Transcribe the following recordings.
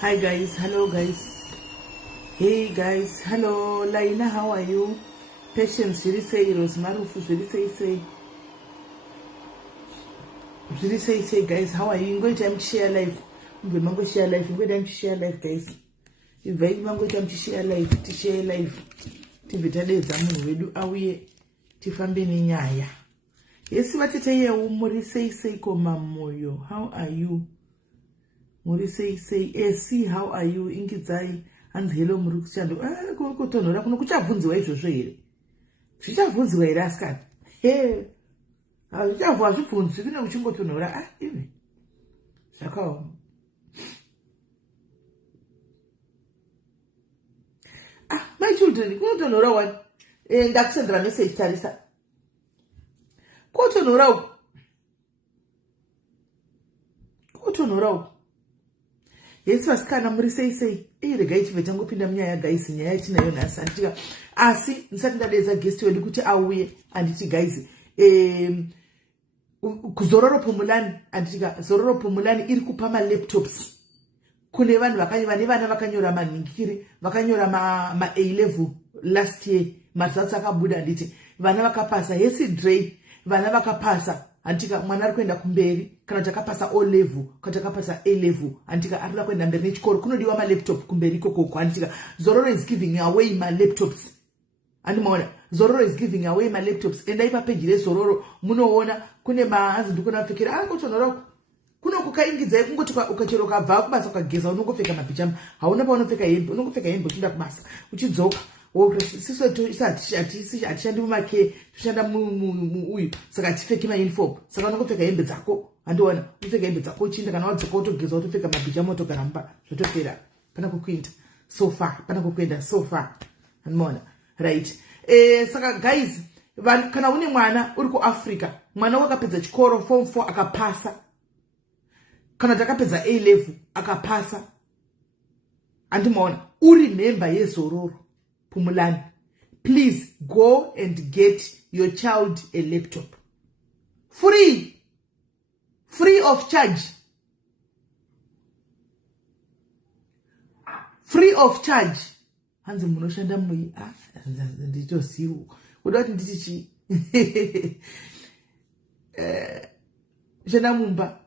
Hi guys, hello guys, hey guys, hello Laina, how are you? Patience, say Rosemarufu, say guys, how are you? I'm going to share live. I'm going to share live. I'm going to share live, guys. If I'm going to share live, Tivitade Zamu, we do away Tifambini Yaya. Yes, what it is, Mori say Komamoyo, how are you? Mori say, see, how are you? Inkizai, and hello, Muruksando. Go to Nora, Kuchavun's way to say. Kuchavun's way, rascal. Hey, I was a phone, so you know, you go to Nora. Shako. My children, go to Nora one. And that's a drama, say Tarisa. Go to Nora. Go to Nora. Yes, was kana muri say rega ichiveta ngopinda munyaya guys nyaya yatinayo nhasi anditika asi ndisati ndadedza guest wedu kuti auye anditi guys kuzororo pomulani anditika zororo pomulani iri kupa ma laptops kune vanhu vane vana vakanyora manhingiri vakanyora ma A level last year mazatsi akabuda anditi vana vakapasa yes Dre vana vakapasa antika mwana ari kuenda kumberi kana takapasa O level kana takapasa A level antika arikuda kuenda mberi nechikoro kunodiwa ma laptop kumberi kokoko antika Zororo is giving away my laptops andimoona Zororo is giving away my laptops enda ipa page reZororo munoona kune mahanzi ndikuna pfekera kutonora kuno kukaingidzai kungoti ukachero kabva kubasa ukageza unongopfeka mapijama hauna paunopfeka hembe unongopfeka hembe uchienda kubasa uchidzoka hatishandi mumake tushanda uyu saka hatifeki mauniform saka unongopfeka hembe dzako handiona upfeka hembe dzako uchiinda kana wadzoka utogeza utopfeka mapijama utogara mumba zvotopera pana kukuinda so far pana kukuenda so far handimaona right saka guys kana une mwana uri kuAfrica mwana wakapedza chikoro form 4 akapasa kana takapedza A level akapasa andimaona uri member yeZororo Pumulani, please go and get your child a laptop free of charge hanzi munoshanda mui nditosiwo uda kuti nditichi shanda mumba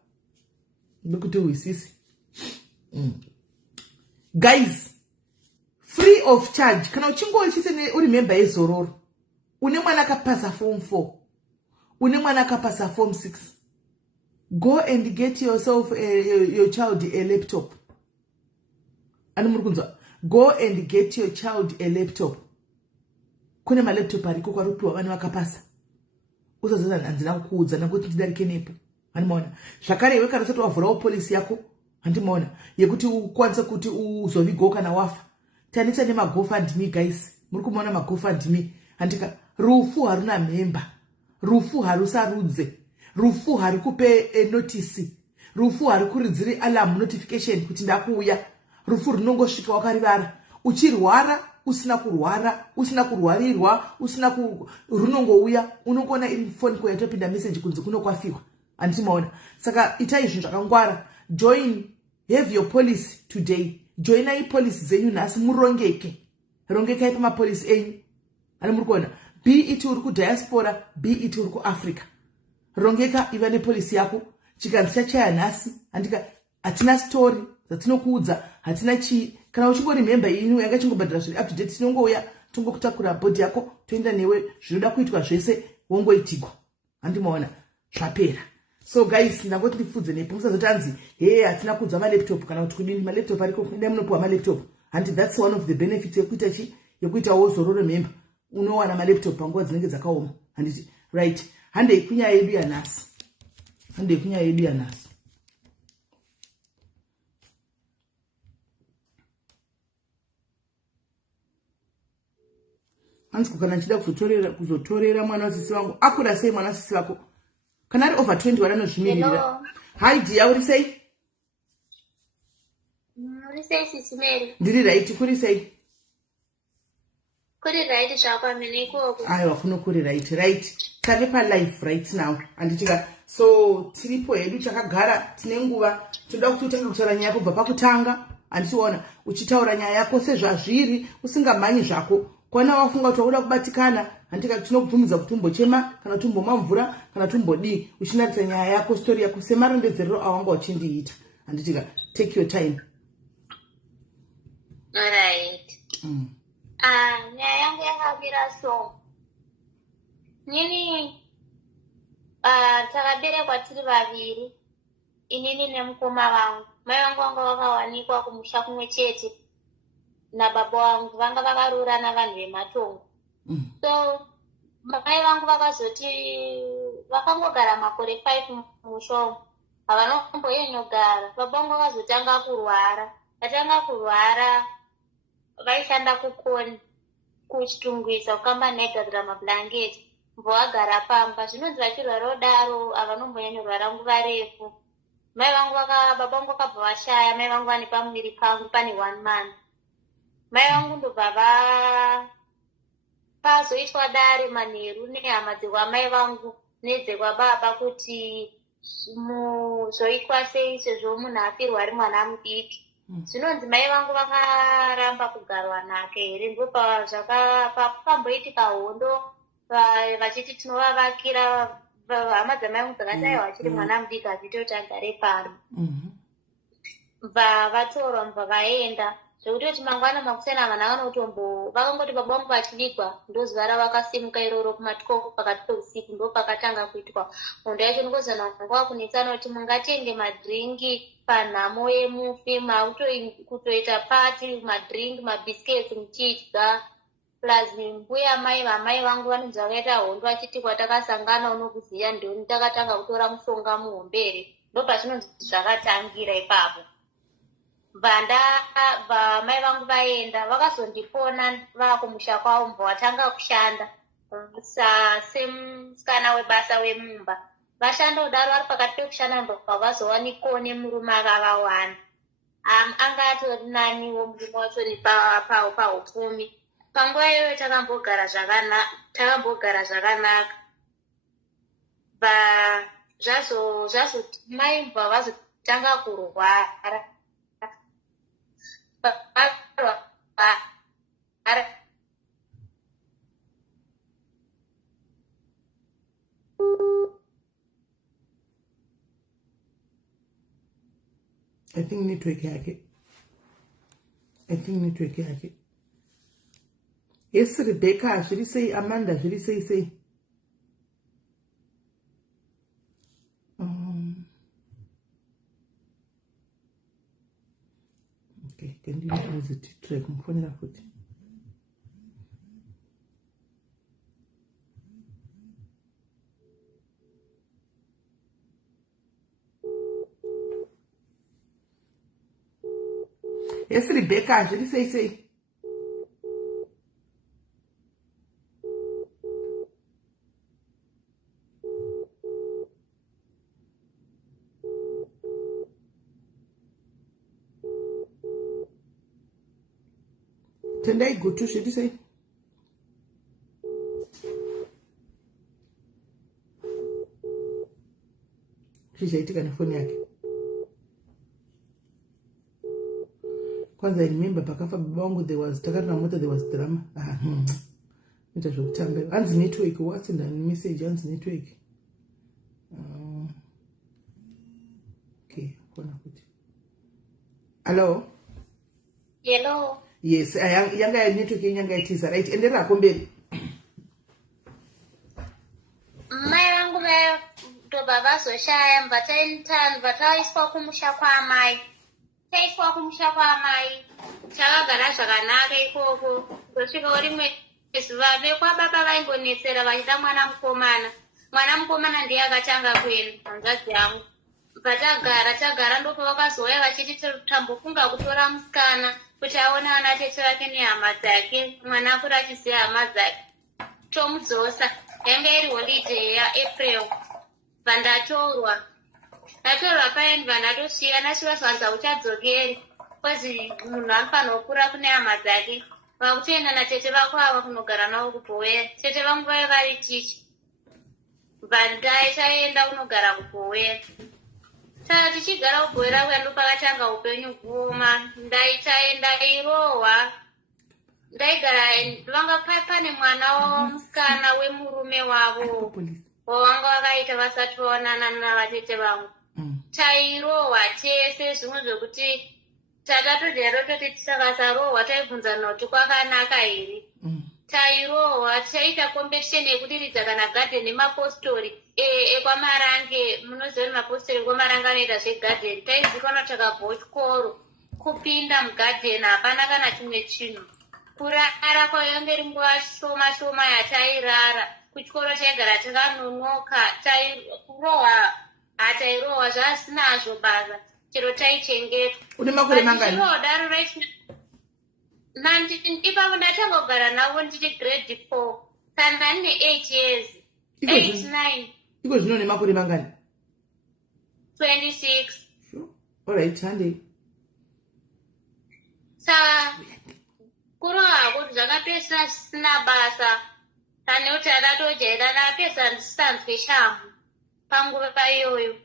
ndokuti uisisi guys free of charge kana uchingochise uri member yeZororo une mwana akapasa form 4 une mwana akapasa form 6 go and get yourself your child a laptop ani muri kunzwa go and get your child a laptop kune ma laptop ariko kwarupiwa vana vakapasa usazoza handina kukuudza nakuti ndidarike nepo handimaona zvakare iwe kana usati wavhurawo polisi yako handimaona yekuti ukwanise kuti uzovigawo kana wafa tanisa nemagofundme guys muri kumuona magofundme handika rufu haruna memba rufu harusarudze rufu hari kupe notice rufu hari kuridziri alarm notification kuti ndakuuya rufu runongosvika wakarivara uchirwara usina kurwara usina kurwarirwa usina runongouya unongona iri phone call yatopinda message kunzi kunokwafiwa andimaona saka itai zvinhu zvakangwara join have your policy today joina ipolisi zenyu nhasi murongeke rongekai pamapolisi enyu ani muri kuona be it uri kudiaspora be it uri kuAfrica rongeka iva nepolisi yako chikanzi chachaya nhasi handika hatina story dzatinokuudza hatina chii kana uchingori member yenyu yanga chingobhadhira zviri up to date tinongouya tongokutakura bhodhi yako toenda newe zvinoda kuitwa zvese wongoitigwa handimaona zvapera so guys ndangoti ndipfudze nepo musazoti anzi hatina kudza malaptop kana kuti kudini malaptop ariko kudai munopiwa malaptop and that's one of the benefits yekuita chi yekuitawo Zororo member unowana malaptop panguva dzinenge dzakaoma handiti right handei kunyaya yedu yanhasi ndekunyaya yedu yanhasi. Hanzi kana nchida kuzotorera mwana wasisi wangu akura sei mwana wasisi wako kana ari over 20 waranozvimirira. Hi dear, uri sei? Uri sei sisi Mary? Ndiri right, kuri sei? Kuri right zvakwanene ikoko. Aiwa, kuno kuri right. Tave pa live right now. Anditika so tiripo hedu takagara tine nguva toda kuti utange kutaura nyaya kubva pakutanga. Anditiona uchitaura nyaya yako sezvazviri usingamhanyi zvako. Kwana wafunga kuti wakuda kubatikana, handika tinokubvumidza kuti umbochema kana kuti umbomwa mvura kana kuti umbodii uchinaritsa nyaya yako, story yako semarondedzerero awanga uchindiita. Handitika take your time. Alright. Nyaya yangu yakamira so. Nini takaberekwa tiri vaviri. Inini nemukoma vangu. Mai vangu vanga vakawanikwa kumusha kumwe chete nababa vangu vanga vakarurana vanhu vematongo. So mai vangu vakazoti vakangogara makore 5 mumusha umu havanomboyenyogara. Baba vangu vakazotanga kurwara. Vatanga kurwara vaishanda kukoni kuchitungwisa kukamba negadzira mablanketi mbovagara pamba. Zvinonzi vachirwara daro havanombonyanyorwara nguva refu. Mai vangu baba vangu vakabva vashaya. Mai vangu vane pamuviri pangu pane 1 month. Mai vangu ndobva pazoitwa dare manheru nehama dzekwamai vangu nedzekwababa kuti zoitwa sei sezvo munhu afirwa ari mwana mudiki. Zvinonzi mai vangu vakaramba kugarwa nake here. Ndopakamboitika hondo vachiti tinovavakira hama dzamai vangu dzakati aiwa achiri mwana mudiki hazviti kuti agare pano. Bva vatorwa mbva vaenda zvekuti kuti mangwana makusena vanhu avanotombo vakangoti baba vangu vachivigwa ndozuva ravakasimuka iroro kumatiko pakati peusiku ndo pakatanga kuitwa hondo yacho. Ndokozana nguva kunetsana kuti mungatenge madhiringi panhamo yemufi kutoita pati madhiringi mabhisiketi muchidya plus mbuya mai vamai vangu vanonzi vakaita hondo vachiti kwatakasangana unokuziya ndoni takatanga kutora mushonga muhombere. Ndo pazvinonzi zvakatangira ipapo. Mai vangu vaenda vakazondipona vakumusha kwavo mbva vatanga kushanda semusikana webasa wemumba. Vashanda kudaro vari pakati pekushanda mbva vazowanikwo nemurume akavawana. Anga atori naniwo murume wacho paupfumi. Panguva iyoyo takambogara zvakanaka. Mai mbva vazotanga kurwara. I think network yake. Yes, Rebecca, zviri sei? Amanda, zviri sei? Okay, can you use it track mfonera futhi? Yes, Rebecca, zviri sei? Tendai Gutu, zviri sei? Zvichaitika nefoni yake. Kwanza I remember pakafa baba vangu takatona mota there was drama. Ita zvekutamba. Hanzi network, wasenda message hanzi network. Okay, kona kuti. Hello? Hello. Yes, yanga network yanga itiza right. Endera komberi. Mai vangu ndobva vazoshaya mbva taiswa kumusha kwaamai. Taiswa kumusha kwaamai. Takagara zvakanaka ikoko. Kusvika rimwe zuva vekwababa vaingonetsera vachida mwana mukomana. mwana mukomana ndiye akatanga kuenda hanzvadzi yangu. Tagara ndopo vakazouya vachiti tambofunga kutora musikana kuti aone ana tete vake nehama dzake, mwana akuri achiziva hama dzake. Tomudzosa, yanga iri holiday yaApril. Vandatorwa paenda vandatosvika, ndasvika zvanza uchadzokeri, kozi munhu anofanira kukura kune hama dzake. Vakutoenda natete vako ava kunogara navo kuBhoera. Tete vangu vaiva vari ticha. Vandai taenda kunogara kuBhoera. Tichigara kuBhoera kuya ndopakatanga upenyu kuoma. Ndaitaenda irohwa. Ndaigara vanga pane mwana womusikana wemurume wavo wavanga vakaita vasati vaonana navatete vangu. Tairohwa tese, zvimwe zvokuti takatodero toti tisakasarohwa taibvunzana kuti kwakanaka here. Tairohwa taita competition yekudiridza kana garden nemapostori ekwaMarange. Munoziva kuti mapostori ekwaMarange anoita zvegarden. Taizikanwa takabva chikoro kupinda mugarden hapana kana chimwe chinhu. Kurara kwayanga iri nguva shoma shoma yatairara. Kuchikoro taigara takanonoka. Kurohwa hatairohwa zvasinazvo basa, chero taichengetwa. Une makore mangani? Ipapo ndatangogara navo ndiri grade 4. Saka ndine 8 years. 8-9. Iko zvino une makore mangani? 26. Alright, Sunday. Saka kurohwa kuti zvakapedzisira zvisina basa. Tanekuti adatojaira ndapedza ndisanzwe shamhu panguva iyoyo.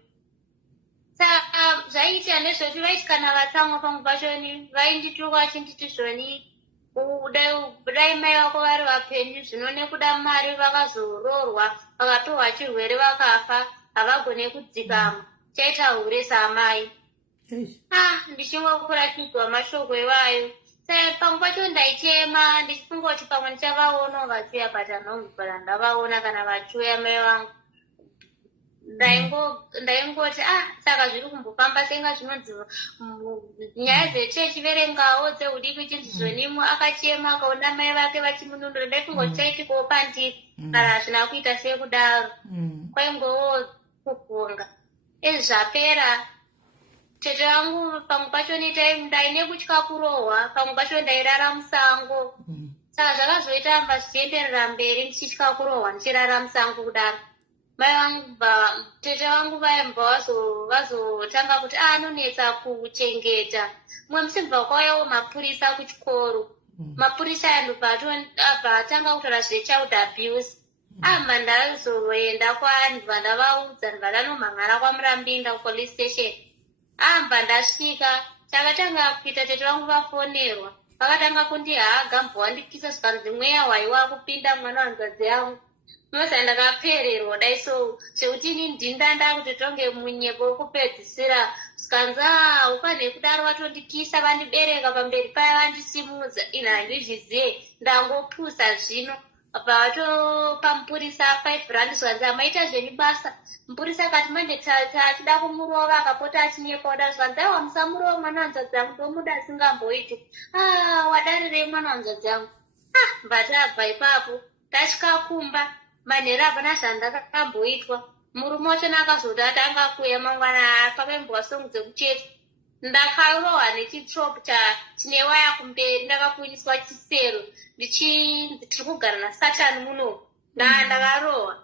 Saka zvaiita ndezvekuti vaiti kana vatsamwa pangu pachoni vaindituka vachinditi zvoni dai mai vako vari vapenyu zvino nekuda mari vakazoroorwa vakatorwa chirwere vakafa havagone kudzikama. Chaita hure samai. Ndichingokurakidzwa mashoko iwayo. Saka pangu pacho ndaichema ndichifunga kuti pamwe ndichavaona vachiuya patanhongubhara ndavaona kana vachiuya mai vangu. Ndaingoti saka zviri kumbofamba senga zvinonzi nyaya dzechechi verengawo dzeudiki chinzi zvonimo akachema akaona mai vake vachimununura. Ndaifunga kuti chaitikawo pandiri kana hazvina kuita sekudaro. Kwaingowo kufunga. Zvapera tete vangu pamwe pacho ndaine kutya kurohwa, pamwe pacho ndairara musango. Saka zvakazoita mba zvichienderera mberi ndichitya kurohwa ndichirara musango kudaro. Mai vangu tete vangu vaimba vazotanga kuti anonetsa kuchengeta. Mumwe musi bva kwauyawo mapurisa kuchikoro. Mapurisa andobva atanga kutaura zvechild abuse. Mba ndazoenda kwandibva ndavaudza ndibva ndanomhan'ara kwaMurambinda kupolice station. Mba ndasvika takatanga kuita tete vangu vafonerwa. Vakatanga kundihaga mbowandikisa zvikanzi mweya waiwa kupinda mwana wanzvadzi yangu. Munosa ndakapererwa dai so zvekuti ini ndindanda kuti tonge munyepo wokupedzisira zvikanzi ufanire kudaro vatondikisa vandibereka pamberi paya vandisimudza. Ina handizvizive ndangopusa zvino. Pavatopa mupurisa 5 rand zvikanzi amaita zvenyu basa. Mupurisa akati manje tachida kumurova akapota achinyepa kudaro zvikanzi aiwa musamurova mwana wanzvadzi yangu tomuda asingamboiti. Wadarirei mwana wanzvadzi yangu? Mbatabva ipapo tasvika kumba. Manheru hapana zvandakamboitwa. Murume wachona akazoti atanga kuuya mangwana pakaimbowa songo dzekucheti. Ndakarohwa nechitropu chine waya kumberi ndakapunyiswa chisero ndichinzi tiri kugara naSatani muno. Ndakarohwa.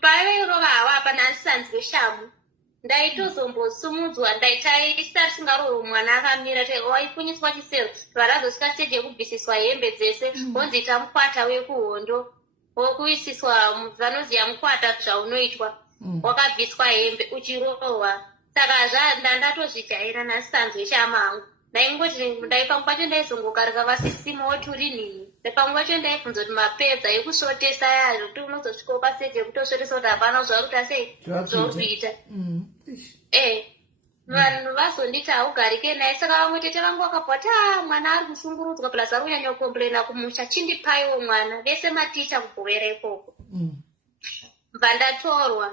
Pairohwa hawa hapana handisanzwe shamhu. Ndaitozombosumudzwa ndaitaisa tisingarohwe mwana akamira waipunyiswa chisero. Varazosvika stage yekubvisiswa hembe dzese honzi tamukwata wekuhondo. Wokuisiswa vanoziva mukwata zvaunoitwa. Wakabviswa hembe uchirohwa. Saka ndatozvijaira nasisanzwe shama hangu. Ndaingoti pamwe pacho ndaizongokarika vasisimo turi nini. Pamwe pacho ndaibvunza kuti mapedza ekusvotesa yazvo kuti unozosvikawo paseje yekutosvotesa kuti hapana zvaruta sei zvokuita. Vanhu vazonditi haugarike naye. Saka vamwe tete vangu vakabva mwana ari kushungurudzwa plus ari kunyanya kukomplaina kumusha chindipaiwo mwana. Vese maticha kuBhoera ikoko. Bva ndatorwa.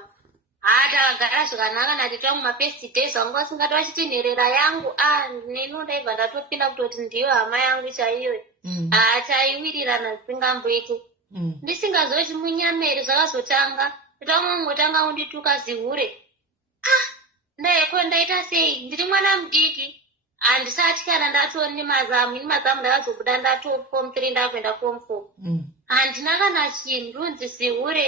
Takagara zvakanaka natete vangu mafirst days vangu vasingati vachiti nherera yangu. Neno ndaibva ndatopinda kutoti ndiyo hama yangu chaiyo. Taiwirirana zvisingamboiti. ndisingazoti munyamere zvakazotanga ndamangotanga undituka zihure ndaiko ndaita sei ndiri mwana mudiki handisati kana ndatoni mazamu ndakazobuda form 3 ndakuenda form 4 handina kana chinhu ndunzi zihure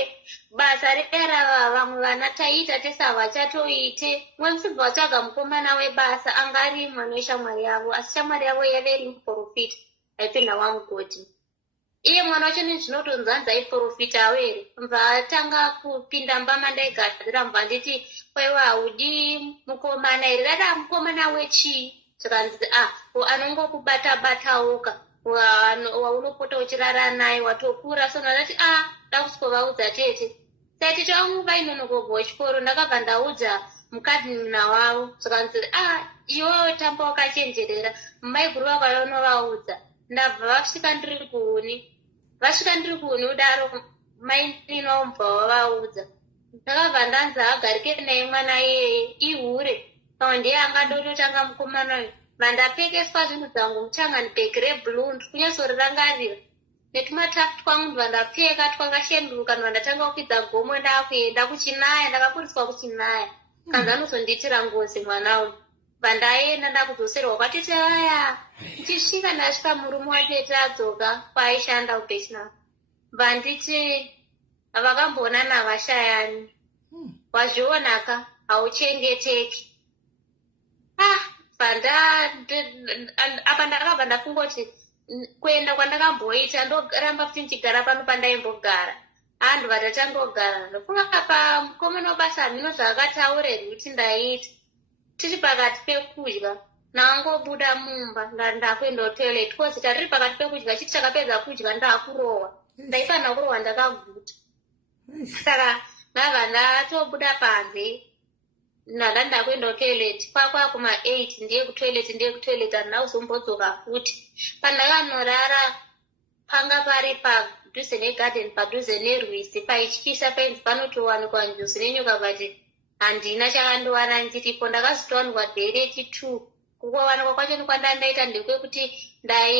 basa repera vamwe vana taita tesava chatoite mwe musibva watsvaga mukomana webasa angarimwe neshamwari yavo asi shamwari yavo yave iri muprofita aipinda wamugoti iye mwana wacho nezvinotonzanza aiprofita awere mva atanga kupinda mbama ndaigadzira mva nditi kwaiwa haudi mukomana here dada mukomana wechii zvikanzi anongokubata-batawoka waunopota uchirara naye watokura so ndati ndakusikovaudza tete saiti tamuva inonogobva wechikoro ndakabva ndaudza mukadhimuna wavo zvikanzi iwewe tamba wakachenjerera maiguru vakaunovaudza ndabva vasvika ndiri kuuni udaro mainino mubva wavaudza ndakabva ndanzi agarike naye mwana iyeye ihure pamwe ndiye angadototanga mukomana uyu vandapfekeswa zvinhu dzangu muchangani reblue ndikunyatsorirangarira netumatapu twangu ndvandapfeka twakashenduruka ndvandatanga kukwidza gomo ndakuenda kuchinaya ndakaburiswa kuchinaya kanzi anozonditira ngozi mwana uyu vandaenda ndakuzoserwa kwatete aya ndichisvika ndasvika murume watete adzoka kwaaishanda kupechina vanditi vakamboona navashayani wazvionaka hauchengeteki apa ndakabva ndakungoti kuenda kwandakamboita ndoramba kuti ndichigara pano pandaimbogara andu vatatangogara ndofunga pa mukomana webasa hamino zvaakataurerwa kuti ndaita tiri pakati pekudya nangobuda mumba ndakuenda kutoilet kozi tariri pakati pekudya chiti chakapedza kudya ndaakurohwa ndaifanira kurohwa ndakaguta saka ndabva ndatobuda panze ndanda kuenda kutoilet kwakwa kuma8 ndiye kutoilet handina kuzombodzoka futi pandakanorara panga pari padhuze negarden padhuze nerwisi paityisa painzi panotowanikwa njozi nenyoka vati handina chakandowana ndiripo ndakazotowanikwa dereti 2 kukuwanikwa kwacho nekwandandaita ndekwekuti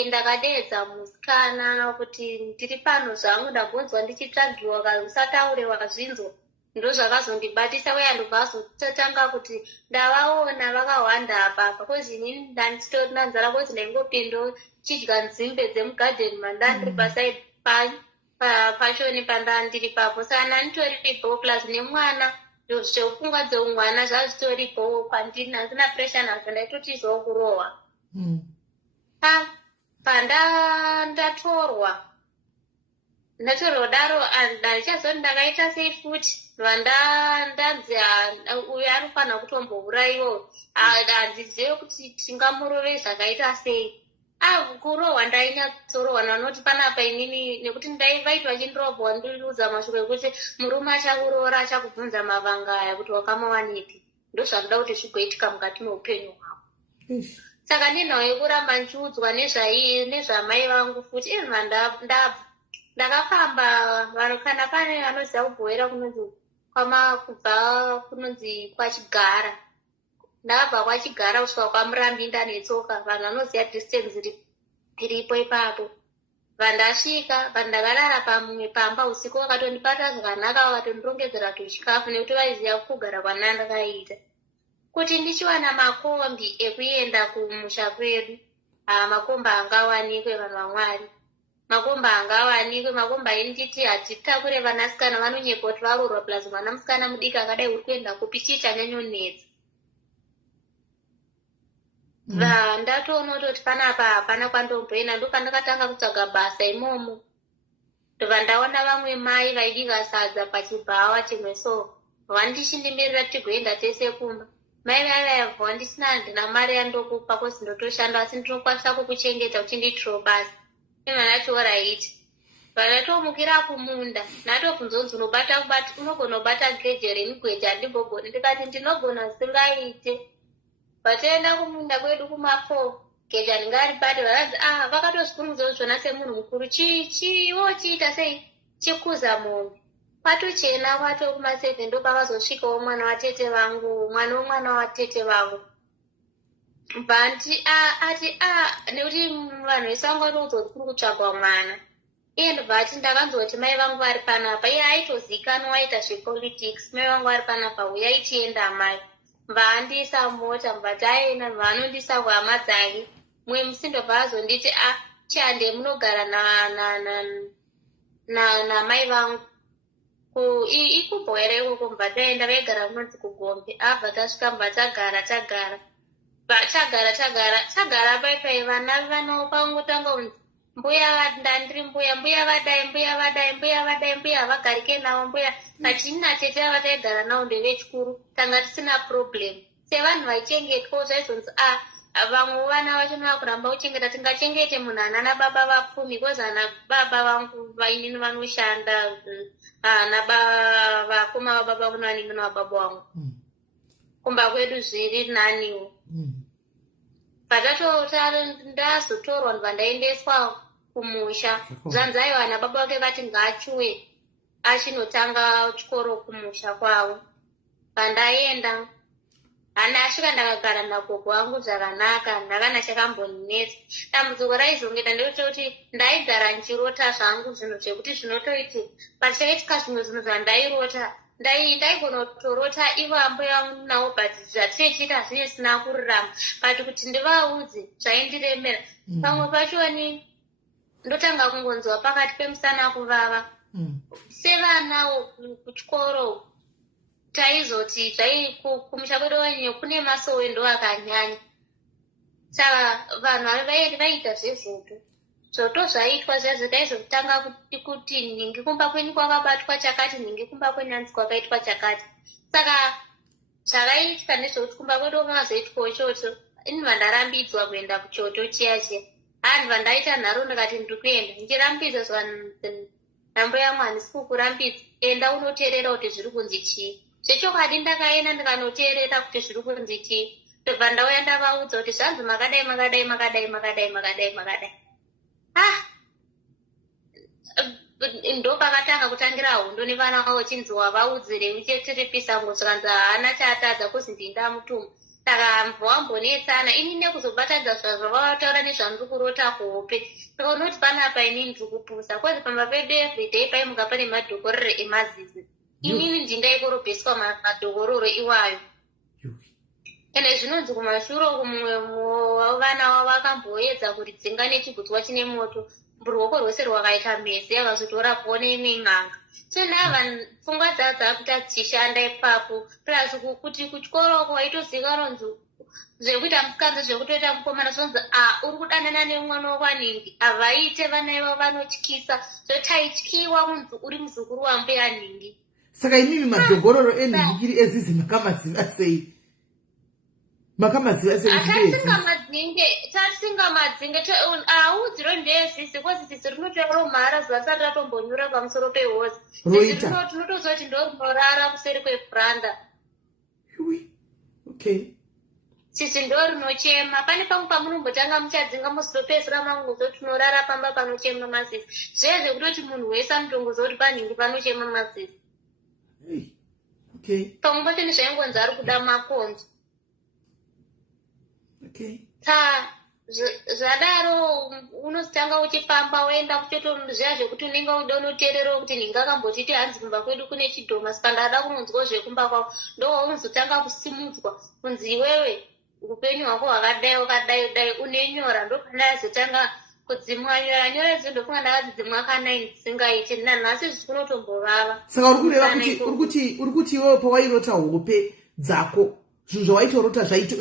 ndakadeedza musikana kuti ndiri pano zvangu ndambonzwa ndichitsvagiwa kausataure wazvinzwa ndo zvakazondibatisa uye andobva azototanga kuti ndavaona vakawanda apapa kozi inini ndanditorina nzara kozi ndaingopinda chidya nzimbe dzemugadheni mandandiri pasaidi pashoni pandandiri papo saka nanitoripo plus nemwana zvekupfungwa dzeumwana zvazvitoripo kwandiri handina presha nazvo ndaitotizowo kurohwa pandandatorwa daro handichazoti ndakaita sei futi vandanzi uyo anofanira kutombourayiwo handizive kuti tingamurove zvakaita sei kurohwa ndainyatsorohwa nanoti panapa inini nekuti vaiti vachindirobhwa ndiriudza mashoko ekuti murume achakuroora achakubvunza mavanga aya kuti wakamawanepi ndo zvakuda kuti zvigoitika mukati meupenyu hwavo saka ndinhau yekuramba ndichiudzwa nezvamai vangu futi ndakafamba kana pane vanoziva kubhoera kunonzi kubva kunonzi kwachigara ndakabva kwachigara kusvika kwamurambi ndanetsoka vanhu vanoziva distance iripo ipapo vandasvika vandakarara pamwe pamba usiku vakatondibata zvakanaka vakatondirongedzera tuchikafu nekuti vaiziva kugara kwanandakaita kuti ndichiwana makombi ekuenda kumusha kwedu makombi angawanikwe vanhu vamwari makomba angawanikwe makomba ainditi hatitakure vanasikana vanonyepa kuti varorwa plus mwana musikana mudiki akadai uri kuenda kupi chii chanyanyonetsa ndatoona kuti panapa hapana kwandomboenda ndopandakatanga kutsvaga basa imomo ndobva ndaona vamwe mai vaidika sadza pachibhawa chimwe so vandichindimiririra tigoenda tese kumba mai vaivayabva ndisina handina mari yandokupa kozi ndotoshanda asi ndinokwanisa kukuchengeta uchinditiro basa imanati oraiti vanatomukira kumunda natobvunzonzi unogona kubata geje remigweji handimbogoni ndikati ndinogona singaite vatoenda kumunda kwedu kuma4 geje handingaribate vakanzi vakatozvikurumidza zvona semunhu mukuru chiiwo chiita sei chikuza mombe kwatochena kwato kuma7 ndopakazosvikawo mwana watete vangu mwana womwana watete vangu bhanti ati nekuti vanhu vese vangatoudza kuti kuri kutsvagwa mwana iye ndobva ati ndakanzoti mai vangu vari panapa. Iye aitozikanwa aita zvepolitics. Mai vangu vari panapa, uyai tienda mai. Mvaandisa mota, mbva taenda, mvanondisa kuhama dzake. Mumwe musi ndobva azonditi Chande munogara namai vangu. Ikubho here ikoko, mbva taenda, vaigara kunonzi kuGombe. Abva tasvika mbva tagara. Tagara paipai vana vano pangotanga kunzi mbuya ndandiri mbuya vadai mbuya havagarike navo mbuya katini natete ava taigara navo ndevechikuru tanga tisina problem. Sevanhu vaichengetwa zvaizonzi vamwe vana vacho navakuramba kuchengeta tingachengete munhu ana nababa vapfumi kozi ana baba vangu vainini vanoshanda vakoma vababa kunavanini navababa vangu kumba kwedu zviri naniwo. Ndazotorwa ndibva ndaendeswa kumusha. Zvanzi aiwa ana baba vake vati ngaachuwe achinotanga chikoro kumusha kwavo. Pandaenda hana asvika ndakagara nagogo wangu zvakanaka, ndakana chakambonetsa. Dambudziko raizongeta ndekuti ndaigara nchirota zvangu zvinhu zvekuti zvinotoiti pachaitika zvimwe zvinhu zvandairota ndaigona kutorota ivo ambuya vangu navo but zvatinochiita hazvinge zvisina kururama but kuti ndivaudze zvaindiremera. Pamwe pachoni ndotanga kungonzwa pakati pemusana kuvava. Sevanawo kuchikoro taizoti kumusha kwedu wenye kune masowe ndo akanyanya. Saka vanhu vaiita zvezvoto zvoto zvaitwa zvezvo taizotanga kuti ningi kumba kwenyu kwakabatwa chakati, ningi kumba kwenyanzi kwakaitwa chakati. Saka zvakaitika nezvekuti kumba kwedu kwakazoitwawo choto. Ini vandarambidzwa kuenda kuchoto chiya. Hanhu vandaita nharo ndikati ndiri kuenda ndichirambidzwa nambo yangu handisi kukurambidza, enda unoteerera kuti zviri kunzi chii. Zvechokadi ndakaenda ndikanoteerera kuti zviri kunzi chii. Ndobva ndauya ndavaudza kuti zvanzi makadai. Ndo pakatanga kutangira hondo nevana vavo chinzi wavaudzire uchetiripisa ngozvanzi haana chaatadza kuzi ndindamutumwa. Saka wambonetsana ini nekuzobatadza zvavataura nezvandiri kurota kuhope. Ndikaonoti panapa inini ndiri kupusa kozi pamba pedu everyday paimuka pane madhokororo emazizi. Inini ndindaikorobheswa madhokororo iwayo. Ende zvinonzi kumashuro kumwe vana vavo vakamboedza kuridzinga nechigutswa chine moto. Ruoko rwose rwakaita mhezi akazotora kuone n'anga. So nava pfungwa dzavo dzakuita dzichishanda ipapo. Plus kuti kuchikoro waitozikanwa nzi zvekuita musikana zvekutoita mukomana zvonzi uri kudanana nemwana wakwaningi. Havaite vana ivavo vanotyisa. Zvotaitywa kunzi uri muzukuru wambuya ningi. Saka imimi madhogororo enhingiri ezizi makamaziva sei? Makamaziva sei? Tasingamadzinge audziro ndeezisi kozi sisi rinotora mhara zvasati ratombonyura pamusoro pehozi. Tinotoziva kuti ndo rinorara kuseri kwebhranda. Okay. Sisi ndo rinochema. Pane pamwe pamunombotanga muchadzinga musitopedzera manguzo tinorara pamba panochema masisi. Zviya zvekutoti munhu wese anotongoziva kuti panhingi panochema masisi. Okay. Pamwe pachoni zvaingonzi ari kuda makonzo. Okay. Zvadaro unozotanga uchifamba waenda kuchoto zviya zvekuti unenge uda unoteerera kuti ninga akambotiti hanzi kumba kwedu kune chidhoma saka ndada kunonzwa zvekumba kwako ndowaunozotanga kusimudzwa kunzi iwewe upenyu hwako hwakadai unenyora ndopana azotanga kudzimwanyora dzindofunga ndakadzidzimwa kana dzisingaiti nanhasi zvikunotombovava. Saka uri kuti iwewe pawairota hope dzako zvinhu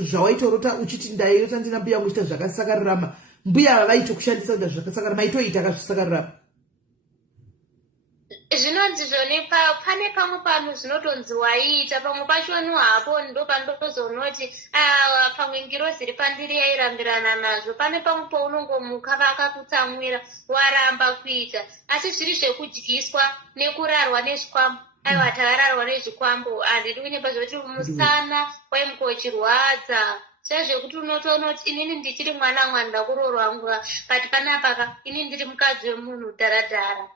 zvawaitorota uchiti ndairota ndina mbuya yangu ichita zvakasakararama, mbuya vaitokushandisa kuita zvakasakararama, maitoita kazvisakararama. Zvinonzi zvone pane pamwe pano zvinotonzi waiita pamwe pachoni hapo ndopanotozonoti pamwe ngirozi iri pandiri yairambirana nazvo. Pane pamwe paunongomuka vakakutsamwira waramba kuita asi zviri zvekudyiswa nekurarwa nezvikwambo. Aiwa takararwa nezvikwambo handidi kunyemba zvekuti musana waimuka uchirwadza. Zvazvekuti unotonoti inini ndichiri mwana ndakuroorwa nguva but panapa inini ndiri mukadzi wemunhu dharadhara.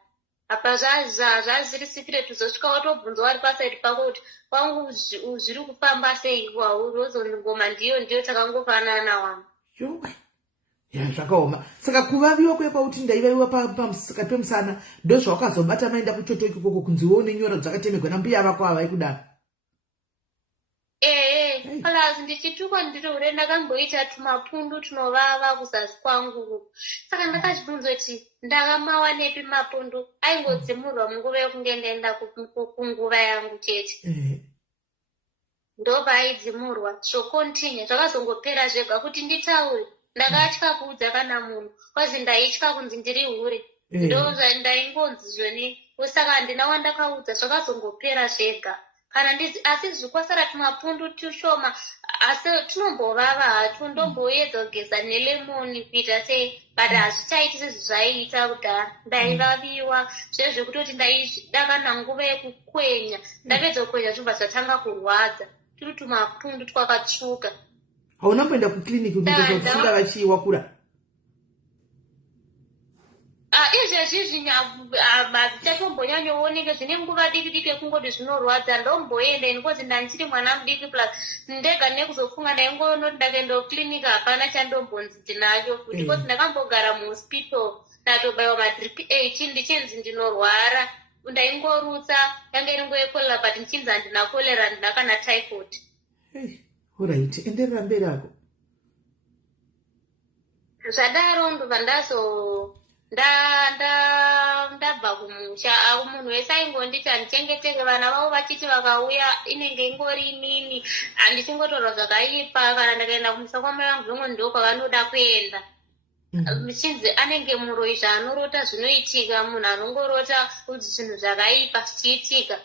Apa zvazviri sikireti uzosvika watobvunzwa wari pasaidi pako kuti kwangu zviri kufamba sei wozongoma ndiyo takangofanana wangu. ya zvakaoma. Saka kuvaviwa kwe kwauti ndaivaviwa pakati pemusana ndozvawakazobata maenda kuchotoki ikoko kunziwo unenyora dzakatemegwa nambuya vako avaikudaro. Kalazi ndichituka ndiri ure ndakamboita tumapundu tunovava kuzasi kwangu. Saka ndakazvibvunza kuti ndakamawa nepi mapundu aingodzimurwa munguva yekunge ndaenda kunguva yangu chete. Ndobva aidzimurwa zvokontinya zvakazongopera zvega kuti nditaure. Ndakatya kuudza kana munhu kwazi ndaitya kunzi ndiri hure. Ndozvandaingonzi zvoni usaka handina wandakaudza zvakazongopera zvega. Kana asi zvikwasara tumapundu tushoma asi tunombovava hatu ndomboedza kugeza nelemoni kuita sei but hazvichaiti sezvazvaiita kudhara. Ndaivaviwa zvezvekutoti ndaida kana nguva yekukwenya ndapedza kukwenya zvobva zvatanga kurwadza turi tumapundu twakatsvuka. Hauna kuenda kukliniki unotofunga vachiiwa kura? Izvezvi hazvichatombonyanyooneke zvine nguva diki diki ekungoti zvinorwadza ndomboenda inikozi ndanchiri mwana mudiki plus ndega nekuzofunga ndaingonoti ndakaenda kukliniki hapana chandombonzi ndinacho futi kozi ndakambogara muhospital ndatobayiwa madrip 18 ndichinzi ndinorwara ndaingorutsa yange iri nguva yekorera but ndichinzi handina korera ndina kana typhoid. Alright, enderera mberi ako. Zvadaro ndobva ndabva kumusha munhu wese aingonditi handichengeteke vana vavo vachiti vakauya inenge ingori inini handichingotorwa zvakaipa kana ndakaenda kumusa kwamai vangu zvimwe ndo kwavanoda kuenda. Michinzi anenge muroi zvaanorota zvinoitika munhu anongorota kuti zvinhu zvakaipa zvichiitika.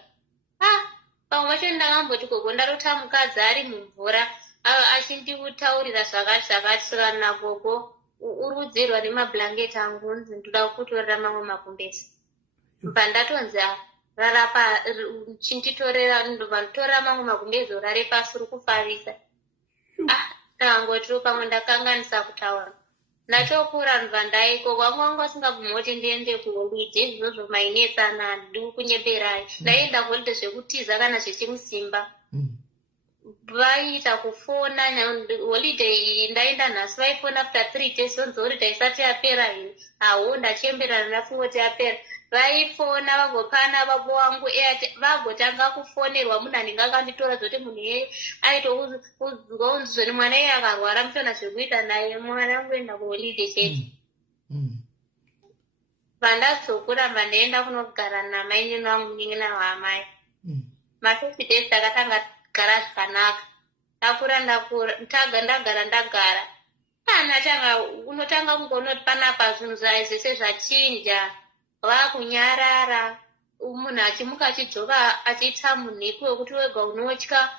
Pamwe vacho ndakamboti gogo ndarota mukadzi ari mumvura achinditaurira zvakati zvakati gogo urudzirwa nemablanketi angu unzi ndoda kutorera mamwe makumbezi. Mba ndatonzi rarapa chinditorera ndobva nditorera mamwe makumbezi urare pasi uri kufarisa. Ndakangoti pamwe ndakanganisa kutaura. Ndachokura ndobva ndaiko kwangu wangu asingabvumi kuti ndiende kuholide izvozvo mainetsana handidi kunyeberai. Ndaienda kuholide zvekutiza kana zvechimusimba. Vaita kufona holiday iyi ndaenda nhasi vaifona after 3 days sonzi holiday isati yapera ini ndachemberana nafungoti yapera vaifona vagopana babo wangu vagotanga kufonerwa munhu anenge akanditora zvokuti munhu aitoudzwa unzi zvoni mwana iye akarwara muchiona zvekuita naye mwana angu enda kuholiday chete. Vandazokura ndaenda kunogara namainini vangu munin'ina waamai. Ma50 days takatanga gara zvakanaka. Ndagara unotanga kungonoti panapa zvinhu zvese zvachinja vakunyarara munhu achimuka achidzoka achiita munhiku wekuti wega unotya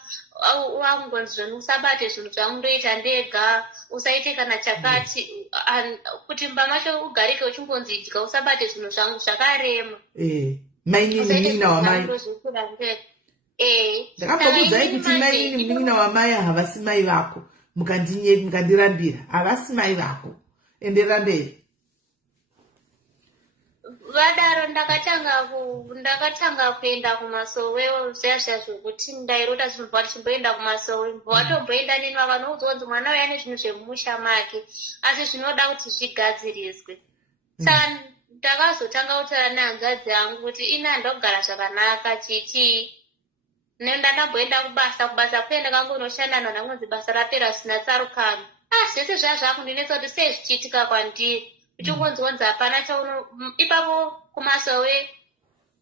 wangonzi zvoni usabate zvinhu zvamundoita ndega usaite kana chakati kuti mba macho ugarike uchingonzi idya usabate zvinhu zvangu zvakarema. Mainini munin'ina wamai. Ndakakuudzai kuti mainini munin'ina wamai havasi mai vako mukandirambira havasi mai vako. Enderera mberi. Vadaro ndakatanga kuenda kumasowe zviya zvokuti ndairota zvinhu ndichimboenda kumasowe watomboenda neni vakanoudzwa kunzi mwana uya ane zvinhu zvemumusha make asi zvinoda kuti zvigadziriswe. Saka ndakazotanga kutaura nehanzvadzi yangu kuti ini handogara zvakanaka chichi ndamboenda kubasa kuenda kangonoshanda nanamwedzi basa rapera zvisina tsarukano. Zvese zvazvakundinetsa kuti sei zvichiitika kwandiri uchingonzonzi hapana chauno ipapo kumasowe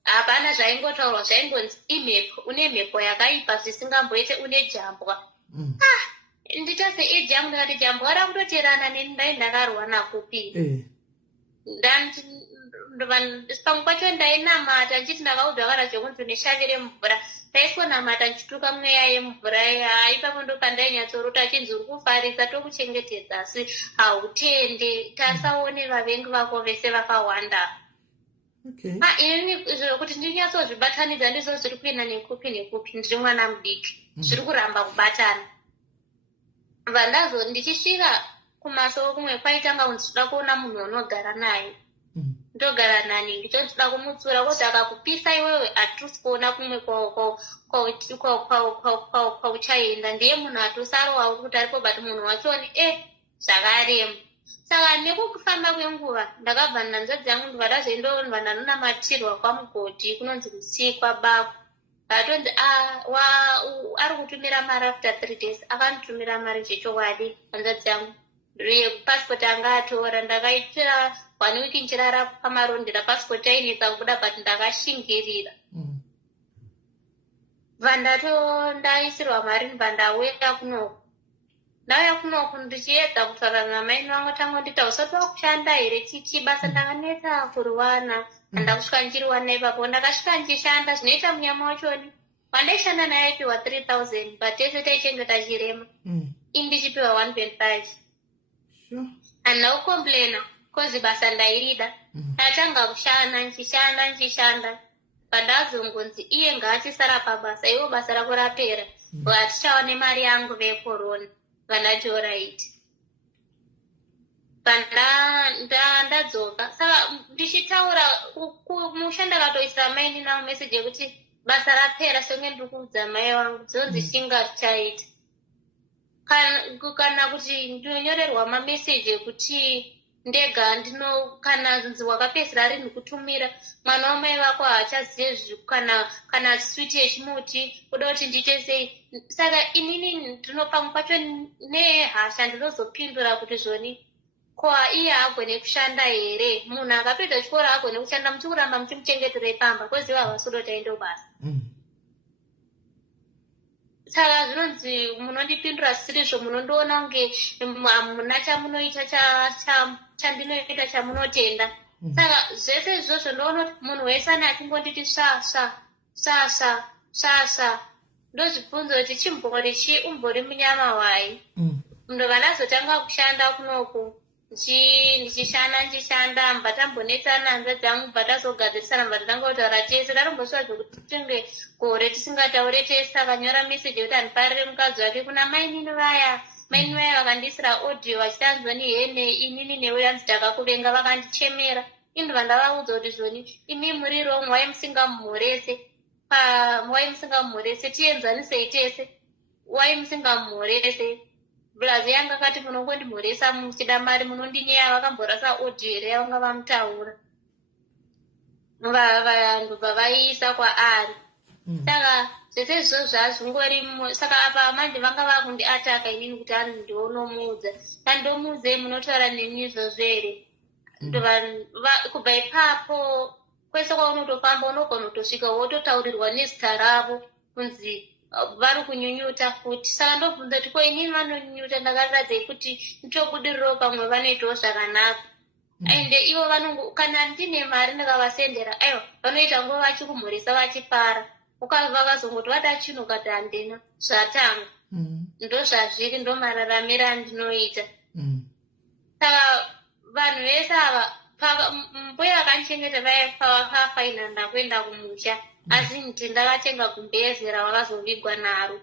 hapana zvaingotaurwa zvaingonzi imhepo une mhepo yakaipa zvisingamboite une jambwa. Nditase ejambwa ndikati jambwa rakutoterana neni ndai ndakarwa nakupi. Pamwe pacho ndainamata ndichiti ndakaudzwa kana zvekunzi neshavire mvura ndaikonamata ndichituka mweya yemvura ipapo ndo pandainyatsorota achinzi uri kufarisa tokuchengetedza asi hautende tasaone vavengi vako vese vakawanda. Inini zviro kuti ndinyatsozvibatanidza ndizvo zviri kuenda nekupi nekupi ndiri mwana mudiki zviri kuramba kubatana. Vandazo ndichisvika kumasowe kumwe kwaitanga kunzi toda kuona munhu unogara naye ndogara nani ndichoda kumutsura kuti akakupisa iwewe hatusi kuona kumwe kwauchaenda ndiye munhu atosarowa kuti aripo but munhu wachoni zvakarema saka nekukufamba kwenguva ndakabva nanzvadzi yangu ndikadazoendondwa ndanonamatirwa kwamugodi kunonzi Musikwa Bako. Atonzi ari kutumira mari after 3 days akanditumira mari chechokwadi hanzvadzi yangu pasipoti anga atora. Ndakaitira 1 week nchirara pamarondera pasipoti ainetsa kubuda but ndakashingirira. Ndaisirwa mari ndibva ndauya kunoku. Ndauya kunoku ndichiedza kutaura namaini vangu tangu ndita usati wakushanda here titi basa ndakanetsa kuriwana. Ndakusvika ndichiriwana ipapo ndakasvika ndichishanda zvinoita munyama wachoni wandaishanda naye aipiwa 3000 but tese taichengeta chirema indichipiwa 1.5. Handina kukomplaina kozi basa ndairida. Ndatanga kushanda ndichishanda pandazongonzi iye ngaachisara pabasa iwo basa rako rapera atichawane mari yangu vekorona. Vandati alright. Ndadzoka saka ndichitaura musha ndakatoisira maini nangu meseji yekuti basa rapera senge ndiri kuudza mai vangu dzinonzi chingachaita kana kuti ndinonyorerwa mameseji ekuti ndega kana nzi wakapedzisira rinhu kutumira mwana wamai vako haachazive kana switi yechimuti kuda kuti ndiite sei. Saka inini ndinopamwe pacho nehasha ndinozopindura kuti zvoni ko iye agone kushanda here. Munhu akapedza chikoro agone kushanda muchikuramba muchimuchengeterei pamba kweziva havasodota endo basa. Saka zvinonzi munondipindura sirizvo munondiona kunge hamuna chamunoita chandinoita chamunotenda. Saka zvese izvozvo ndoona kuti munhu wese ane achingonditi svasva ndozvibvunzo kuti chimbori umbori munyama wai. Ndobva ndazotanga kushanda kunoku ndichishanda mbva tambonetsana hanzva dzangu mbva tazogadzirisana mbva tatanga kutaura tese tatombosvika zvokuti tinge gore tisingataure tese. Akanyora meseji yekuti handifarire mukadzi wake kuna mainini vaya vakandiisira audio vachitanzwani hene inini newe yanzi takakuvenga vakandichemera. Indobva ndavaudza kuti zvoni imi muri wrong wai musingamhorese tienzanisei tese wai musingamhorese. Bulazi yanga akati munongondimhoresa muchida mari munondinyeya vakamborasa audio here yavanga vamutaura vanhu vavaiisa kwaari. Saka zvese izvo zvazvingori saka apa manje vanga vakundiataka inini kuti ani ndionomuudza kandomuudzei munotaura neni izvozvo here. Kubva ipapo kwese kwaunotofamba unogona kutosvika wototaurirwa nezita ravo kunzi vari kunyunyuta futi. Saka ndobvunza kuti ko inini vanonyunyuta ndakaradzei kuti nditobudiriro pamwe vanoitawo zvakanaka. Ende ivo kana ndine mari ndakavasendera aiwa vanoita nguva vachikumhoresa vachipara vakazongoti vada chinhu ukati handina zvatanga. Ndozvazviri ndomararamiro andinoita. Saka vanhu vese ava mbuya vakandichengeta vaifa vakafaina ndakuenda kumusha asi nditi ndakatenga gumbeze ravakazovigwa naro.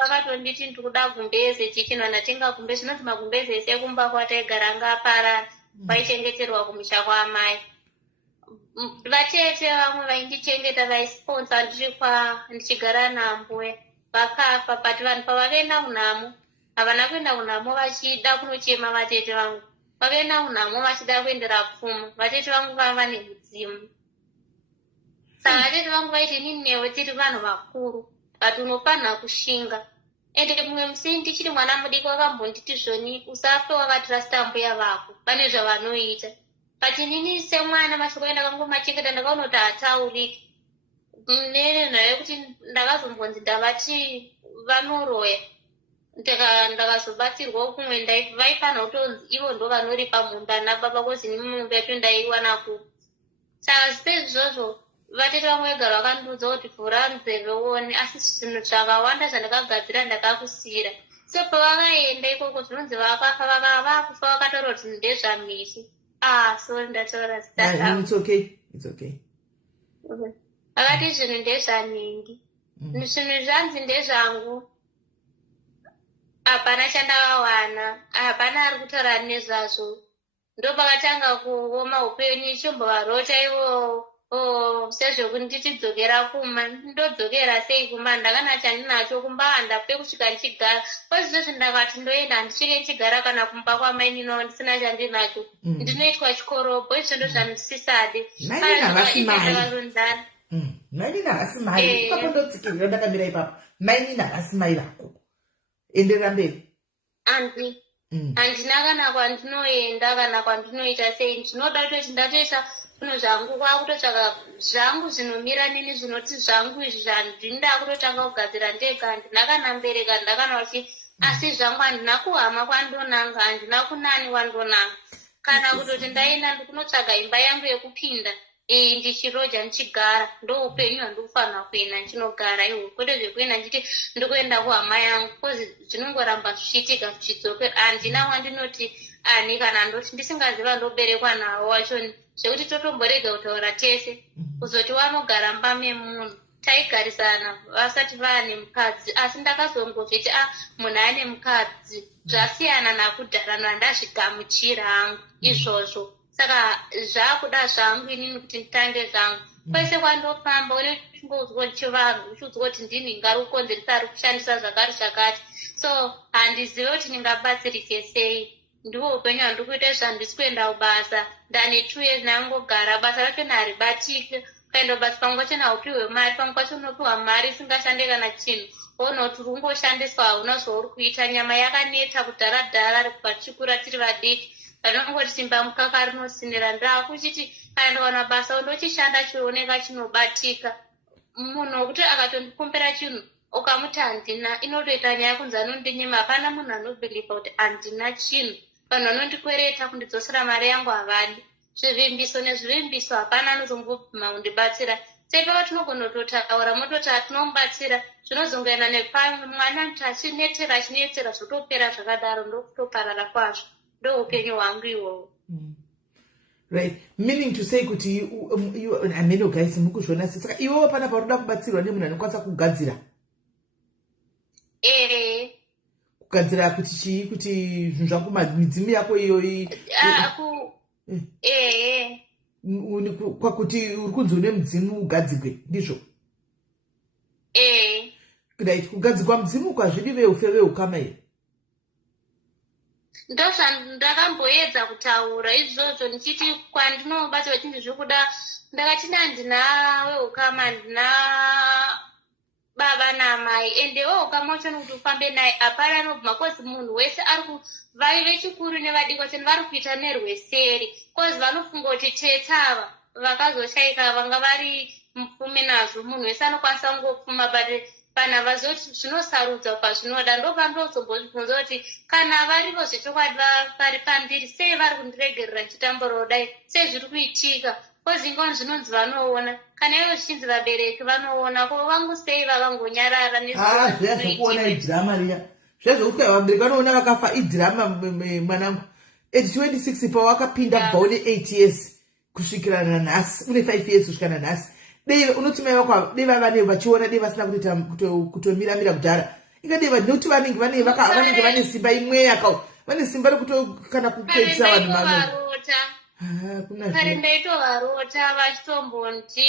Vakatonditi ndikuda gumbeze chichinwa ndatenga gumbeze. Zvinonzi magumbeze ese ekumba kwataigara anga aparara vaichengeterwa kumusha kwaamai. Vatete vamwe vaindichengeta vaisponsa ndichigara nambuya vakafa but vanhu pavakaenda kunhamo havana kuenda kunhamo vachida kunochema vatete vangu. Vakaenda kunhamo vachida kuendera pfuma. Vatete vangu vava nemudzimu. Saka vatete vangu vaiti inini newe tiri vanhu vakuru but unofanha kushinga. Ende mumwe musi ndichiri mwana mudiki wakambonditi zvoni usafe wakatrasta mbuya vako pane zvavanoita. But inini semwana mashoko endakangomachengeta ndakaona kuti hatauriki. Nenhau yekuti ndakazombonzi ndavati vanoroya ndakazobatsirwawo kumwe vaifanha kutonzi ivo ndo vanoripa munda nababa kozi nimumbe yacho ndaiwana kupi. Saka zvise izvozvo vatete vamwe vegara vakandiudza kuti vhura nzeve uone asi zvinhu zvakawanda zvandakagadzira ndakakusiyira. So pavakaenda ikoko zvinonzi vakafa vakufa vakataura kuti ndezvamisi. Sorry ndataura zita ravo. It's okay. Vakati zvinhu ndezvanhingi. Zvinhu zvanzi ndezvangu. Hapana chandavawana. Hapana ari kutaura nezvazvo. Ndo pakatanga kuoma upenyu chombovarota ivo sezvokuti ndichidzokera kuma ndodzokera sei kuma ndakana chandinacho kumba handape kusvika ndichigara kwezvizvo ndakati ndoenda handisvike ndichigara kana kumba kwamainino ndisina chandinacho ndinoitwa chikoropo izvo ndo zvandisisade ndakazondana mainina havasi mai ukapondotsikirira ndakamira ipapo mainina havasi mai vako enderera mberi handina kana kwandinoenda kana kwandinoita sei ndinoda kutoti ndatoisa zvinhu zvangu kwakutotsvaka zvangu zvinomira nini zvinoti zvangu izvi zvandinda kutotanga kugadzira ndega handina kana mbereka ndakana vachi asi zvangu handina kuhama kwandonanga handina kunani kwandonanga kana kutoti ndaenda ndikunotsvaga imba yangu yekupinda ndichiroja ndichigara ndo upenyu handikufanira kuenda ndichinogara iwo kwete zvekuenda ndichiti ndikuenda kuhama yangu kozi zvinongoramba zvichiitika zvichidzoke handina wandinoti ani kana ndoti ndisingaziva ndoberekwa nawo wachoni zvekuti totomborega kutaura tese kuzoti wanogara mbame munhu taigarisana vasati vaane mukadzi asi ndakazongozviti munhu ane mukadzi zvasiyana nakudhara nandazvigamuchira hangu izvozvo saka zvakuda zvangu inini kuti nditange zvangu kwese kwandofamba une chimboudzwa chivanhu uchiudzwa kuti ndini ngari kukonzeresa ari kushandisa zvakari zvakati so handizive kuti ndingabatsirike sei ndiwo upenyu handiri kuita zvandisi kuenda kubasa ndane 2 years nangogara basa racho haribatike ukaenda kubasa pamwe kwacho naupiwe mari pamwe kwacho unopiwa mari isingashande kana chinhu ona kuti rungoshandiswa hauna zvauri kuita nyama yakaneta kudhara pachikura tiri vadiki vanongoti simba mukaka rinosinira ndaakuchiti kana wana basa undochishanda chioneka chinobatika munhu wekuti akatondikumbira chinhu ukamuti handina inotoita nyaya kunzi anondinyima hapana munhu anobhiliva kuti handina chinhu vanhu vanondikwereta kundidzosera mari yangu havadi zvivimbiso nezvivimbiso hapana anozombobvuma kundibatsira seipa tinogona kutotaura mototi hatinomubatsira zvinozongoenda nepamwe mwana kuti achinetera zvotopera zvakadaro ndokutoparara kwazvo ndo upenyu hwangu ihwohwo right meaning to say kuti ameno guys mukuzviona sei saka iwewo pana paroda kubatsirwa nemunhu anokwanisa kugadzira kugadzira kuti chii kuti zvinhu zvako midzimu yako iyoyi kwakuti uri kunzi une mudzimu ugadzigwe ndizvo right kugadzigwa mudzimu kwazvidi veufe veukama here ndozvandakamboedza kutaura izvozvo ndichiti kwandinobatsirwa chinhu zvikuda ndakati ndina weukama handina baba namai ende weukama wachona kuti ufambe naye hapana anobvuma kozi munhu wese vai vechikuru nevadiki vachoni vari kuita nerweseri kozi vanofunga kuti tetava vakazoshaika vanga vari mupfumi nazvo munhu wese anokwanisa kungopfuma pana vazoti zvinosarudza pazvinoda ndopandozobvunza kuti kana varivo zvechokwadi vari pambiri sei vari kundiregerera ndichitamburawo dai sei zviri kuitika kozingoni zvinonzi vanoona kana ivo zvichinzi vabereki vanoona ko vangu sei vakangonyarara nezvekuona idhirama riya zvezvokuti vabereki vanoona vakafa idhirama mwanangu age 26 pawakapinda kubva une 8 years kusvikira nanhasi une 5 years kusvika nanhasi dei unoti mai vako dei vane vachiona dei vasina kutomiramira kudhara ingadei nekuti vanenge vane simba imwe vane simba rekutokana kupedzisa vanhu kare ndaitovarota vachitombonti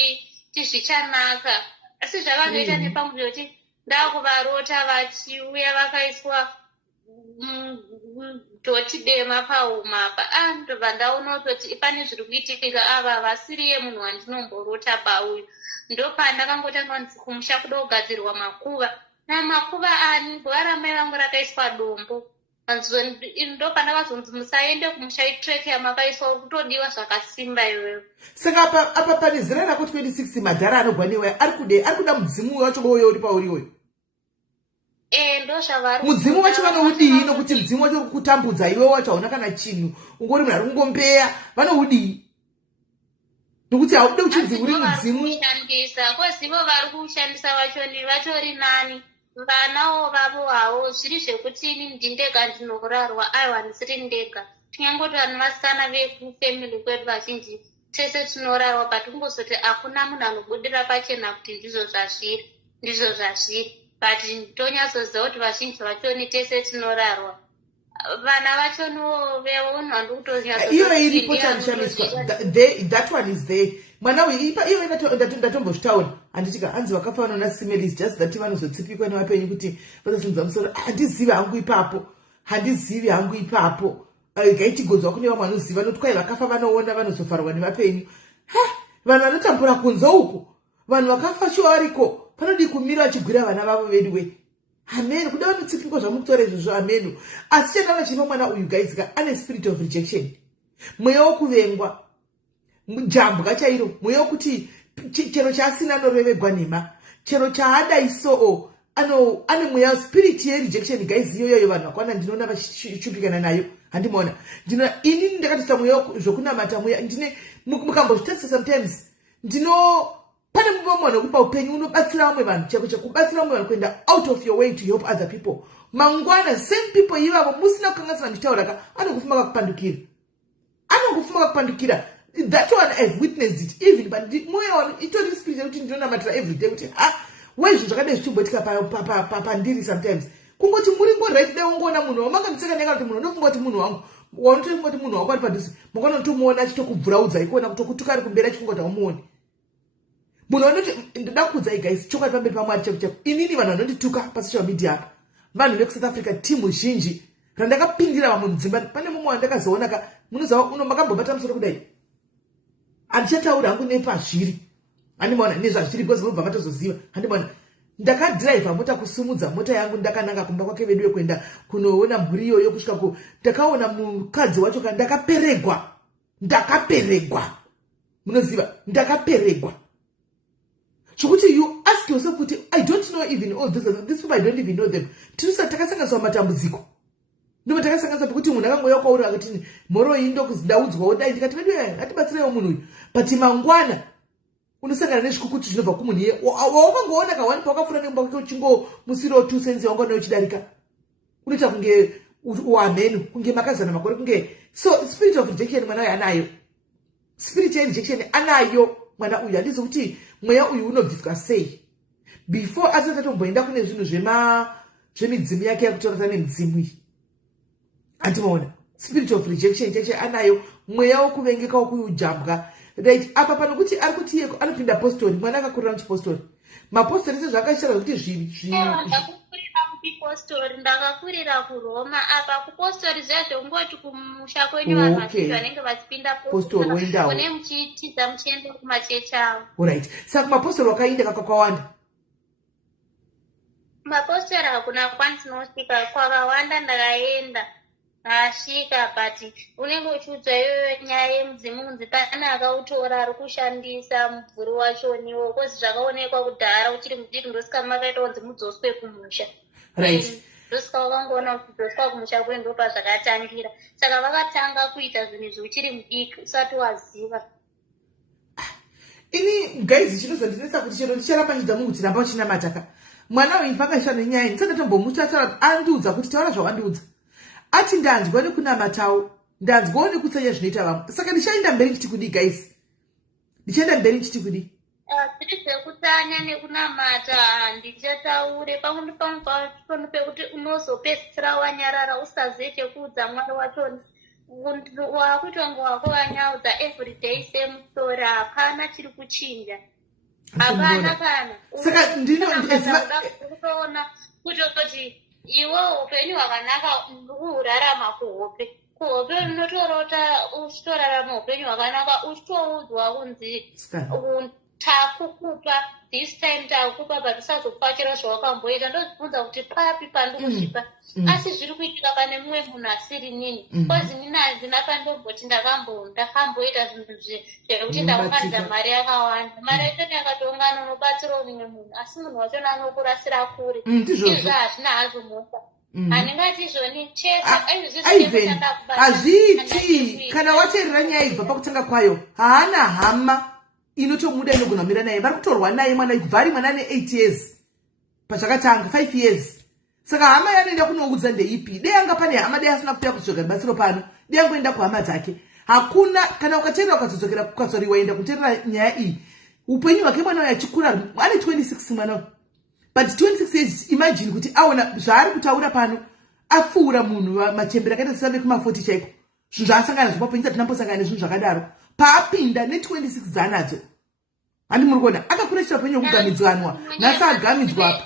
zvichanaka asi zvavanoita nepanguva kuti ndakuvarota vachiuya vakaiswa doti dema paumapa ndobva ndaona kutoti pane zviri kuitika ava vasiriye munhu wandinomborota pauyu ndopandakangotanga kumusha kuda kugadzirwa makuva namakuva ani nguva ramai vangu rakaiswa dombo ndopandakazonzi musaende kumusha itrek yamakaiswa uri kutodiwa zvakasimba iweyo saka apa pane zera rako 26 madhara anogwa newe ari kuda mudzimu wacho woyo uri pauri iwoyo mudzimu wacho vanoudii nokuti mudzimu wacho uri kutambudza iwe wacho hauna kana chinhu ungori munhu ari kungombeya vanoudii nokuti haude uchinzi uri mudzimu kushandisa kozivo vari kuushandisa vachoni vatori nani vanawo vavo havo zviri zvekuti ini ndindega ndinorarwa aiwa ndisiri ndega tinyangoti vanhu vasikana vekufemili kwedu vazhinji tese tinorarwa but kungozoti hakuna munhu anobudira pachena kuti ndizvo zvazviri but tonyatsoziva kuti vazhinji vachoni tese tinorarwa vana vachono veunwa ndikutoziva iyo iripo chanishamiswa. That one is there. Mwana uyu iyo ndatombozvitaura handitika hanzi vakafa vanona similes just that vanozotsipikwa nevapenyu kuti vasasimudza musoro. Handizivi hangu ipapo gaitigodzwa kune vamwe vanoziva nokuti vakafa vanoona vanozofarwa nevapenyu. Vanhu vanotambura kunze uku, vanhu vakafa shuwa variko, panodi kumira vachigwira vana vavo vedu amen. Kuda vanotsipikwa zvamukutora izvozvo amen. Asi chandaona chino mwana uyu guys ane spirit of rejection, mweya wokuvengwa, jambwa chairo, mweya wokuti chero chaasina anorevegwa nhema, chero chaada isoo ane mweya spirit yerejection guys. Iyoyo vanhu vakwana ndinoona vachishupikana nayo. Handimona ndinoona inini ndakatoita mweya zvokunamata mweya ndine mukambozvitarisa sometimes pane mumwe kupa upenyu unobatsira vamwe vanhu chako chakubatsira vamwe vanhu kuenda out of your way to help other people. Mangwana same people ivavo musina kukanganisira mchitauraka anokufuma kakupandukira. That one I've witnessed it even, but mweya wanu itori spirit kuti ndinonamatira every day kuti wezvo zvakadai zvichimboitika pandiri sometimes. Kungoti muri right there ungoona munhu wamanga mutseka neka kuti munhu unofunga kuti munhu wangu wanotofunga kuti munhu wako ari padhuze mangwana unotomuona achitokubvuraudza ikuona kutokutuka ari kumberi achifunga kuti haumuoni. Munhu wanoti ndoda kuudzai guys chokwadi pamberi pamwari chako inini vanhu vanondituka pasocial media apa vanhu vekusouth africa timu zhinji randakapindira vamwe mudzimba. Pane mumwe wandakazoona munoziva makambobata musoro kudai handichataura hangu nepazviri handimaona nezvazviri because munobva matozoziva. Handimaona ndakadhiraivha mota kusumudza mota yangu ndakananga kumba kwake vedu kuenda kunoona mhuri iyoyo kusvika ndakaona mukadzi wacho ndakaperegwa munoziva ndakaperegwa chokuti you ask yourself kuti I don't know even all these people, I don't even know them. Tinosa takasanganiswa matambudziko ndimo takasanganiswa pekuti munhu akangouya kwauri akati mhoro iyi ndokudaudzwawo dai ndikati vedu ngatibatsireiwo munhu uyu but mangwana unosangana nezvikukutu zvinobva kumunhu iye waungangoona kawani pawakafura nemba kwake uchingomusirawo 2 cents wanga nayo uchidarika unoita kunge uamenu kunge makazana makore kunge. So spirit of rejection mwana uyu anayo, spirit yerejection anayo mwana uyu. Handizi kuti mweya uyu unobviswa sei before asati atomboenda kune zvinhu zvemidzimu yake yakutorata nemidzimu iyi. Handimaona spirit of rejection chache anayo, mweya wokuvengeka wokujambwa. Right, apa panokuti ari kuti iye anopinda apostori, mwana akakurira muchipostori. Mapostori sezvakashara kuti ndakakurira kuRoma apa kupostori zvazvo ngoti kumusha kwenyu vanhu vazhinji vanenge vachipinda postori wendawo une muchiitiza muchienda kumachechi avo. Right, saka mapostori wakaenda kakawanda. Mapostori hakuna kwandinosvika kwakawanda ndakaenda asvika but unenge uchiudzwa iyoyo nyaya yemudzimu kunzi pane akautora ari kushandisa mubvuri wachoniwo kozi zvakaonekwa kudhara uchiri mudiki ndosika makaita kunzi mudzoswe kumusha. Right, ndosika wakangoona kuti kudzoswa kumusha kwe ndopa zvakatangira saka vakatanga kuita zvinhu izvi uchiri mudiki usati waziva. Ini guys chinozondinesa kuti chero ndicharapanyidza mungu kuti ramba uchinamataka mwana uyu pakasha nenyaya ndisandatombomutaura andiudza kuti taura zvawandiudza ati ndanzwa nekunamatawo ndanzwawo nekutsanya zvinoita vamwe saka ndichaenda mberi ndichiti kudi guys ndichaenda mberi ndichiti kudi zviri zvekutsanya nekunamata handichataure pamwe pano pekuti unozopedzisira wanyarara usazive chekuudza mwari wachoni wakuita ngo wako wanyaudza everyday same story hapana chiri kuchinja hapana kana saka ndinoona kutoti iwe upenyu hwakanaka urarama kuhope unotorota uchitorarama upenyu hwakanaka uchitoudzwa kunzi takukupa this time takukupa but usazopfachira zvawakamboita ndozvibvunza kuti papi pandikuchipa asi zviri kuitika pane mumwe munhu asiri nini kozi nini handina pandomboti ndakamboita zvinhu zvekuti ndaunganidza mari yakawanda mari yachoni yakatoungana unobatsirawo mumwe munhu asi munhu wachona anokurasira kure izvo hazvina hazvo moka handingati izvoni hazviiti kana wateerera nyaya ibva pakutanga kwayo haana hama inotomuda inogona kumira naye vari kutorwa naye mwana bvari mwana ane 8 years pachakatanga 5 years saka hama yanoenda kunoudza ndeipi dei anga pane hama dei asina kuuya kuzoka batsiro pano dei angoenda kuhama dzake hakuna kana ukateerera ukazodzokera kukazoriwaenda kuteerera nyaya iyi upenyu hwake mwana uyu achikura ane 26 mwana but 26 years imagine kuti aona zvaari kutaura pano apfuura munhu machembera akaita save kuma40 chaiko zvinhu zvaasangana zvipapo nyika tinambosangana nezvinhu zvakadaro paapinda ne26 dzanadzo handi muri kuona akakurechera penyu kugamidzwanwa nhasi agamidzwa apa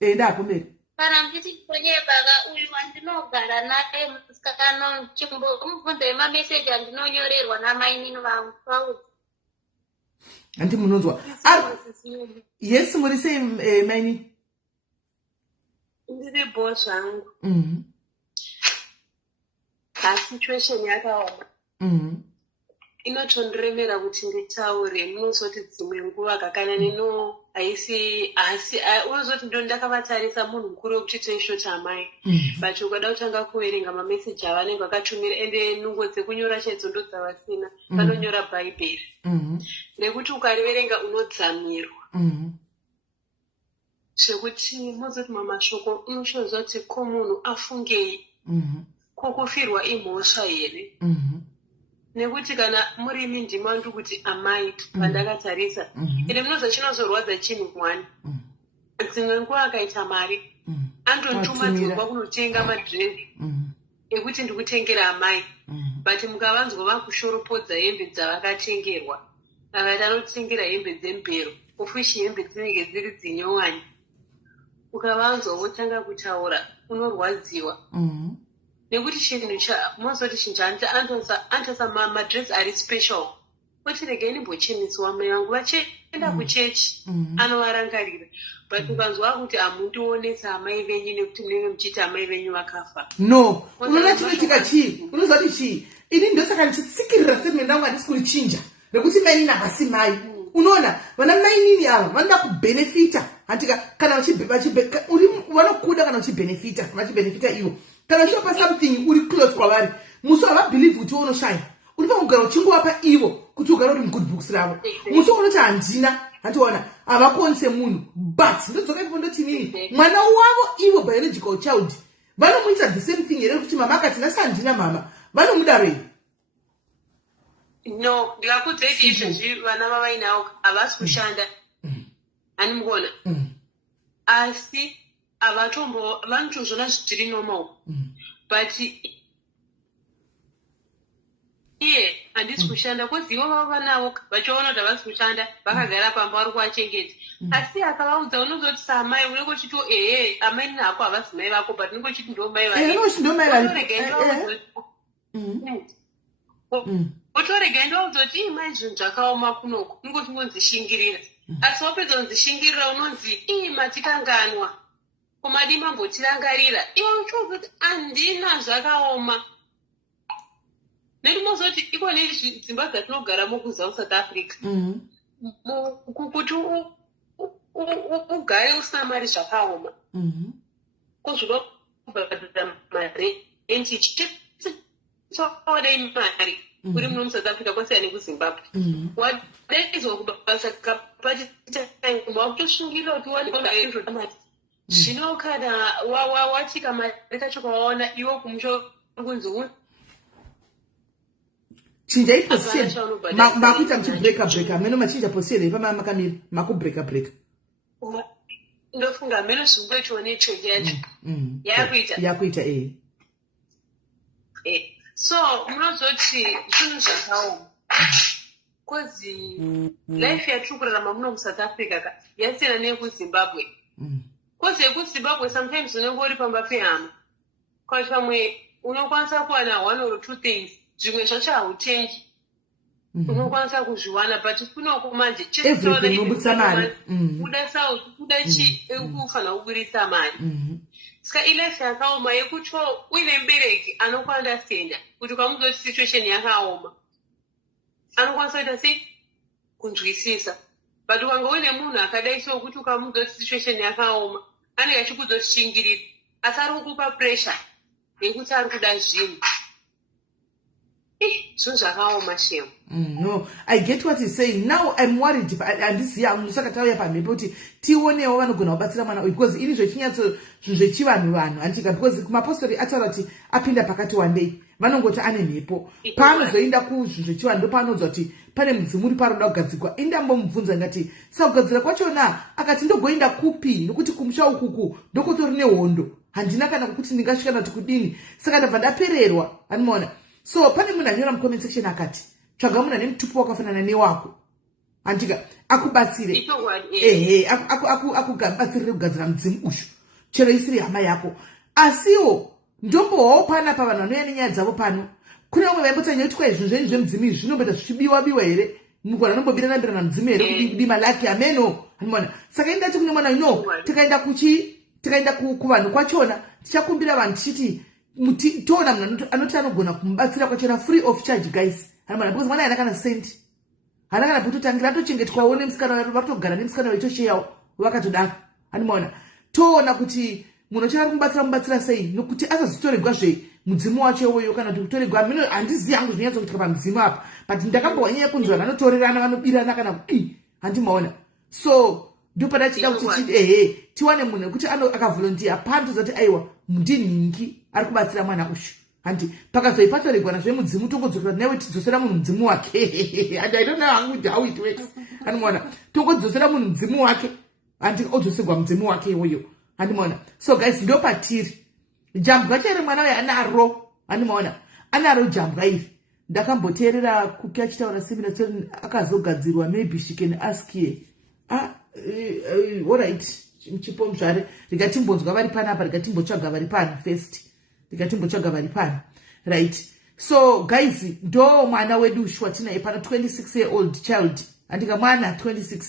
ndako mberi kana mtiti kwenye baga uyu andinogara naye musikakano chimbomubvunze mameseji andinonyorerwa namainini vangu pauzi handi munonzwa yes muri sei maini ndiri boss zvangu situation yakaoma inotondiremera kuti nditaure munozoti dzimwe nguva kakana neno haisi unozoti ndo ndakavatarisa munhu mukuru wekuti toishota amai but ukada kutanga kuverenga mameseji avanenge vakatumira ende nungo dzekunyora chaidzo ndo dzavasina vanonyora bhaibheri nekuti ukariverenga unodzamirwa zvekuti mozoti mamashoko unoshoza kuti ko munhu afungei kokufirwa imhosva here nekuti kana murimi ndima ndi kuti amai pandakatarisa ende munoza chinozorwadza chinhu mwani dzimwe nguva akaita mari andotuma dzorwa kunotenga madhirezi ekuti ndikutengera amai but mukavanzwa vakushoropodza hembe dzavakatengerwa akati anotengera hembe dzembero ofishi hembe dzinenge dziri dzinyowani ukavanzwa wotanga kutaura unorwadziwa nekuti chinhu mozoti chinhu antosa madress ari special otirega inimbocheniswa mai vangu vachienda kuchechi anovarangarira but ukanzwa kuti hamundionesa amai venyu nekuti munenge muchiti amai venyu vakafa no unoona chinoitika chii unozati chii ini ndosaka ndichitsikirira statement yangu handisi kulichinja rekuti mainini havasi mai unoona vana mainini ava vanoda kubhenefita handika kana vanokuda kana uchibhenefita vachibhenefita ivo kana uchipa something uri close kwavari musi havabhelieve kuti unoshaya uri pakugara uchingovapa ivo kuti ugara uri mugood books ravo musi unoti handina handiona havakonise munhu but ndodzoka ipo ndoti nini mwana wavo ivo biological child vanomuita the same thing here kuti mama akati nhasi handina mama vanomuda rei no ndikakudzeti izvezvi vana vavainavo havasi kushanda hani mukuona asi vanotozvona zviri normal but iye handisi kushanda kozi ivo vava vanavo vachiona kuti havasi kushanda vakagara pamba vari kuvachengeta asi akavaudza unozoti saamai unenge uchiti amai nako havasi mai vako but unenge uchiti ndo mai otorega ndoudzoti imai zvinhu zvakaoma kunoko unenge uchingonzishingirira asi wapedza kunzishingirira unonzi matikanganwa komadi mambotirangarira iwe uchozoti handina zvakaoma nendimozoti iko nedzimba dzatinogaramo kuzau South Africa kuti ugare usina mari zvakaoma kozvida kubhadhara mari endi chichiodei mari uri muno muSouth Africa kwasiyana nekuZimbabwe wadaizwa kubasa kapachitaingwa kutosungirira kuti waaa zvino kana watika mari kacho kwawaona iwo kumusho kunzi chinja iposition makuita muchibreaka meno machinja position ipama makamira makubreaka ndofunga meno zvingwechiwo necheji yacho yakuita so munozoti zvinhu zvakaoma kozi life yatiri kurarama muno muSouth Africa yasiyana neyekuZimbabwe kozi yekuZimbabwe sometimes unenge uri pamba pehama kuti pamwe unokwanisa kuwana one or two things zvimwe zvacho hautengi unokwanisa kuzviwana but kunoko manje kuda sauti kuda chi ekufanira kuburitsa mari saka ilife yakaoma yekuti uine mubereki anokuandastenda kuti kwamuzoti situation yakaoma anokwanisa kuita sei kunzwisisa but ukanga uine munhu akadai so kuti ukamuzoti situation yakaoma anenge achikuzoshingirira asi ari kukupa pressure yekuti ari kuda zvinhu zvinhu zvakaoma shemu. No, I get what he's saying. Now I'm worried handiziva musaka tauya pamhepo kuti tionewo vanogona kubatsira mwana uyu because ini zvechinyatso zvinhu zvechivanhu handika because kumapostori ataura kuti apinda pakati wandei vanongoti ane mhepo paanozoinda kuzvinhu zvechivanhu ndopaanodzwa kuti pane mudzimu uri paroda kugadzikwa indambomubvunza ngati sakugadzira kwachona akati ndogoenda kupi nokuti kumusha ukuku ndokutori nehondo handina kana kuti ndingasvika nati kudini saka ndabva ndapererwa anomaona. So pane munhu anyora mucomment section akati tsvaga munhu ane mutupo wakafanana newako handika akubatsire akubatsirire kugadzira mudzimu uyu chero isiri hama yako asiwo ndombowawo pana pavanhu vanouya nenyaya dzavo pano kune vamwe vaimbotanya kuti kwa izvi zvenyu zvemudzimu izvi zvinomboita zvichibiwa here munhu anombobirana mudzimu here kudima lake ameno anomaona. Saka indati kune mwana no tikaenda kuvanhu kwachona tichakumbira vanhu tichiti toona munhu anoti anogona kumubatsira kwachona free of charge guys anomaona because mwana haana kana sendi haana kana kutotangira atochengetwawo nemusikana vakutogara nemusikana vaitosheyawo vakatodaro anomaona. Toona kuti munhu achada kumubatsira sei nokuti asazotoregwa mudzimu wacho iwoyo kana kuti kutoregwa mino handizivi hangu zvinyatso kutika pamudzimu apa but ndakambowanyanya kunzwa vanotorerana vanobirana kana kudii handimaona. So ndopada chida kuti tiwane munhu wekuti akavolontiya pano tozati aiwa ndinhingi ari kubatsira mwana uyu handi pakazoipatoregwa nazvemudzimu tongodzokera newe tidzosera munhu mudzimu wake and I don't know how it works anomaona tongodzosera munhu mudzimu wake handi odzoserwa mudzimu wake iwoyo handimaona. So guys ndopatiri jambwa chere mwana uyu anaro handimaona anaro jambwa iri ndakamboteerera kuki achitaura simina akazogadzirwa maybe she can ask here alright chipo mzvare rikatimbonzwa vari panapa rikatimbotsvaga vari pano first rikatimbotsvaga vari pano right. So guys ndo mwana wedu watinaye pano 26-year-old child andika mwana 26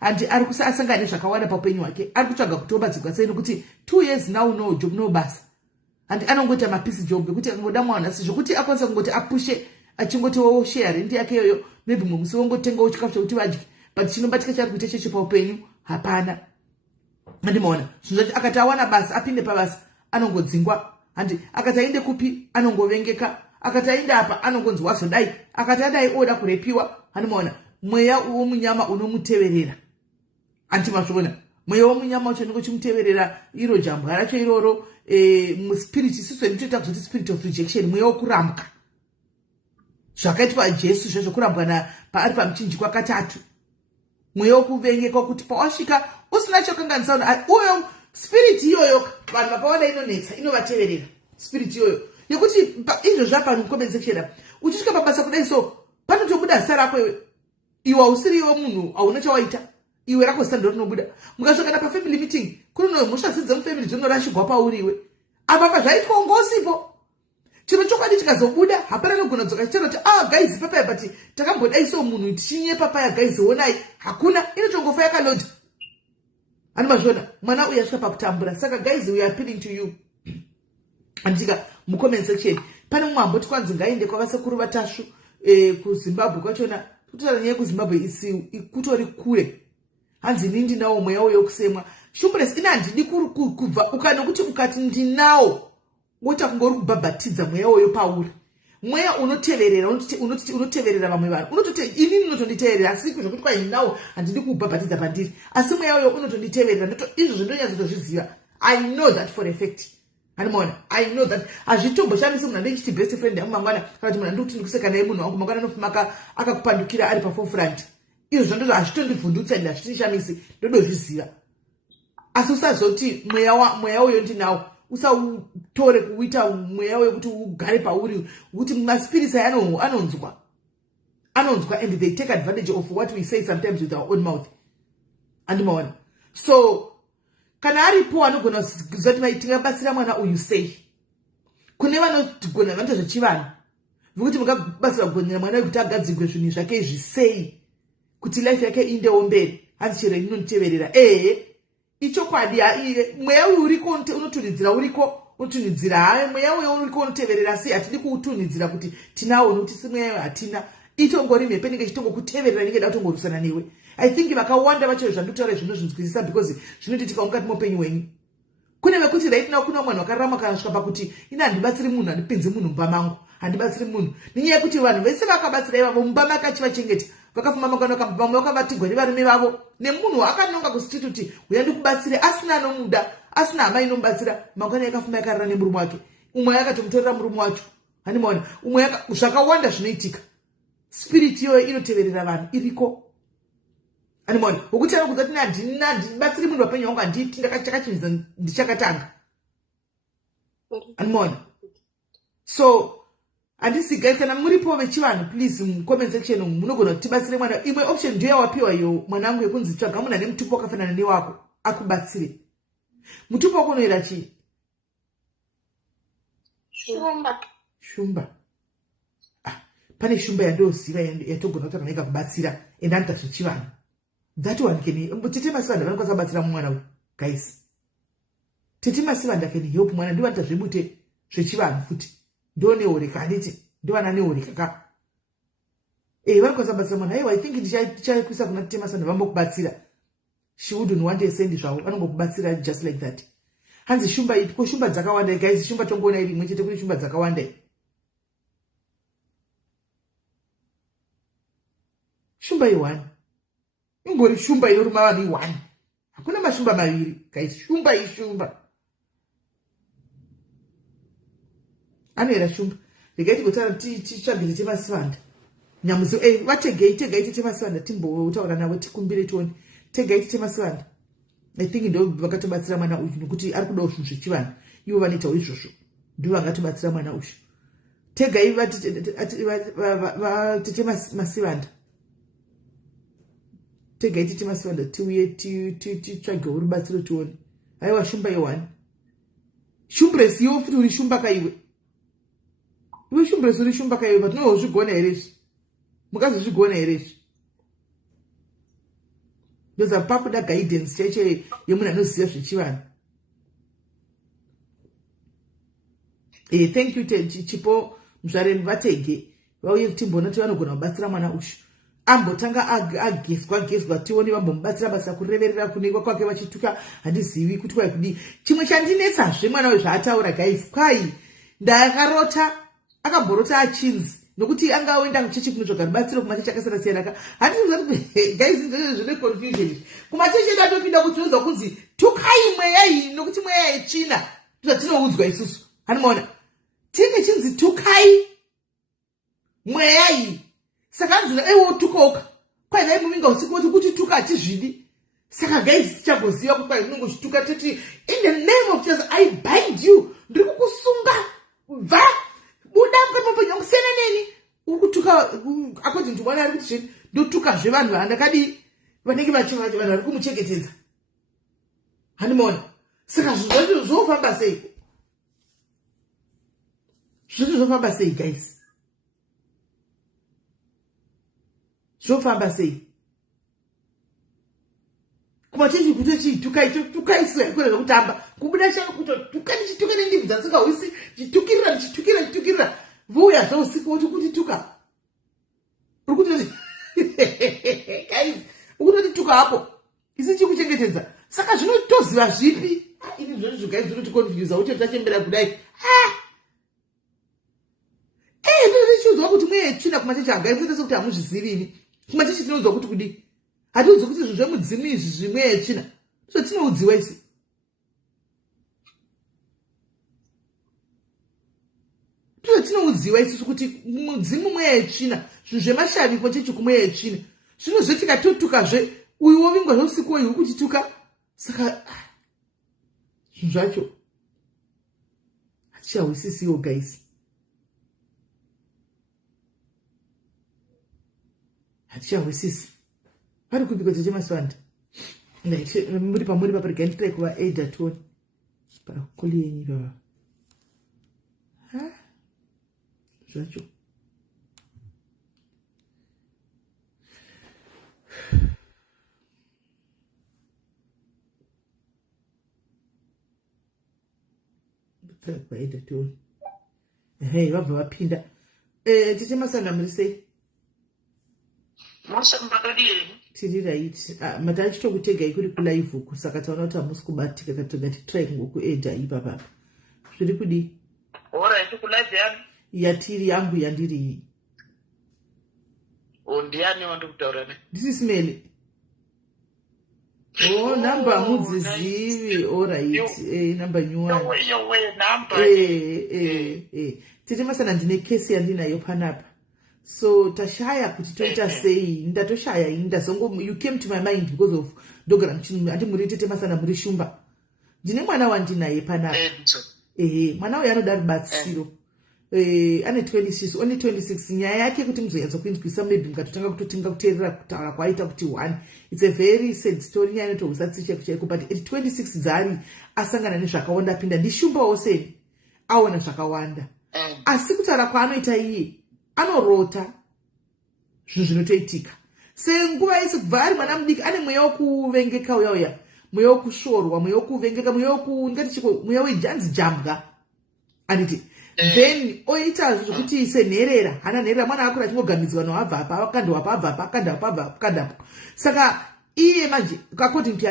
and ari asangana nezvakawanda paupenyu hwake ari kutsvaga kutobatsirwa sei nokuti 2 years now no job no basa and anongoita mapisi job ekuti akangoda mwana zvekuti akwanisa kungoti apushe achingotiwo share rent yake iyoyo maybe mumusi wongotengawo chikafu chekuti vadye but chinobatika chari kuita cheche paupenyu hapana handimaona. Zvinhu zvati akati awana basa apinde pabasa anongodzingwa handi akati ainde kupi anongovengeka akati ainde apa anongonzwa zodai akati adai oda kurepiwa handimaona. Mweya womunyama unomuteverera antimazviona mweya womunyama wacho niko chimuteverera iro jambwa racho iroro muspirit isusu ndinoita kuzoti spirit of rejection mweya wokurambwa zvakaitwa Jesu zvezvokurambwa paari pamuchinjikwa katatu mweya wokuvengeka kuti pawasvika usina chokanganisa uyo spirit iyoyo vanhu vakaona inonetsa inovateverera spirit iyoyo yekuti izvo zvapano mucomment section uchisvika pabasa kudai so panotobuda zita rako iwe hausiri iwe munhu hauna chawaita iwe rako zita ndorinobuda mukasvika pafamily meeting kune mhosva dzidzi dzemufamily dzinorashigwa pauri iwe apa zvaitwa ngosipo chiro chokwadi chikazobuda hapana nogona dzoka chichero kuti guys papaya but takambodai so munhu tichinye papaya guys onai hakuna inotongofa yakalodha animazviona mwana uyu asvika pakutambura. Saka guys we are appealing to you andika mucomment section pane mumwe amboti kwanzi ngaende kwavasekuru vatasvu kuZimbabwe kwachona kutotaura nyaya yekuZimbabwe kutori kure hanzi ini ndinawo mweya uyo wekusemwa shumbures ina handidi kubva ukanokuti ukati ndinawo woita kungori kubhabhatidza mweya uyo pauri mweya unoteverera unoteverera vamwe vanhu inini unotonditeverera asi zvekuti kwainawo handidi kubhabhatidza pandiri asi mweya uyo unotonditeverera izvo zvindonyatsotozviziva. I know that for a fact animaona I know that hazvitomboshamisi munhu andechiti best friend yangu mangwana kana kuti munhu andikuti ndikuseka naye munhu wangu mangwana anofuma akakupandukira ari paforefront izvo zvandozvo hazvitondivhundutsa ende hazvitishamisi ndodozviziva asi usazoti mweya uyo ndinawo usautore kuita mweya uyo kuti ugare pauri kuti maspirits aya anonzwa and they take advantage of what we say sometimes with our own mouth andimaona. So kana aripo anogona kuzoti tingabatsira mwana uyu sei kune vanogona vanoita zvechivanhu vekuti mukabatsira kugonera mwana uyu kuti agadzirwe zvinhu zvake izvi sei kuti life yake indewo mberi hanzi chero inoniteverera ichokwadi mweya uyu uriko unotunidzira unotunidzira haye mweya uyu uriko unoteverera sei hatidi kuutunidzira kuti tinawo nokuti si mweya uyu hatina itongori mhepo inenge ichitongokuteverera inenge da kutongorwisana newe. I think vakawanda vacho zvandikutaura zvinozvinzwisisa because zvinotitika mukati moupenyu hwenyu. Kune vekuti right now kuna mwana wakararama kana svika pakuti ina handibatsiri munhu handipinzi munhu mumba mangu handibatsiri munhu nenyaya yekuti vanhu vese vakabatsira ivavo mumba makachivachengeta vakafamba vamwe vakabatirwa nevarume vavo nemunhu akanonga kustreet kuti uya ndikubatsire asina anomuda asina hama inomubatsira mangwana yakafamba yakarara nemurume wake umwe akatomutorera murume wacho handimaona umwe zvakawanda zvinoitika spirit iyoyo inoteverera vanhu iriko handimaona wokuti anokuza kuti handibatsiri munhu wapenyu wangu handiti ndakachakachimisa ndichakatanga handimaona so handisi guys kana muripo vechivanhu please mucomment section munogona kuti tibatsire mwana imwe option ndiyo yawapiwa iyo mwanangu yekunzi tsvaga munhu ane mutupo wakafanana newako akubatsire mutupo wako unoira chii shumba pane shumba yandoziva yatogona kuti kana ikakubatsira ende anoita zvechivanhu that one can tete masivanda vanokwanisa kubatsira mumwana uyu guys tete masivanda can help mwana ndiwo anoita zvebute zvechivanhu futi ndo neoreka handiti ndovana neoreka ka vanokwanisa kubatsira mwana aiwa I think ndichakuisa kuna tete masivanda vambokubatsira she wouldn't want to send zvavo vanongokubatsira just like that hanzi shumba ko shumba dzakawanda guys shumba tongoona iri imwe chete kune shumba dzakawanda shumba i1 ingori shumba inoruma vanhu i1 hakuna mashumba maviri guys shumba ishumba anoera shumba regai tigotara titsvage tete masivanda nyamuzo vategei tete masivanda timbotaura navo tikumbire tione tegai tete masivanda I think ndo vakatobatsira mwana uyu nokuti ari kudawo zvinhu zvechivanhu ivo vanoitawo izvozvo ndo vangatobatsira mwana uyu tegai vatete masivanda tegai tete masivanda tiuye titsvagewo rubatsiro tione aiwa shumba i1 shumbresi iwo futi uri shumba kaiwe iwe shumbresi uri shumba kaiwe patinozvigona herezvi mukazozvigona herezvi ndoza pakuda guidance chaicho yemunhu anoziva zvechivanhu thank you chipo muzvaremi vatege vauye timbona kuti vanogona kubatsira mwana ushu ambotanga agezwa tione vambomubatsira kureverera kunekwa kwake vachituka handizivi kuti kwai kudii chimwe chandinetsazve mwana uyu zvaataura guys kwai ndakarota akamborota achinzi nokuti angaoenda kuchechi kunotsvaga rubatsiro kumachechi akasiyana siyana ka handizviziva kuti guys zvine confusion kumachechi edu atopinda kuti unonzwa kunzi tukai mweya iyi nokuti mweya yechina ndozvatinoudzwa isusu hanimaona tinge chinzi tukai mweya iyi saka anzvina ewo tukoka kwai dai muvinga usiku kuti tuka hachizvidi saka guys tichagoziva kuti kwai unonge uchituka toti in the name of Jesus I bind you ndiri kukusunga bva buda mukati mapenyu angu siyana neni uri kutuka akodzi ndimwana ari kuti zveni ndotukazve vanhu vandakadi vanenge vanhu vari kumuchengetedza handimaona saka zvinhu zvacho zvofamba sei zvacho zvofamba sei guys zvofamba sei kumachechi kuti tukai sio yakwenda kutamba kubuda chako kutotuka nendimbi dzasingawisi chitukirira vuya zvausiku woti kuti tuka uri kutoti guys ukutoti tuka hapo isi chikuchengetedza saka zvinotoziva zvipi ini zvozvo guys zvinoticonfuse kuti tachembera kudai ndinochiudzwa kuti mweya yechina kumachechi hagai kuita sekuti hamuzvizivi ini kumachechi tinoudzwa kuti kudii hatiudzi kuti zvinhu zvemudzimu izvi zvimweya yechina zvatinoudziwa isi ndozvatinoudziwa isusu kuti mudzimu mweya yechina zvinhu zvemashavi kumachechi kumweya yechina zvino zvetikatotukazve uyu wovingwa zveusiku uyu uri kuchituka saka zvinhu zvacho hatichawisisiwo guys hatichawisisi vari kupika chechemaswanda muri pamuri paparega nditrai kuva aida toni pakuli yenyu baba zvacho nditrai kuva aida toni vabva vapinda chechemaswanda muri sei tiri right mata achitokutegai kuri kulive uku saka taona kuti hamusi kubatika katoga titrai kungokuedha ipapapa zviri kudii alright kulive yami yatiri yangu yandiri iyi. Ndiani wandikutaura ne? Ndisi Simele. Oh, number mudzizivi. All right. Number nyuwani. Yowe number. Tete masana ndine kesi yandinayo panapa. So tashaya kuti toita sei, ndatoshaya ndazongo, you came to my mind because of dogara mchinu andi muri tete masana muri shumba. Ndine mwana wandinaye panapa. Mwana uyo anoda rubatsiro. Ane 26, only 26. Nyaya yake kuti muzoyanza kuinzwisa maybe mukatotanga kutotinga kuteerera kutaura kwaita kuti 1. It's a very sad story nyaya inotohusatsiche kuchaiko, but at 26 dzari asangana nezvakawanda apinda ndishumbawo sei aona zvakawanda. Asi kutaura kwaanoita iye anorota zvinhu zvinotoitika. Senguva isi kubva ari mwana mudiki ane mweya wokuvengeka uya mweya wokushorwa, mweya wokuvengeka, mweya wejanzi jambwa anditi. Then oita zvokuti senherera hana nherera mwana akura achingogamidzwa noabva apa akandwa abva apa akandapo. Saka iye manje according to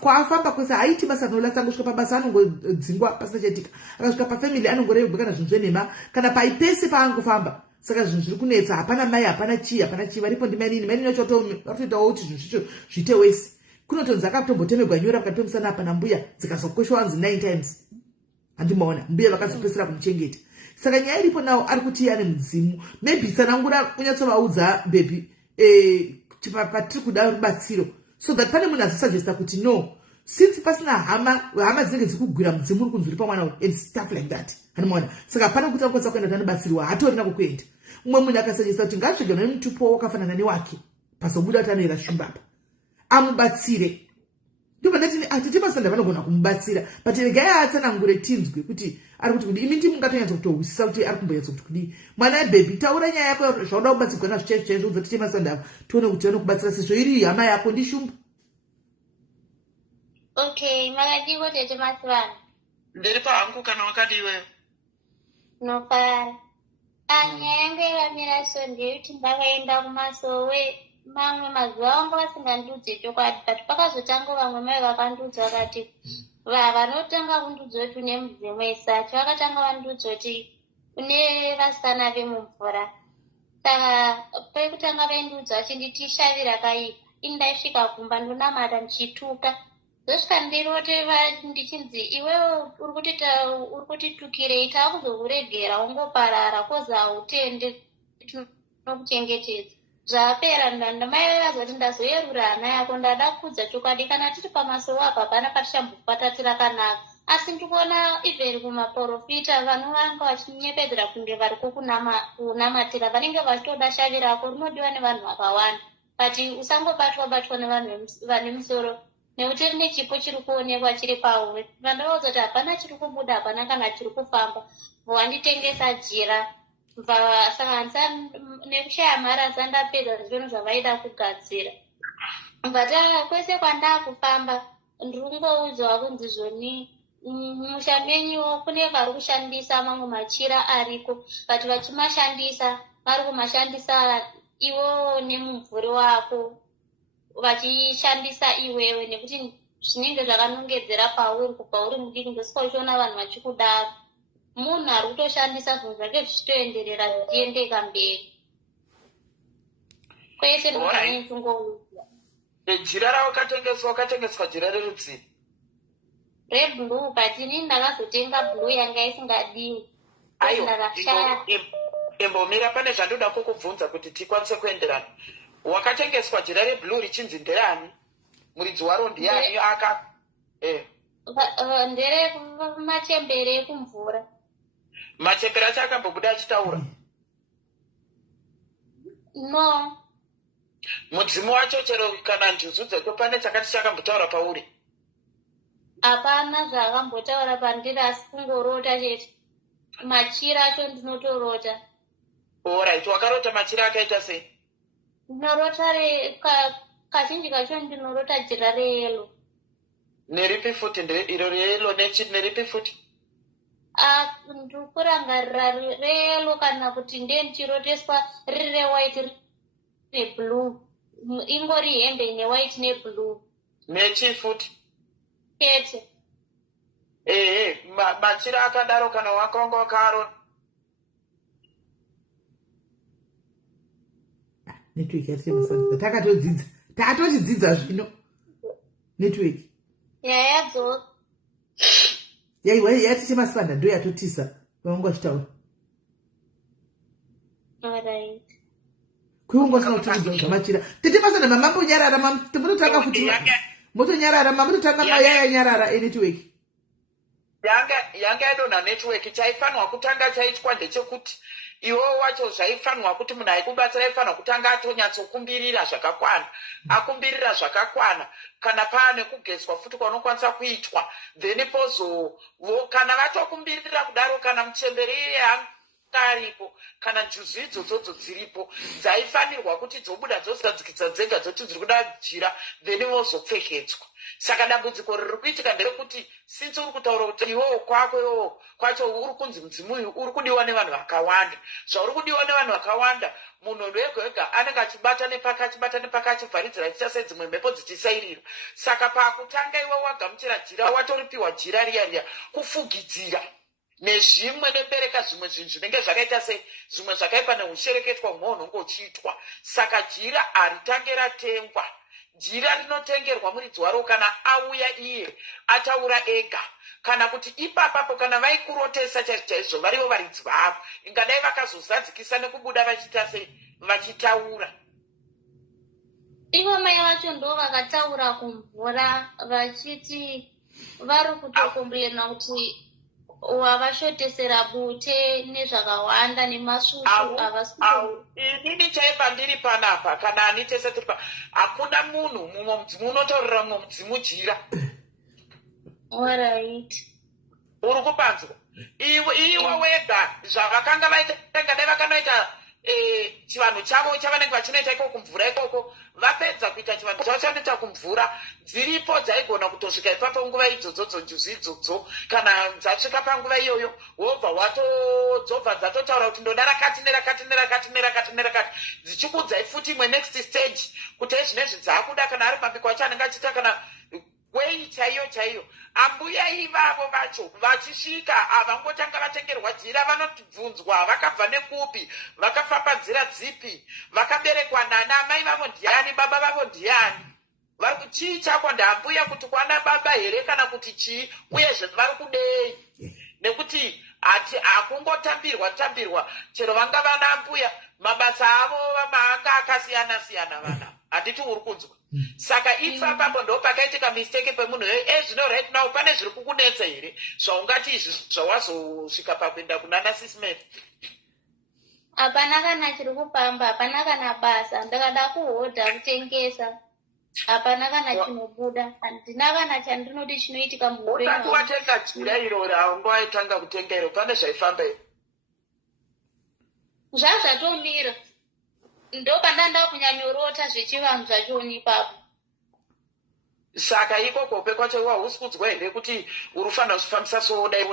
kwaafamba kwese haiti basa rinolatsa kusvika pabasa anongodzingwa pasina chaitika, akasvika pafamily anongorebwa kana zvinhu zvenhema kana paipese paangofamba. Saka zvinhu zviri kunetsa, hapana mai hapana chii varipo ndimainini mainini yacho varikutoitawo kuti zvinhu zvicho zviite wese. Kunotonzi akatombotemegwa nyora pakati pemusana apa nambuya dzikazokweshwa wanzi 9 times. Handimaona mbuya vakazopesera kumuchengeta. Saka nyaya iripo nawo ari kuti ane mudzimu. Maybe sanangura kunyatsovaudza bebi patiri kuda rubatsiro, so that pane munhu azosuggesta kuti no, since pasina hama dzinenge dzikugwira mudzimu uri kunzwi pamwana uyu and stuff like that. Handimaona. Saka pana kuti akwanisa kuenda tanobatsirwa hatorina kukuenda. Umwe munhu akasuggesta kuti ngatsvige nemutupo wakafanana newake pazobuda kuti anoera shumba apa amubatsire. Ndipo ndati atiti masanda vanogona kumubatsira, but regai atsanangure tinzwe kuti ari kuti kudi imi ndimungatonyatsa kutohwisisa kuti ari kumboyatsa kuti kudi mwana webebi taura nyaya yako zvauda kubatsirwa nazvo chaizvo udza titi masanda tione kuti anokubatsira sezvo iri hama yako ndishumba. Okay, makadiko tete masivana. Ndiri pahangu kana wakadi iweyo. Nofara. Nyaya yangu yakamira so ndeyekuti ndakaenda kumasowe mamwe mazuva anga vasingandudzi chokwadi, but pakazotanga vamwe mai vakandudza vakati vanotanga kundudza kuti une mudzimu wesacho vakatanga vandudza kuti une vasana vemumvura. Saka pekutanga vaindudza vachinditi shavi rakaipa, ini ndaisvika kumba ndonamata ndichituka zvosvika ndirote ndichinzi iwewe uri kutitukirei, taakuzokuregera ungoparara koza hautende tinokuchengetedza. Zvapera ndamai vazoti ndazoyerura hana yako ndada kudza chokwadi kana tiri pamasowo apa hapana patichambopatatira kanaka. Asi ndikuona even kumaprofita vanhu vanga vachinyepedzera kunge variko kunamatira vanenge vachitoda shavi rako rinodiwa nevanhu vakawanda, but usangobatwa nevanhu vane musoro nekuti rine chipo chiri kuonekwa chiri pawe. Vandavaudza kuti hapana chiri kubuda, hapana kana chiri kufamba, wanditengesa jira. Saka nekushaya mari asandapedza zvinhu zvavaida kugadzira. But kwese kwandakufamba ndiri kungoudzwa kunzi zvoni musha menyuwo kune vari kushandisa mamwe machira ariko, but vachimashandisa vari kumashandisa iwewo nemumvuri wako, vachishandisa iwewe nekuti zvinenge zvakanongedzera pauri kubva uri mudiki ndosika uchiona vanhu vachikudaro. Munhu ari kutoshandisa zvinhu zvake zvichitoenderera zvichiendeka mberi. Kwese ndinongoudzwa. Jira rakatengeswa jira rerudzi reblue, but ini ndakazotenga blue yanga isingadiwi. Imbomira pane zvandoda kukubvunza kuti tikwanise kuenderana. Wakatengeswa jira reblue richinzi nderani? Muridzi waro ndiani aka? Ndere machembere ekumvura. Machembere acho akambobuda achitaura? No. Mudzimu wacho chero kana ntuzu dzacho pane chakati chakambotaura pauri? Hapana zvaakambotaura pandiri, asi kungorota chete. Machira acho ndinotorota. Alright, wakarota machira akaita sei? Ndinorota kazhinji kacho ndinorota jira reyelo. Neripi futi iro reyelo neripi futi? Ndikurangarira reyelo kana kuti ndichiroteswa riri rewhite neblue. Ingori hembe ine white neblue. Nechi futi? Kete. Machira akadaro kana wakanga wakaro? network yati masana takatodzidza tatochidzidza zvino network yadzo yaiwa yati chemasana ndo yatotisa vangu vachitaura alright kuongo sina utaudzwa zvamachira tete masana mamambo nyarara mototanga futi motonyarara mamototanga mayaya nyarara enetwork yanga yadonha network chaifanwa kutanga chaitwa ndechekuti iwo wacho zvaifanwa kuti munhu aikubatsira aifanwa kutanga atonyatsokumbirira zvakakwana akumbirira zvakakwana kana paane kugezwa futi kwaunokwanisa kuitwa then pozovo kana vatokumbirira kudaro kana muchemberi aripo kana njuzu idzodzo dziripo dzaifanirwa kuti dzobuda dzozadzikisa dzega dzoti dziri kuda jira then vozopfekedzwa. Saka dambudziko riri kuitika nderekuti since uri kutaura kuti iwowo kwako iwowo kwacho uri kunzi mudzimu uyu uri kudiwa nevanhu vakawanda. Zvauri kudiwa nevanhu vakawanda munhu wega wega anenge achibata nepaka achivharidzira achiita sedzimwe mhepo dzichisairira. Saka pakutanga iwe wagamuchira jira watoripiwa jira riya kufugidzira nezvimwe nebereka zvimwe zvinhu zvinenge zvakaita sei zvimwe zvakaipa neushereketwa humwe hunonge uchiitwa. Saka jira haritange ratengwa. Jira rinotengerwa muridzi waro kana auya iye ataura ega kana kuti ipapapo kana vaikurotesa chaizvo varivo varidzi vavo ingadai vakazozadzikisa nekubuda vachiita sei vachitaura. Ivo mai vacho ndo vakataura kumvura vachiti vari kutokomburena kuti wavashotesera bute nezvakawanda nemasusu inini chaipa ndiri panapa kana ani tese tiri pa hakuna munhu mumwe mudzimu unotaurira mumwe mudzimu jira. Alright. Uri kupanzwa iwe wega zvavakanga vaita ngadai vakanoita chivanhu chavo chavanenge vachinoita ikoko kumvura ikoko vapedza kuita chivanhu chavo chanoita kumvura dziripo dzaigona kutosvika ipapo nguva idzodzo njuzu idzodzo kana dzasvika panguva iyoyo wobva watodzobva dzatotaura kuti ndoda rakati nerakati nerakati nerakati nerakati dzichikudzai futi imwe next stage kuti ezvinezvi dzaakuda kana ari mabiko acho anenge achiita kana wei chaiyo ambuya ivavo vacho vachisvika havangotanga vatengerwa jira vanobvunzwa vakabva nekupi vakafamba nzira dzipi vakaberekwa nani amai vavo ndiani baba vavo ndiani chii chako ndaambuya kuti kwana baba here kana kuti chii uyezve vari kudei nekuti hakungotambirwa chero vanga vana ambuya mabasa avo maanga akasiyana vana handiti uri kunzwa. Saka ipapo ndo pakaitika mistake pemunhu zvino right now pane zviri kukunetsa here zvaungati izvi zvawazosvika pakuenda kunana sismet. Hapana kana chiri kufamba, hapana kana basa ndakada kuhodha kutengesa, hapana kana chinobuda, handina kana chandinoti chinoitika muupenyu. Usati watenga jira iroro haunga waitanga kutenga iro pane zvaifamba here? Zvazvatomira ndo pandanda kunyanyorota zvechivanhu zvachoni ipapo. Saka ikokope kwacho hausi kudzwa here kuti urufanira kufambisa so dai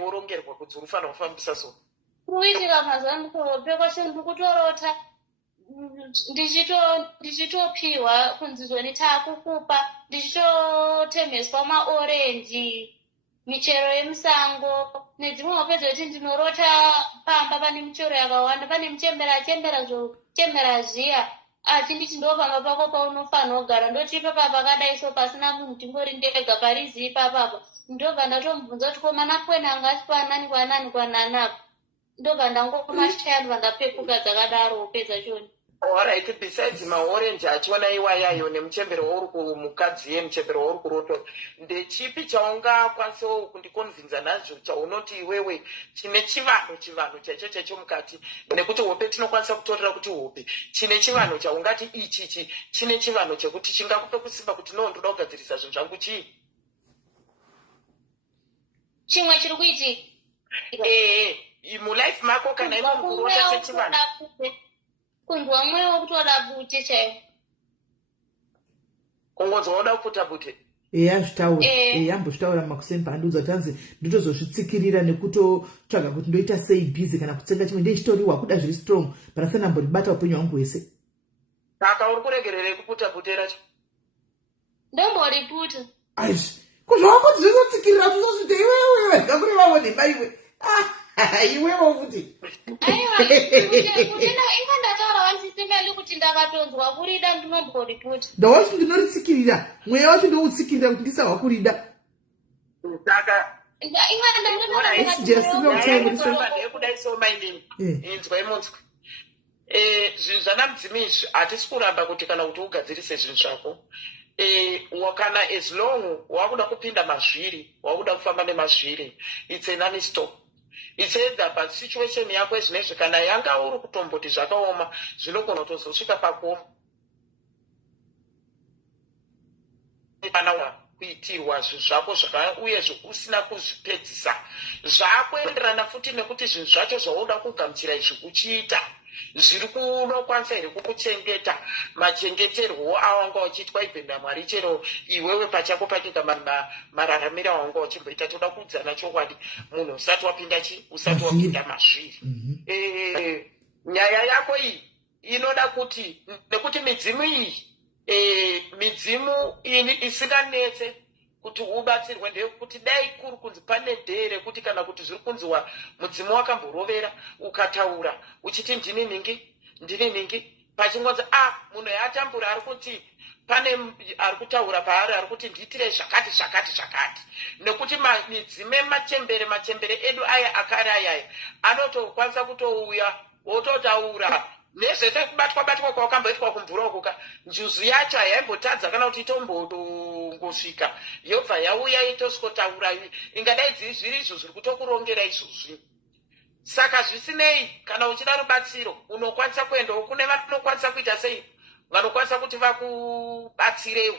worongerwa kuti urufanira kufambisa so kuitika mazanikope kwacho ndikutorota ndichitopiwa kunzizoni taakukupa ndichitotemheswa maorenji michero yemusango nedzimwe wapedza kuti ndinorota pamba pane michero yakawanda pane chembera zviya achinditi ndopamba pako paunofanira kugara ndochipa pakadai so pasina munhu tingori ndega parizivi papapo ndobva ndatombvunza kuti komana kwenanga achipanani kwanani apo ndobva ndangomashayani vandapepuka dzakadaro upedza choni. Alright, besides maorenji achiona iwayayo nemuchembero wauri kumukadzi yemuchembero wauri kurotora ndechipi chaungakwanisawo kundikonvinza nazvo chaunoti iwewe chine chivanhu chaicho mukati nekuti hope tinokwanisa kutorera kuti hope chine chivanhu chaungati ichichi chine chivanhu chekuti chingakupe kusimba kuti ndoda kugadzirisa zvinhu zvangu chii chimwe chiri kuitika mulife mako kana iwe mukurota chechivanhu kunzwa mweya wekutoda bute chaiwo kungonzwa woda kuputa bute zvitaura yambozvitaura makusemba andiudza kuti hanzi nditozozvitsikirira nekutotsvaga kuti ndoita sei bhizi kana kutsenga chimwe ndeichitoriwa kuda zviri strong parasana mbondibata upenyu hwangu hwese. Saka uri kuregererei kuputa bute racho? Ndomboriputa kuzvawakoti zvizotsikirira zvizosvita iwewe ngakuri vavo nemaiwe iwewo futi aiwa ndataura vansisi handingali kuti ndakatonzwa kurida ndinomboriputa. Ndawati ndinoritsikirira, mweya wacho ndoutsikirira kuti ndisahwa kurida. Saka It's soma inini. Inzwa imunzwa. Zvinhu zvanamudzimi izvi hatisi kuramba kuti kana kuti ugadzirise zvinhu zvako. Kana as long wakuda kupinda mazviri, wakuda kufamba nemazviri, it's a non-stop. It's either pa situation yako zvinezvi kana yanga uri kutomboti zvakaoma zvinogona kutozosvika pakuoma. Kana kuitirwa zvinhu zvako uye usina kuzvipedzisa zvakuenderana futi nekuti zvinhu zvacho zvauda kugamuchira izvi uchiita zviri kunokwanisa here kukuchengeta machengeterwo awanga uchiitwa ibheni naMwari chero iwewe pachako pachika mararamiro awanga uchimboita. Toda kuudzana chokwadi munhu usati wapinda mazviri. Nyaya yako iyi inoda kuti nekuti midzimu iyi midzimu isinganetse kuti ubatsirwe ndeyekuti dai kuri kunzi pane dhee rekuti kana kuti zviri kunziwa mudzimu wakamborovera ukataura uchiti ndini ningi pachingonzi munhu yatambura ari kuti pane ari kutaura paari ari kuti ndiitire zvakati nekuti midzimu machembere edu aya akare ayaya anotokwanisa kutouya wototaura nezvese kubatwa kwawakamboitwa kumvura ukuka njuzu yacho haimbotadza kana kuti itombongosvika yobva yauya itosikotaura ingadai zviri izvo zviri kutokurongera izvozvi. Saka zvisinei kana uchida rubatsiro unokwanisa kuendawo kune vanokwanisa kuita sei, vanokwanisa kuti vakubatsirewo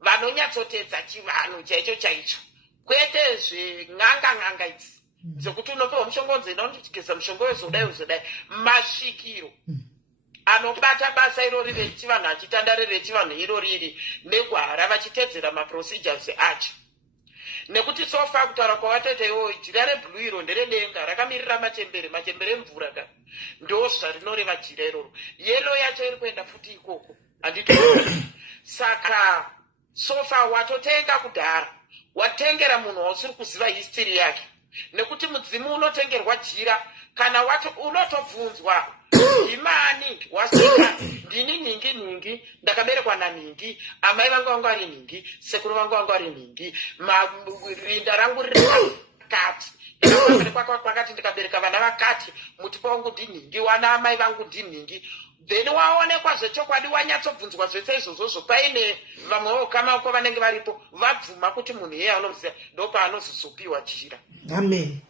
vanonyatsotedza chivanhu chaicho kwete zven'anga idzi dzekuti unopewa mushongonzi inondigeza mushongo wezodai masvikiro anobata basa irori rechivanhu achitandare rechivanhu iroriri negwara vachitedzera maprocedures acho. Nekuti sofa kutaura kwawatete iwoyo jira rebhulu iro nderedenga rakamirira machembere emvura ka ndo zvarinoreva jira iroro. Yelo yacho iri kuenda futi ikoko handito. Saka sofa watotenga kudhara watengera munhu wausiri kuziva history yake nekuti mudzimu unotengerwa jira kana unotobvunzwa imani wasika ndini ningi ndakaberekwa naningi amai vangu vanga vari ningi sekuru vangu vanga vari ningi rinda rangu rirakati kwakati ndikabereka vana vakati mutipa wangu ndiningi wana amai vangu ndiningi. Then waonekwa zvechokwadi wanyatsobvunzwa zvese izvozvo paine vamwewo kamako vanenge varipo vabvuma kuti munhu iye anoziva ndopaanozozopiwa jira. Amen.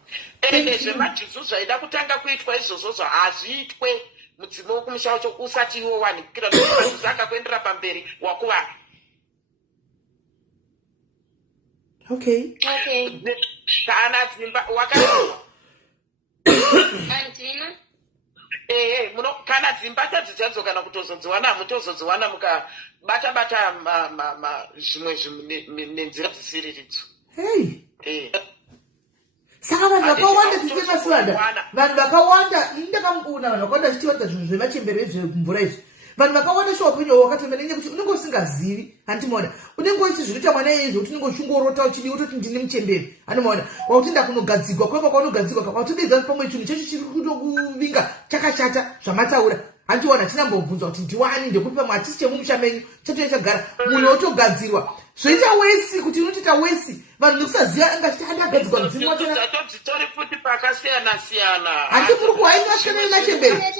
Ende zvemajuzu zvaida kutanga kuitwa izvozvo hazviitwe mudzimu wokumusha wacho usati iwo wanikira ndomajuzu akakuendera pamberi wakuvana. Okay. Kana dzimba wakarowa Andina kana dzimba dzadzo kana kutozodziwana mutozodziwana mukabata zvimwe nenzira dzisiriridzo. Saka vanhu vakawanda tisemasiwanda vanhu vakawanda indakamuona vanhu vakawanda zvichiwanda zvinhu zvemachembere zvemvura izvi vanhu vakawanda shoupenyu wakatomera nekuti unenge usingazivi handimoona unenge uchizviita mwana izvo kuti unenge uchingorota uchidi utoti ndine muchembere handimoona wakutoenda kunogadzigwa kweva kwaunogadzigwa watodedza pamwe chinhu checho chiri kutokuvinga chakashata zvamataura handiona chinambobvunzwa kuti ndiwani ndekupa mwatisi chemumusha menyu chatoe chagara munhu wotogadzirwa zvoita wesi kuti unotoita wesi vanhu nekusaziva angachiti handagadzirwa mudzimu watodzitori futi pakasiyana handi muri kuhaimasvika nemachembere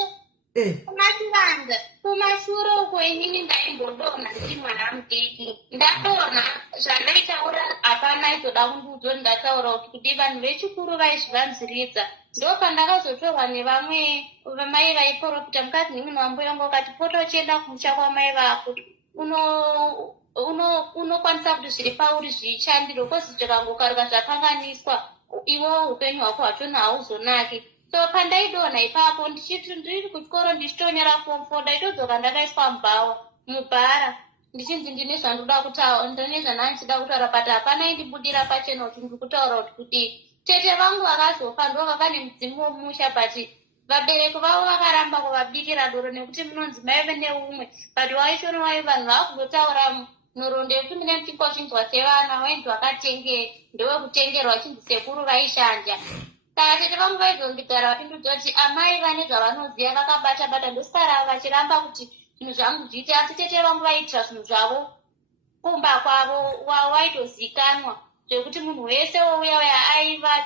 kumativanga kumashure uko inini ndaimbodona ndiri mwana mudiki ndadona zvandaitaura hapana izoda kundiudza ndataura kuti vanhu vechikuru vaizvivanziridza ndo pandakazotorwa nevamwe vamai vaiprofita mukadzi nemunhu wambo yangu wakati pota uchienda kumusha kwamai vako unokwanisa kuti zviri pauri zvichandiro kozi tikangokaruka zvakanganiswa iwo upenyu hwako hwachona hauzonaki. So pandaidona ipapo ndiri kuchikoro ndichitonyera form 4 ndaitodzoka ndakaiswa mubhara ndichinzi ndine zvandoda kutaura ndine zvandanchida kutaura but hapana indibudira pachena kuti ndiri kutaura kuti tete vangu vakazofa ndo vakane mudzimu womusha but vabereki vavo vakaramba kuvabikira doro nekuti munonzi maive neumwe but waishona wai vanhu vakungotaura nhoroondo yekuti mine mutingo wachinzwa sevana wainzi wakatenge ndewekutengerwa chinzi sekuru vaishanja. saka tete vangu vaizondigara vapindudza kuti amai vane zvavanoziva vakabata-bata ndosara vachiramba kuti zvinhu zvangu zviite, asi tete vangu vaitira zvinhu zvavo kumba kwavo waitozikanwa zvekuti munhu wese wouya aiva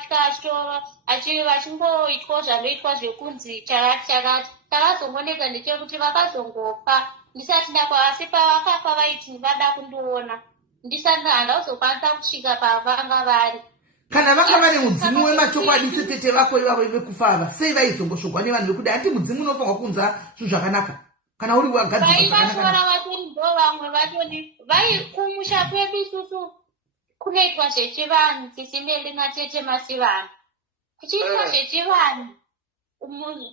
vachingoitwa zvanoitwa zvekunzi chakati chakati. Takazongoneka ndechekuti vakazongofa ndisati ndakwa, asi pavakafa vaiti vada kundiona ndisati handazokwanisa kusvika pavanga vari. Kana vanga vane mudzimu wemachokwadi setete vako ivavo vekufa ava, sei vaizongoshogwa nevanhu vekuti hati mudzimu unofanwa kunza zvinhu zvakanaka kana uri wagadzirwa vaivatora vatoni ndo vamwe vatoni kumusha kwedu isusu kunoitwa zvechivanhu tisimeli natete masivanhu kuchiitwa zvechivanhu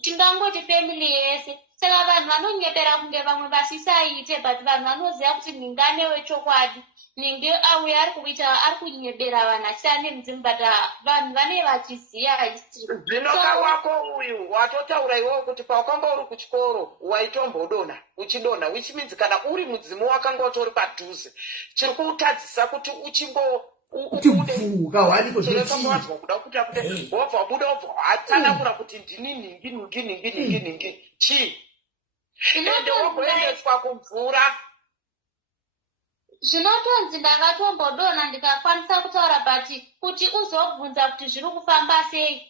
tingangoti family yese. Saka vanhu vanonyepera kunge vamwe vasisaite, but vanhu vanoziva kuti ningane wechokwadi ninge auya ari kuita ari kunyebera vanhu asiyane mudzimu, but vanhu vane vachiziya history. Zvinoka wako uyu watotaura iwewo kuti pawakanga uri kuchikoro waitombodonha uchidonha, which means kana uri mudzimu wakanga utori padhuze, chiri kuutadzisa kuti uchimbowanzwa kuda kuti wabva wabuda wabva watsanangura kuti ndini ningi chii ende womboendeswa kumvura. Zvinotonzi ndakatombodonha ndikakwanisa kutaura, but kuti uzobvunza kuti zviri kufamba sei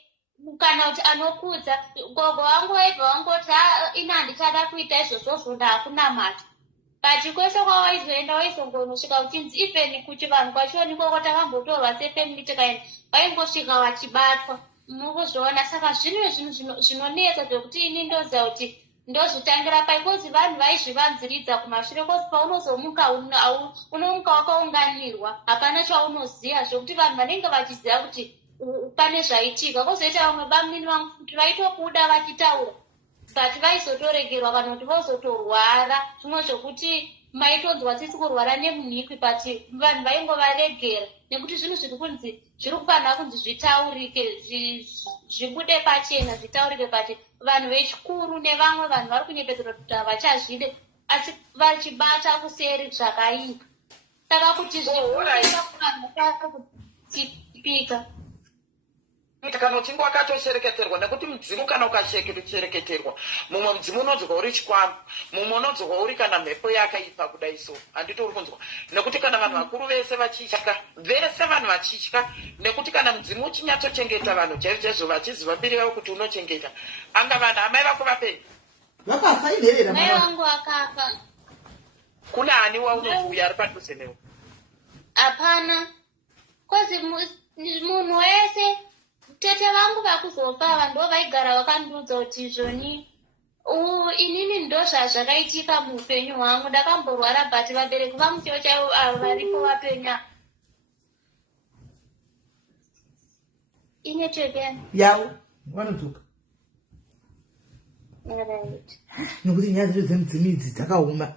kana kuti anokudza gogo wangu waibva wangoti ina handichada kuita izvozvo ndakunamata, but kwese kwawaizoenda waizongonosvika uchinzi even kuti vanhu kwachonikoko takambotorwa sefamily tikaenda vaingosvika vachibatwa mukuzviona. Saka zvino zvinhu zvinonetsa zvekuti ini ndoziva kuti ndozvitangira paikozi vanhu vaizvivanziridza kumashure, kozi paunozomuka unomuka wakaunganirwa hapana chaunoziva, zvokuti vanhu vanenge vachiziva kuti pane zvaitika. Kozoita vamwe bamini vangu kuti vaitobuda vachitaura, but vaizotoregerwa kana kuti vozotorwara zvimwe zvokuti maitonzwa tsitsi kurwara nemunhikwi, but vanhu vaingovaregera nekuti zvinhu zviri kunzi zviri kufanira kunzi zvitaurike, zvibude pachena, zvitaurike pachena. Vanhu vechikuru nevamwe vanhu vari kunyepedzera kuti havachazvide asi vachibata kuseri zvakaipa. Saka kuti zvipika kana uchinge wakatochereketerwa, nekuti mudzimu kana ukachereketerwa, mumwe mudzimu unonzwa uri chikwambu, mumwe unonzwa uri kana mhepo yakaipa kudai so, handiti uri kunzwa. Nekuti kana vanhu vakuru vese vanhu vachitya, nekuti kana mudzimu uchinyatsochengeta vanhu chaizvo vachiziva mbiri vavo kuti unochengeta, anga vanhu amai vako vapenyu vakafa inerera mai vangu vakafa. Kuna ani waunoziva ari padhuze newe? Hapana, kozi munhu wese tete vangu vakuzofa ava ndo vaigara vakandiudza kuti izvoni inini ndo zvazvakaitika muupenyu hwangu. Ndakamborwara but vabereki vamucheo chaivo varipo vapenya inetweke yavo vanodzoka nokuti nyaya dzacho dzemudzimu idzi dzakaoma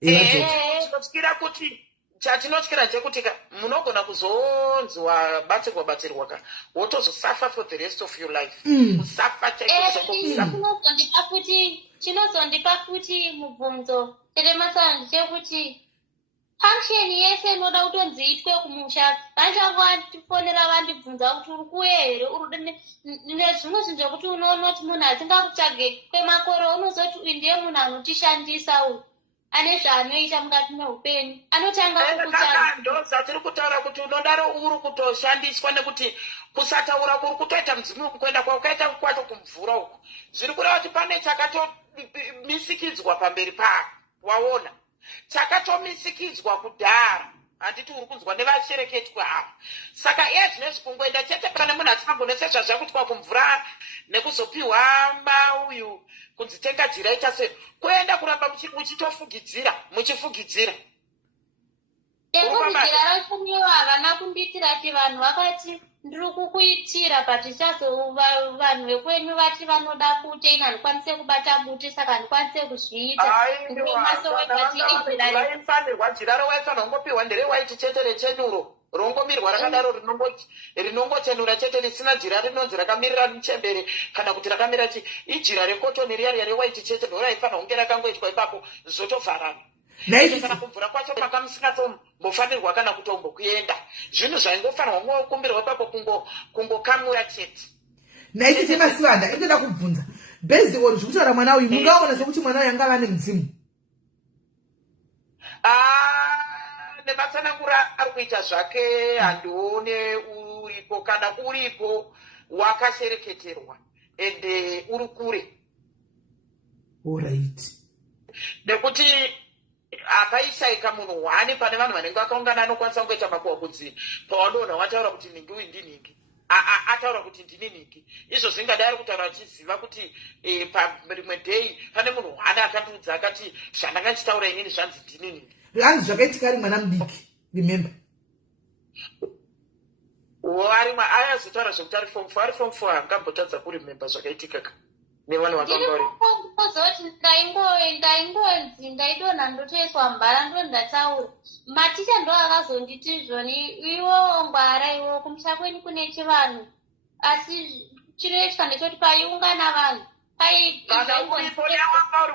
tinotyira kuti chatinotyira chekuti munogona kuzonzwa batsirwa ka wotozosafa for the rest of your life. Kusafa chinozondipa futi mubvunzo teremasanzi chekuti function yese inoda kutonzi itwe kumusha, vanchanga vandifonera vandibvunza kuti uri kuye here, nezvimwe zvinhu zvekuti unoona kuti munhu asingakutsvage kwemakore unozoti uyu ndiye munhu anotishandisa uyu ane zvaanoita mukati meupenyu anotanga kukutsvaga. Ndo zatiri kutaura kuti unodaro uri kutoshandiswa, nekuti kusataura kuri kutoita mudzimu kuenda kwaukaita kwacho kumvura uko zviri kureva kuti pane chakatomisikidzwa pamberi pako. Waona chakatomisikidzwa kudhara, handiti uri kunzwa nevachereketwa ava. Saka zvinezvi kungoenda chete pane munhu asingambonesezva zvakutwa kumvura nekuzopiwa uyu kunzitenga jira ita sei, kuenda kuramba muchifugidzira ekuvidzira rachomiwa havana kundiitira kuti vanhu vakati ndiri kukuitira but vanhu vekwenyu vati vanoda kuti ina handikwanise kubata buti saka handikwanise kuzviita. Vaifanirwa jira rawaifanirwa kungopiwa nderewaiti chete rechenuro rongomirwa rakadaro rinongochenura chete risina jira rinonzi rakamirira muchembere kana kuti rakamirira ijira rekotoni riya rewaiti chete ndo raifanirwa kunge rakangoitwa ipapo zvotovharana. kana kumvura kwacho manga musingatombofanirwa kana kutombokuenda. Zvinhu zvaingofanirwa kungokumbirwa papo kungokamura chete. Naiti Temasivanda inoda kubvunza based on zvekutaura mwana uyu mungaona sekuti mwana uyu angava nemudzimu. Nematsanangura ari kuita zvake handione uripo, kana uripo wakashereketerwa ende uri kure. Alright. Nekuti apaishaika munhu wani pane vanhu vanenge vakaungana anokwanisa kungoita makuhwakudzi pawandoona wataura kuti ningi uyu ndinhingi ataura kuti ndini ningi. Izvo zvingadai ari kutaura achiziva kuti parimwe day pane munhu wani akandiudza akati zvandanga ndichitaura inini zvanzi ndini ningi. Hanzi zvakaitika ari mwana mudiki, remember. Ayazotaura zvekuti ari form 4, ari form 4 angambotadza kuremember zvakaitika ka nevanhu vakanga vari. Ndinozoti ndaingonzi ndaidonha ndotoiswa mbara ndo ndataura. Maticha ndo akazonditi izvoni, iwo ngwara iwo kumusha kweni kune chivanhu. Asi chinoitwa ndechoti paiungana vanhu. Kana uripo dawanga uri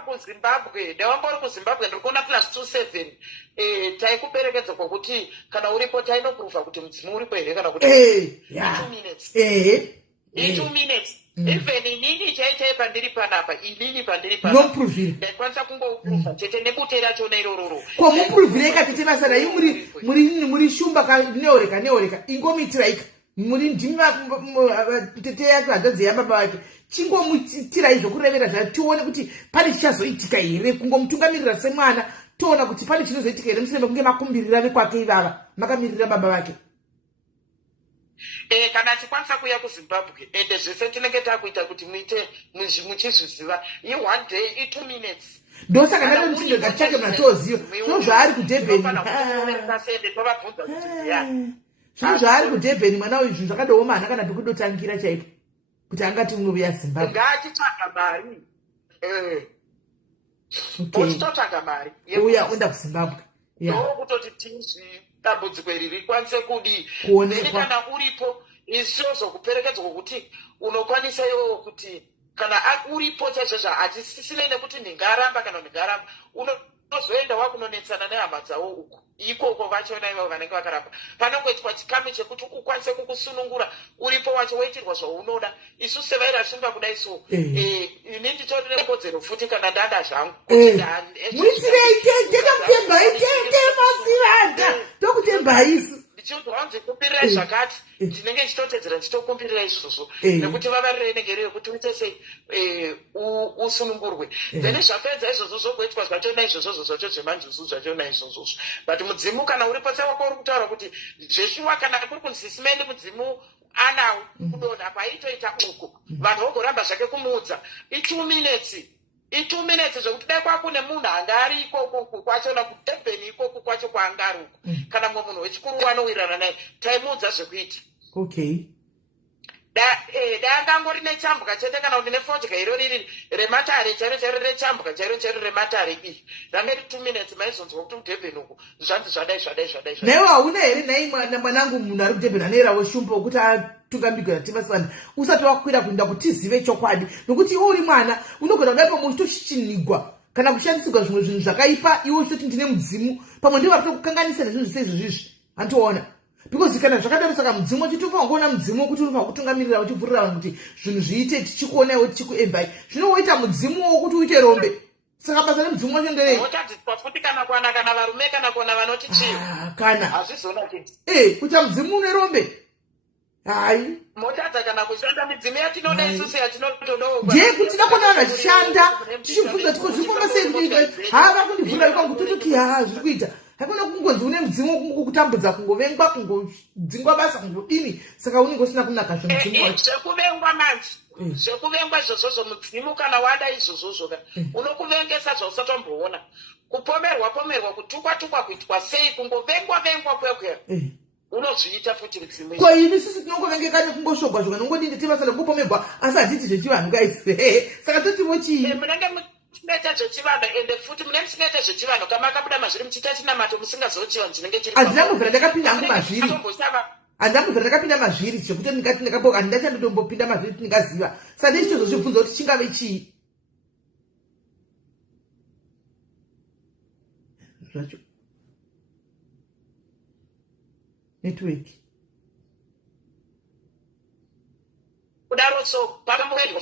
kuZimbabwe ndiri kuona +27 taikuperekedza kwakuti kana uripo tainoprova kuti mudzimu uripo here kana kuti 2 minutes. 2 minutes. Even inini chaitai pandiri panapa, inini pandiri panapa. Noprovira. Ndaikwanisa kungouprova chete nebute racho neirororo. Ko muprovira ikati Temasana muri shumba neoreka ingomitiraika. Muri ndima tete yake hadzi yababa vake. Chingomutira izvo kurevera zvati tione kuti pane chichazoitika here, kungomutungamirira semwana toona kuti pane chinozoitika here mushure mekunge makumbirira vekwake ivava makamirira baba vake. Kana achikwanisa kuuya kuZimbabwe ende zvese tinenge takuita kuti muite muchizviziva, i1 day i2 minutes. Ndosaka ndati kuti ndingachake mnatoziva zvino zvaari kuDurban. Zvino zvaari kuDurban mwana uyu zvinhu zvakadoomana kana pekudotangira chaipo kuti angati unovuya Zimbabwe. Ngachitsvaga mari. Uchitotsvaga mari uya unda kuZimbabwe. Ndokutoti dambudziko iri rikwanise kudi kuonekwa. Kana uripo isizokuperekedzwa kuti unokwanisa iwo kuti kana uripo chaizvozvo hatisisine nekuti ndingaramba kana ndingaramba unozoenda wakunonetsana nehama dzavo uko ikoko vachona ivo vanenge vakaramba panongoitwa chikamu chekuti ukwanise kukusunungura uripo wacho woitirwa zvaunoda. Isu sevairasungwa kudai so ini nditori nekodzero futi kana ndada zvangu muitirei Temasivanda tokutemba isu ndichiwanze kumbirirai zvakati ndinenge ndichitotedzera ndichitokumbirirai izvozvo nekuti vavarire inenge riri kuti uite sei usunungurwe. Then zvapedza izvozvo zvogoitwa zvachona izvozvo zvacho zvemanjuzu zvachona izvozvo. But mudzimu kana uripo sewako uri kutaura kuti zveshuwa kana kuri kunzisimeni mudzimu anawo kudonha paitoita uko vanhu vogoramba zvake kumuudza i2 minutes zvekuti dai kwakune munhu anga ari ikoko kwachona kuDurban ikoko kwacho kwaanga ari uko kana mumwe munhu wechikuru wanowirirana naye taimuudza zvekuita. Okay. Da angangori nechambwa chete kana kuti nefodya iro riri rematare chairo rechambwa chairo rematare iyi range ri 2 minutes maizonzwa kuti kuDurban uko zvanzi zvadai. Naiwe hauna here nai mwanangu munhu ari kuDurban aneerawo shumba wokuti atungamigwa Temasivanda usati wakwira kuenda kuti tizive chokwadi nokuti iwe uri mwana unogona kudai pamwe uchitoshinigwa kana kushandisirwa zvimwe zvinhu zvakaipa iwe uchitoti ndine mudzimu pamwe ndivo vakutokukanganisa nezvinhu zvise izvozvizvi antoona. Because kana zvakadaro saka mudzimu wachitofanwa kuona mudzimu wokuti unofanwa kutungamirira uchivhurira vanhu kuti zvinhu zviite tichikuona iwe tichikuembai zvino woita mudzimu wokuti uite rombe. Saka basa remudzimu wacho nderei? Wotadziswa futi kana varume kana kuona vanoti chiyo kana hazvizona chete kuita mudzimu une rombe. Hai motadza kana kushanda midzimu yatinoda isusu yatinotodawo ndiye kuti tida kuona vanhu vachishanda tichibvunza tikozvifunga sei kuti hava kundibvunza ikwangu tototi zviri kuita hakuna kungonzi une mudzimu kukutambudza kungovengwa kungodzingwa basa kungodini saka unenge usina kunaka zvemudzimu wacho zvekuvengwa manje zvekuvengwa izvozvozvo mudzimu kana wada izvozvozvo ka unokuvengesa zvausatomboona kupomerwa kutukwa kuitwa sei kungovengwa kwekwe unozviita futi mudzimu ko ini sisi tinongovengeka nekungoshogwa nongodini Temasana kungopomerwa asi hadziti zvechivanhu guys saka totivo chii munenge musingaita zvechivanhu ende futi mune musingaita zvechivanhu kama akabuda mazviri muchiita chinamato musingazochivanhu chinenge chiri handinambovhera ndakapinda hangu mazviri handambovhera ndakapinda mazviri zvekuti ndingati ndakaboka handichandotombopinda mazviri tindingaziva saka ndichitozozvibvunza kuti chingave chii. zvacho network kudaro. So pakamuedwa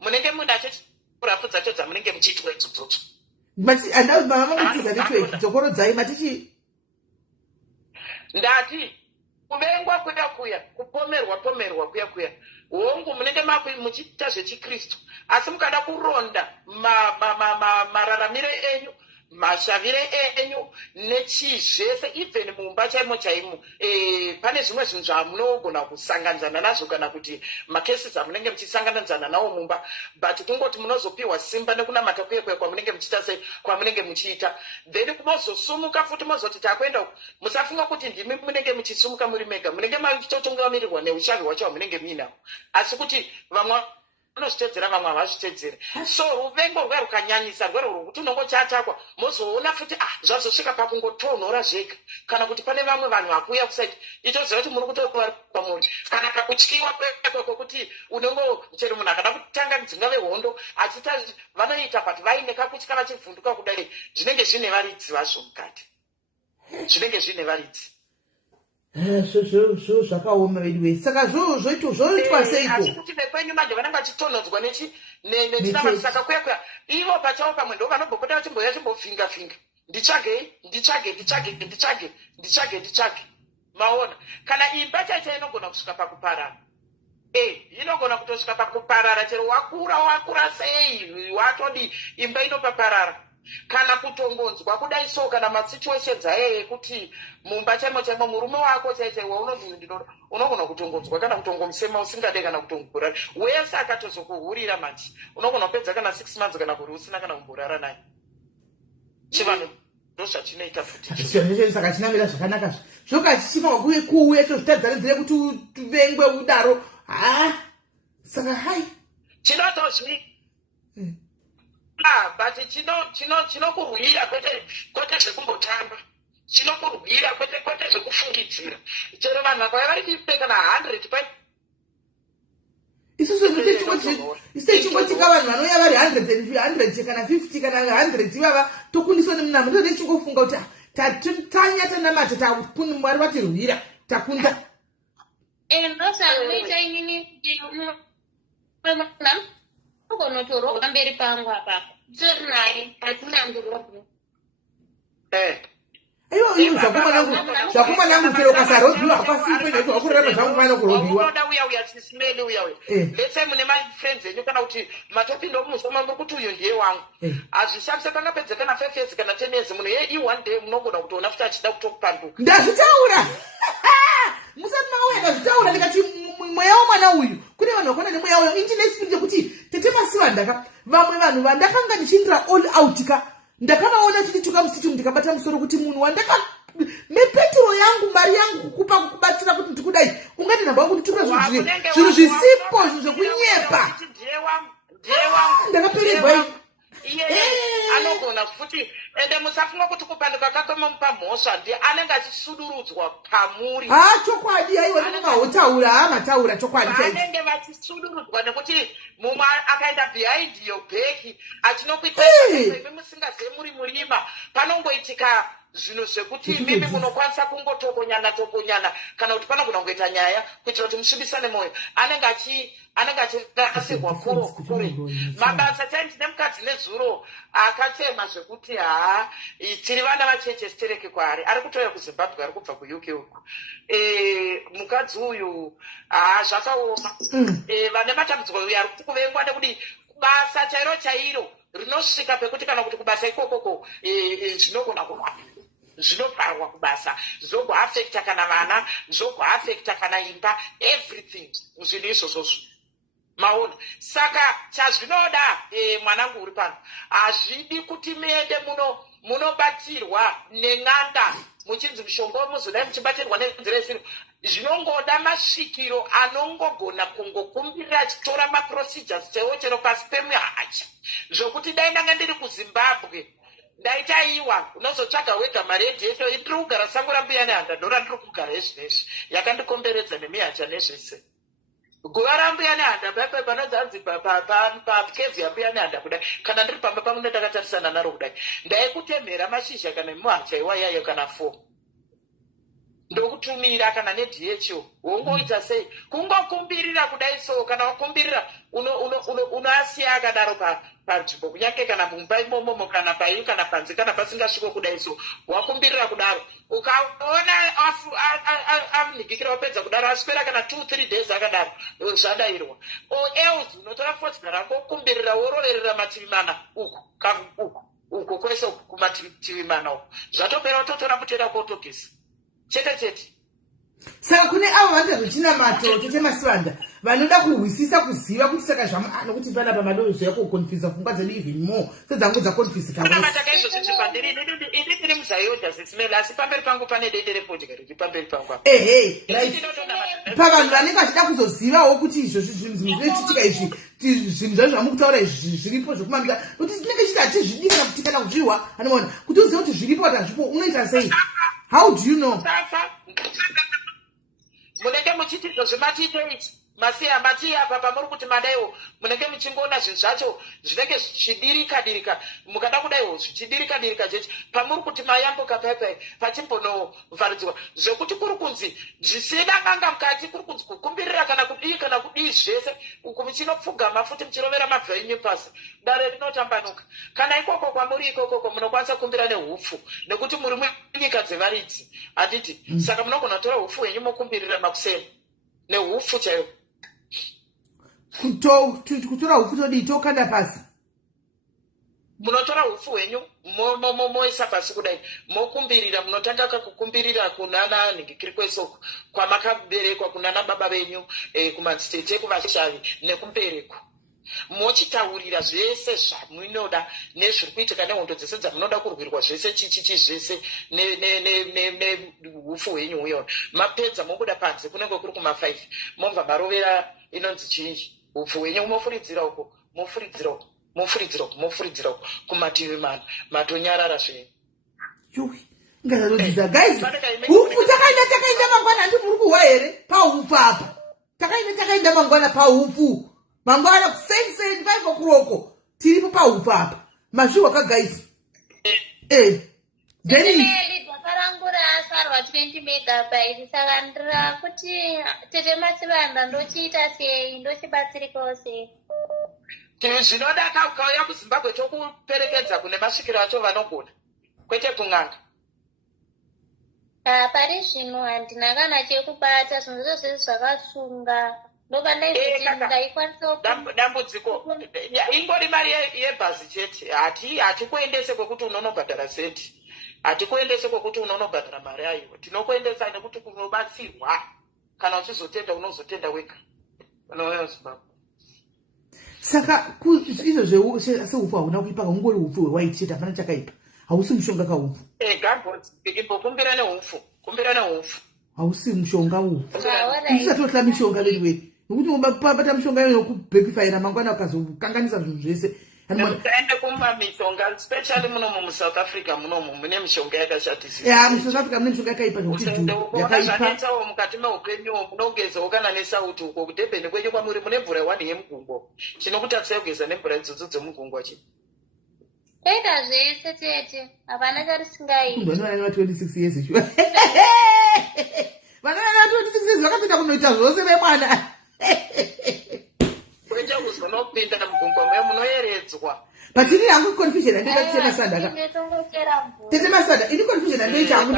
munenge muna chirafu dzacho dzamunenge muchiitwa idzodzo. andauti mama mangutiza network dzokorodzai matichi ndati kuvengwa kuya kupomerwa kuya hongu munenge muchiita zvechikristu, asi mukada kuronda mararamire enyu, mashavire enyu nechizvese, even mumba chaimo pane zvimwe zvinhu zvamunogona kusanganidzana nazvo kana kuti makesi amunenge muchisanganidzana nawo mumba, but kungoti munozopiwa simba nekunamata kuye kwamunenge muchiita kwamunenge muchiita, then kumozosumuka futi mozoti takuenda. Musafunga kuti ndimi munenge muchisumuka muri mega, munenge machitotungamirirwa neushavi hwacho hwamunenge muinawo, asi kuti vamwe vanozvitedzera vamwe havazvitedzere. So ruvengo rwe rukanyanyisa rwero rwokuti unongochatakwa mozoona futi zvazosvika pakungotonhora zvega, kana kuti pane vamwe vanhu vakuuya kusaiti itoziva kuti muri kutopa pamuri, kana pakutyiwa kwekuti chero munhu akada kutanga kudzinga vehondo achita vanoita but vaine kakutya vachivhunduka kudai, zvinenge zvine varidzi vazvo mukati, zvinenge zvine varidzi. zvo zvakaoma vediwe, saka zvoitwa seiko? Asi kuti vekwenyu manje vanenge vachitonhodzwa nechinamati, saka kuya ivo pachavo pamwe ndo vanombopota vachimboya chimbovhinga nditsvage. Maona kana imba chaicha inogona kusvika pakuparara, inogona kutosvika pakuparara, chero wakura sei watodi imba inopaparara, kana kutongonzwa kudai. So kana masituations aye ekuti mumba chaimo murume wako chaichaiwa unogona kutongonzwa kana kutongomusema usingade kana kutongorara, wese akatozokuhurira manje unogona kupedza kana 6 months kana kuri usina kana kumborara naye. Chivanhu ndozvachinoita futi saka chinamira zvakanaka zvoka chichifanwa kuye kuuya tozvitadzanidzire kuti tuvengwe udaro. Saka hai chinotozvi but chinokurwira kwete zvekumbotamba, chinokurwira kwete zvekufungidzira. Chero vanhu vakauya vari kuipe kana 100 isusu chingotika vanhu vanouya vari 100 kana 50 kana 100 ivava tokundiswa nemunamo, tode chingofunga kuti tanya tanamata mwari vatirwira takunda. Ndosanoita inini ugonotorwa mberi pangu apapo tori naye hatinandirobhi. Aiwa zvakumanangu chero ukasarodhiwa hapasipo nekuti wakurarama zvangu kufanira kurodhiwa. Unoda uya chisimeli uya. Let's say mune friends enyu kana kuti matopinda mumusoma muri kuti uyu ndiye wangu. Azvishamisa pangapedza kana 5 years kana 10 years munhu one day munogona kutoona futi achida kutokupanduka. Ndazvitaura. Musati makauya ndazvitaura ndikati mweya womwana uyu kune vanhu vakona nemweya uyu intinesipiri yekuti tete masiva vamwe vanhu vandakanga ndichiindira all out ndakavaona tichituka musitimu ndikabata musoro kuti munhu wandaka mepetro yangu mari yangu kukupa kukubatsira kuti ndikudai ungati nhamba wangu nditura zvinhu zvisipo zvinhu zvekunyepa ndakapererwa anogona futi ende musafunga kuti kupanduka kake mupa mhosva ndi anenge achisudurudzwa pamuri. Chokwadi aiwa ndingahotaura mataura chokwadi anenge vachisudurudzwa nekuti mumwe akaenda behind your back achinokuita musingazivi muri murima, panongoitika zvinhu zvekuti mimi munokwanisa kungotokonyana kana kuti panogona kungoita nyaya kuitira kuti musvibisane mwoyo. Anenge achirasirwa kure. Mabasa taitine mukadzi nezuro akatema zvekuti tiri vana vacheche stereke kwaari, ari kutoya kuZimbabwe, ari kubva kuUK uku. Mukadzi uyu zvakaoma. Vane matambudziko uyu ari kuvengwa nekuti basa chairo rinosvika pekuti kana kuti kubasa ikokoko zvinogona kurwa, zvinobharwa kubasa, zvogoafekta kana vana, zvogoafekta kana imba, everything zvinhu izvozvozvo. Maona saka chazvinoda mwanangu uri pano, hazvidi kuti muende munobatirwa nen'anga muchinzi mushonga muzodai muchibatirwa nenzira isiri. Zvinongoda masvikiro anongogona kungokumbirira achitora maprocedures chero pasi pemuhacha zvokuti dai ndanga ndiri kuZimbabwe ndaitaiwa unozotsvaga wega mari yedieto ndiri kugara sango rambuya nehanda ndora ndiri kugara ezvinezvi yakandikomberedza nemihacha nezvese. guva rambuya nehanda panozanzi pakevhi yambuya nehanda kudai kana ndiri pamba pamwe ndakatarisana naro kudai ndaikutemhera mashizha kana muhacha iwayayo kana 4 ndokutumira kana nedho wongoita sei kungokumbirira kudai. So kana wakumbirira unoasiya akadaro panzvimbo kunyange kana mumba imomomo kana pairi kana panze kana pasingasviko kudai. So wakumbirira kudaro ukaona anhikikira wapedza kudaro aswera kana 2-3 days akadaro zvadairwa else unotora fotya rako kumbirira wororerera mativi mana uku kwese kumativi mana uku zvatopera utotora mutera kotogesa chete. Saka kune avo vanozvichina mato tetemasivanda vanoda kuhwisisa kuziva kuti saka nokuti panapa madoro zvayakukonfisa pfungwa dzedu even more sedzangu dzakonfisika ndiri muzayodha zisimela asi pamberi pangu pane dende repodya riri pamberi pangu pavanhu vanenge vachida kuzozivawo kuti izvozvi zvinhu zvinoitika izvi zvinhu zvazvo zvamukutaura izvi zviripo zvokumamisa kuti tinenge chiti hatizvidii kana kuti kana kuzvirwa anoona kuti uzive kuti zviripo kuti hazvipo unoita sei. How do you know? Munenge muchiti zvematiitoiti masiya matiya apa pamuri kuti madaiwo munenge muchingoona zvinhu zvacho zvinenge zvichidirika mukada kudaiwo zvichidirika jechi pamuri kuti mayambuka paipai pachimbonovharidzwa zvekuti kuri kunzi zvisina nganga mukati kuri kunzi kukumbirira kana kudii zvese uku muchinopfugama futi muchirovera mabva enyu pasi dare rinotambanuka. Kana ikoko kwamuri ikokoko munokwanisa kukumbira nehupfu nekuti muri munyika dzevaridzi handiti saka munogona kutora hupfu hwenyu mokumbirira makuseni nehupfu chaiwo kutora hupfu todii tokanda pasi munotora hupfu hwenyu moisa pasi kudai mokumbirira munotanga kakukumbirira kunana nhingikiri kwesoko kwamakaberekwa kunana baba venyu kumadzitete kuvashavi nekumbereko mochitaurira zvese zvamunoda nezviri kuitika nehondo dzese dzamunoda kurwirwa zvese chichichi zvese nehupfu hwenyu uyona mapedza mobuda panze kunenge kuri kuma5 momva marovera inonzi chinji hupfu hwenyu mofuridzira uko mofuridzira uko kumativi mana matonyarara zvenyu ngazanodzidza guys hupfu takaenda mangwana handi muri kuhwa here pahupfu apa takaenda mangwana pahupfu mangwana 5 o'clock tiripo pahupfu apa mazviwa kagaisi dzakarangura asarwa 20 megabytes saka ndira kuti tete masivanda ndochiita sei ndochibatsirikawo sei. Zvinoda kauya kuZimbabwe tokuperekedza kune masvikiro acho vanogona kwete kung'anga. Pari zvino handina kana chekubata zvinhu zvose zvakasunga ndoba dambudziko ingori mari yebhazi chete hatikuendese kwekuti unonobhadhara senti hatikuendese kwekuti unonobhadhara mari ayo tinokuendesa nekuti kunobatsirwa kana uchizotenda unozotenda wega unouya Zimbabwe. Saka izvo sehupfu hauna kuipa ungori hupfu hwewaiti chete hapana chakaipa hausi mushonga kahupfu kumbira nehupfu hausi mushonga uhu usatotla mishonga veriweri nokuti bata mishonga iyo yokubhekifaira mangwana ukazokanganisa zvinhu zvese taende kumamishonga especially munomu muSouth Africa munomu mune mishonga yakashatisa muSouth Africa mune mishonga yakaipa zvokuti yakaipa mukati meupenyu munogezawo kana nesauti uko kudhebheni kwenyu kwamuri mune mvura 1 yemugungwa chinokutarisai kugeza nemvura idzodzo dzemugungwa chi toita zvese tete hapana charisingaiti vanova 26 years vanova 26 years vakapinda kunoita zvose vemwana kwete kuzonopinda mugungwa mwe munoyeredzwa patiri hangu confusion andikatemasanda tetemasanda ini confusion andoita hangu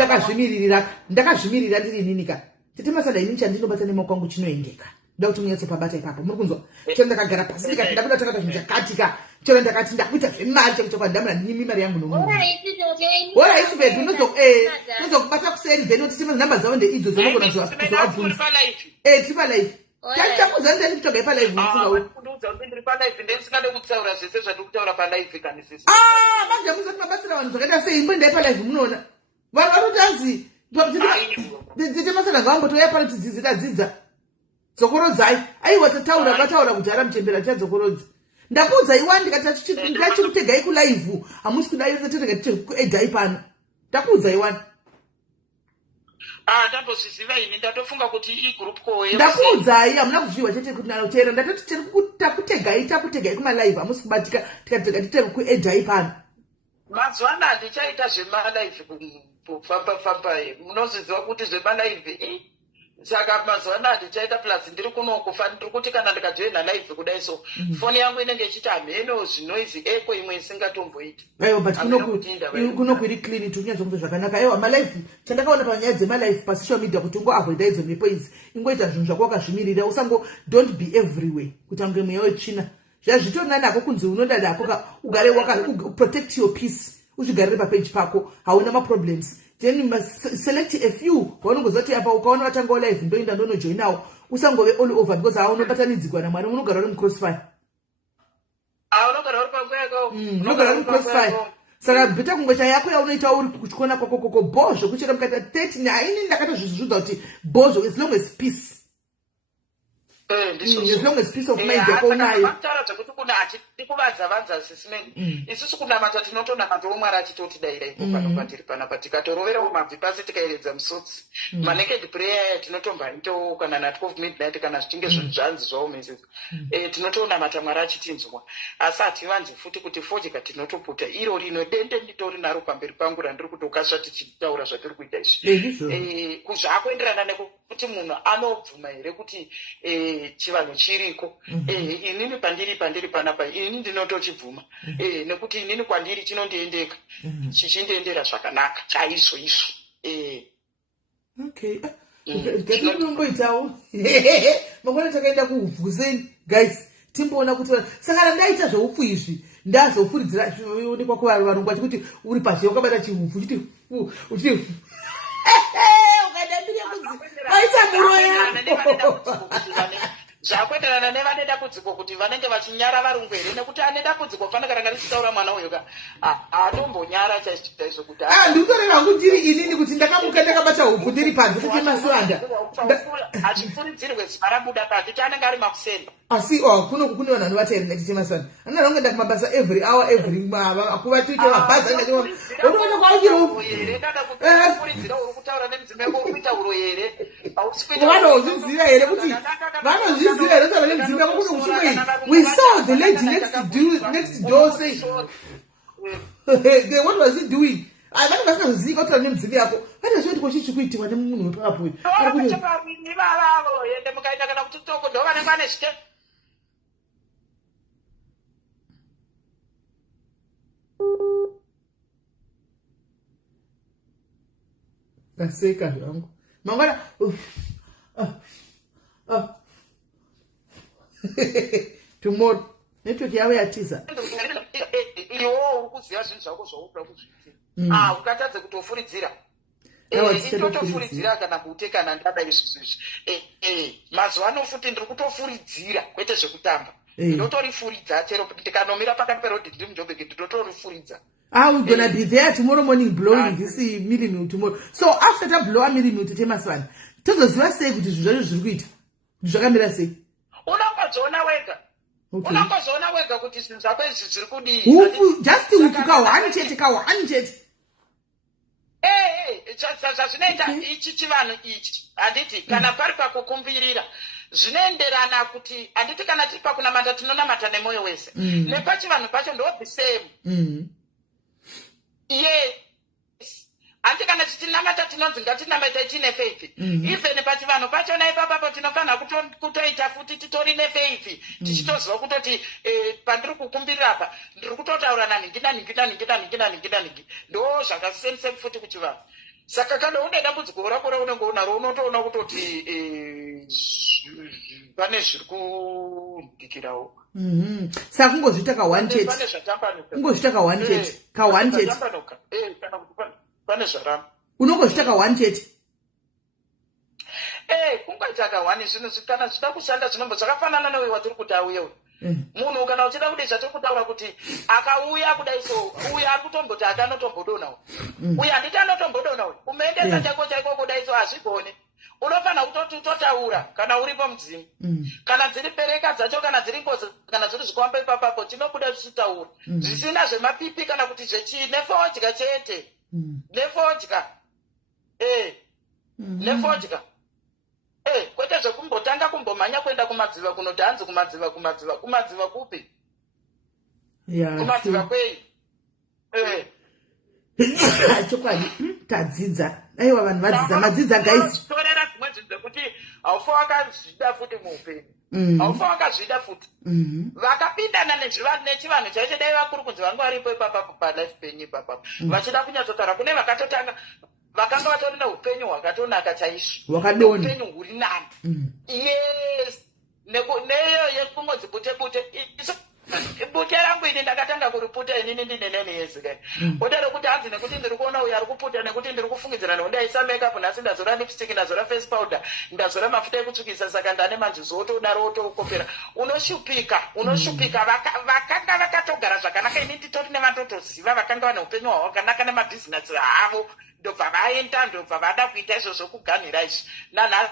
ndakazvimirira ndiri ninika tetemasanda ini chandinobata nemaoko angu chinoendeka nda kuti munyatso pabata ipapo muri kunzwa chero ndakagara pasi ndikati ndabuda takata zvinhu zvakatika chero ndakati ndakuita zvemari chekuti kwandamira nimi mari yangu nomunhu bedu nozokubata kuseri then otitema namba dzavo ndeidzo dzonogona kuzoabvunza tiri palive chakuza ndani kutoga ipalive manje muzoti mabatsira vanhu zvakaita sei imbo ndaipalive munoona vanhu vanotanzi tetemasana ngavambotoya pano tidzidzidadzidza dzokorodzai aiwa vataura kudhara muchembera chadzokorodzi ndakuudza iwani ndikati ndachikutegai kulaivu hamusi kudai tetengatiedhai pano ndakuudza iwani ndambozviziva ini ndatofunga kuti igroup call ndakuudzai hamuna kuzviwa chete kuti nanoteera ndatoti takutegai kumalive hamusi kubatika tikatitega kuedhai pano mazuva ano handichaita zvemalive kufamba munozviziva kuti zvemalive saka mazuva ano handichaita plus ndiri kunokufa ndiri kuti kana ndikajoina live kudai so foni yangu inenge ichiti hameno zvinoizi eko imwe isingatomboiti aiwa but kunoku iri clean tikunyanzomve zvakanaka aiwa malive chandakaona panyaya dzemalive pasocial media kuti ungoavoida idzo mhepo idzi ingoita zvinhu zvako wakazvimirira usango don't be everywhere kuti ange mweya wetsvina zvazvitorina nako kunzi unoda nako ugare protect your peace uzvigarire papeji pako hauna maproblems then you must select a few waunongozoti apa ukaona vatanga live ndoenda ndonojoinawo usangove all over because haunobatanidzigwa namwari unogara uri mucrossfire unogara uri mucrossfire saka bheta kungwecha yako yaunoita uri kuchikona kwako koko bhozvo kucheka mukata 30 haini ndakatozvizvudza kuti bhozvo as long as peace as long as peace of mind yako unayo taradza kuti kuna hatikuvadza sisimeni isusu kunamata tinotonamata womwari achitotidayira ipo pano patiri panapa tikatorovera mumabvi pasi tikaeredza musotsi manaked prayer tinotombaitawo kana na 12 midnight kana zvichinge zvanzi zvawo message tinotonamata mwari achitinzwa asi hativanzi futi kuti fojika tinotoputa iro rino dende nditori naro pamberi pangu randiri kutokasva tichitaura zvatiri kuita izvi zvakuenderana nekuti munhu anobvuma here kuti chivanhu chiriko inini pandiri panapa ini ndinotochibvuma nekuti inini kwandiri chinondiendeka chichindiendera zvakanaka chaizvo izvo okay ngatinomboitawo mangwana takaenda kuhuvhuzeni guys timboona kuti saka ndaita zveupfu izvi ndazofuridzira onekwa kuvarungu achikuti uri pazhe wakabata chihuvhu uchiti ukadambire kudzi vaisa muro yako zvakuenderana nevane dambudziko kuti vanenge vachinyara varungu here nekuti ane dambudziko fanaka ranga richitaura mwana uyu ka hatombonyara chaizvo kuti ndikutorera hangu ndiri inini kuti ndakamuka ndakabata huvhu ndiri panze kuti maswanda hachifuridzirwe ziva rabuda pasi chanenge ari makusemba asi kunoku kune vanhu vanovatairinga tite maswanda anana vangu ndaka mabasa every hour every akuva tuite mabhazi unoona kwaukirofuridzira uri kutaura nemudzimai wako uri kuita uro here vanozviziva here kuti vanozviziva here taura nemudzimai wako kuno kuchimwei we saw the lady next door say what was he doing vanhu vasingazivi kutaura nemudzimai yako vanazvoti kochichi kuitiwa nemunhu wepapo vavavo ende mukaita kana kuti toko ndo vanenge vane zvite kaseka zvangu mangwana tomorrow network yavo yatiza iwo uri kuziva zvinhu zvako zvauda kuzviita ukatadze kutofuridzira itotofuridzira kana kute kana ndada izvizvi mazuva ano futi ndiri kutofuridzira kwete zvekutamba ndinotorifuridza chero ndikanomira pakati perodhi ndiri mujobheki ndinotorifuridza we're gonna be there tomorrow morning blowing this millimeter tomorrow. So after that blow a millimeter temaswana. Tozoziva sei kuti zvinhu zvacho zviri kuita. Zvakamira sei? Unongozoona wega. Unongozoona wega kuti zvinhu zvako izvi zviri kudii. Just uku kawani chete. Zvazvinoita ichi chivanhu ichi handiti kana pari pakukumbirira zvinoenderana kuti handiti kana tiri pakunamata tinonamata nemwoyo wese nepachivanhu pacho ndo the same. Yes. Handiti kana titinamata tinonzi ngatinamata tine faith. Even pachivanhu pachona ipapapo tinofanira kutoita futi titori nefaith tichitoziva kutoti pandiri kukumbirira apa ndiri kutotaura ningi ndo zvakasensei futi kuchivanhu. Saka kana une dambudziko rako raunenge unaro unotoona kutoti pane zviri kundikirawo. Saka kungozviita ka1 chete. Kungozviita ka1 chete. Ka1 chete. Pane zvaramba. Unongozviita ka1 chete. Kungoita ka1 zvinhu kana zvida kushanda zvinombo zvakafanana newe watiri kuti auyewo. Munhu kana uchida kudai zvatiri kutaura kuti akauya kudai so uya ari kutomboti akanotombodonawo. Uya handiti anotombodonawo. Umeendesa chako chaiko kudai so hazvigone. Unofanira kutotaura kana uripo mudzimu. Kana dziri pereka dzacho kana dziri ngozi kana zviri zvikwamba ipapapo tinobuda zvichitaura. Zvisina zvemapipi kana kuti zvechii nefodya chete. Nefodya. nevodka. Kwete zvekumbotanga kumbomhanya kuenda kumadziva kunoti hanzi kumadziva kupi? Kumadziva kwei? Chokwadi tadzidza. Aiwa vanhu vadzidza madzidza guys. Torera dzimwe zvinhu zvekuti haufa wakazvida futi muupenyu. Haufa wakazvida futi. Vakapindana nechivanhu chaicho dai vakuru kunzi vanga varipo ipapa palife penyu ipapa. Vachida kunyatsotaura kune vakatotanga vakanga vatori neupenyu hwakatonaka chaizvo. Upenyu huri nani. Yes. Neyo yekungodzi bute. Bute rangu ini ndakatanga kuriputa inini ndinene yezike. Odero kuti hanzi nekuti ndiri kuona uyu ari kuputa nekuti ndiri kufungidzira ndaisa makeup nhasi ndazora lipstick ndazora face powder ndazora mafuta ekutsvukisa saka ndane manzi zotodaro otokopera. Unoshupika vakanga vakatogara zvakanaka ini nditori nevatotoziva vakanga vane upenyu hwavo wakanaka nemabhizinesi avo ndobva vaenda ndobva vada kuita izvozvo kuganhira izvi nanhasi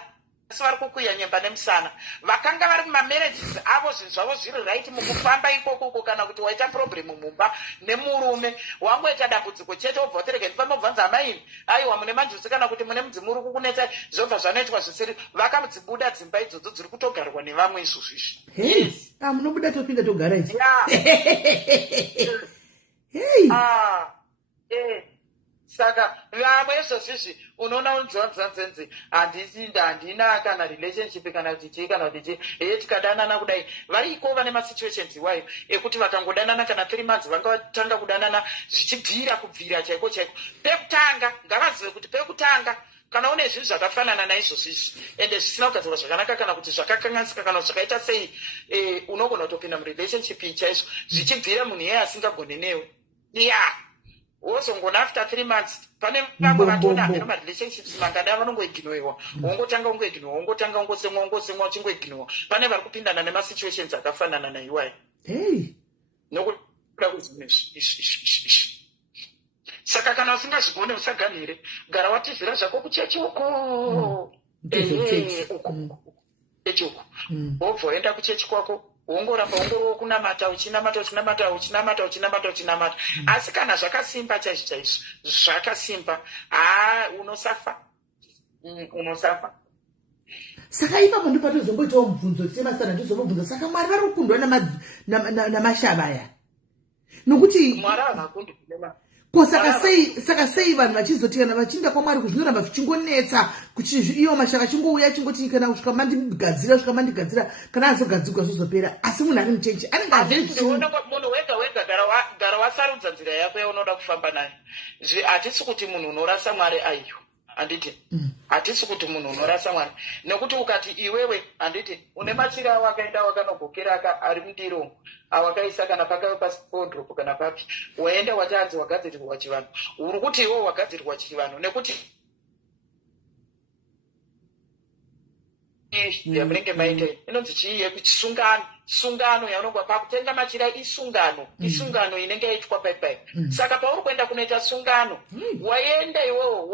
vari kukuya nyemba nemusana. Vakanga vari mumamarriages avo zvinhu zvavo zviri right mukufamba ikoko kana kuti waita problem mumba nemurume wangoita dambudziko chete obva watereka ndifamba ubvanza amaini aiwa mune manjusi kana kuti mune mudzimu uri kukunetsa zvobva zvanoitwa zvisiri vakadzibuda dzimba idzodzo dziri kutogarwa nevamwe izvozvo izvi. Yes. Munobuda topinda togara ichi. Saka vamwe izvozvizvi unoona unzvanzanzenzi handina kana relationship kana kuti chii kana kuti chii tikadanana kudai variko vane masituations iwayo ekuti vakangodanana kana 3 months vanga vatanga kudanana zvichibvira kubvira chaiko pekutanga ngavazive kuti pekutanga kana une zvinhu zvakafanana naizvozvizvi ende zvisina kugadzirwa zvakanaka kana kuti zvakakanganisika kana zvakaita sei unogona kutopinda murelationship chaizvo zvichibvira munhu iye asingagoni newe wozongona after 3 months pane vamwe vatona hameno marelationships mangada vanongoiginoiwa wongotanga ungosemwa uchingoiginoiwa pane vari kupindana nemasituations akafanana naiwayo nokuda kuzvinhu izvi. Saka kana usingazvigone usaganhire gara watizira zvako kuchechi uko chechi uko wobva waenda kuchechi kwako wongoramba wongorowo kunamata uchinamata asi kana zvakasimba chaizvo zvakasimba unosafa. Saka ipapo ndipo tozomboitawo mubvunzo temasana ndizomubvunza saka Mwari vari kukundwa namashava aya nokuti Mwari hakundi kunema saka sei vanhu vachizoti kana vachienda kwaMwari kuzvinoramba zvichingonetsa kuti iyo mashaka chingouya chingoti kana kusvika mandigadzira kana azogadzirwa zvozopera asi munhu ari muchechi anenge munhu wega gara wasarudza nzira yako yaunoda kufamba nayo. Hatisi kuti munhu unorasa Mwari aiyo handiti hatisi kuti munhu unorasa Mwari nekuti ukati iwewe handiti une machira awo akaenda wakanogokera ari mundiro awakaisa kana pakave pasipondropo kana papi waenda watanzi wagadzirirwa chivanhu uri kuti iwo wagadzirirwa chivanhu nekuti yamunenge maita inonzi chii sungano yaunongwa pakutenga machira isungano inenge yaitwa paipai. Saka pauri kuenda kunoita sungano waenda iwewo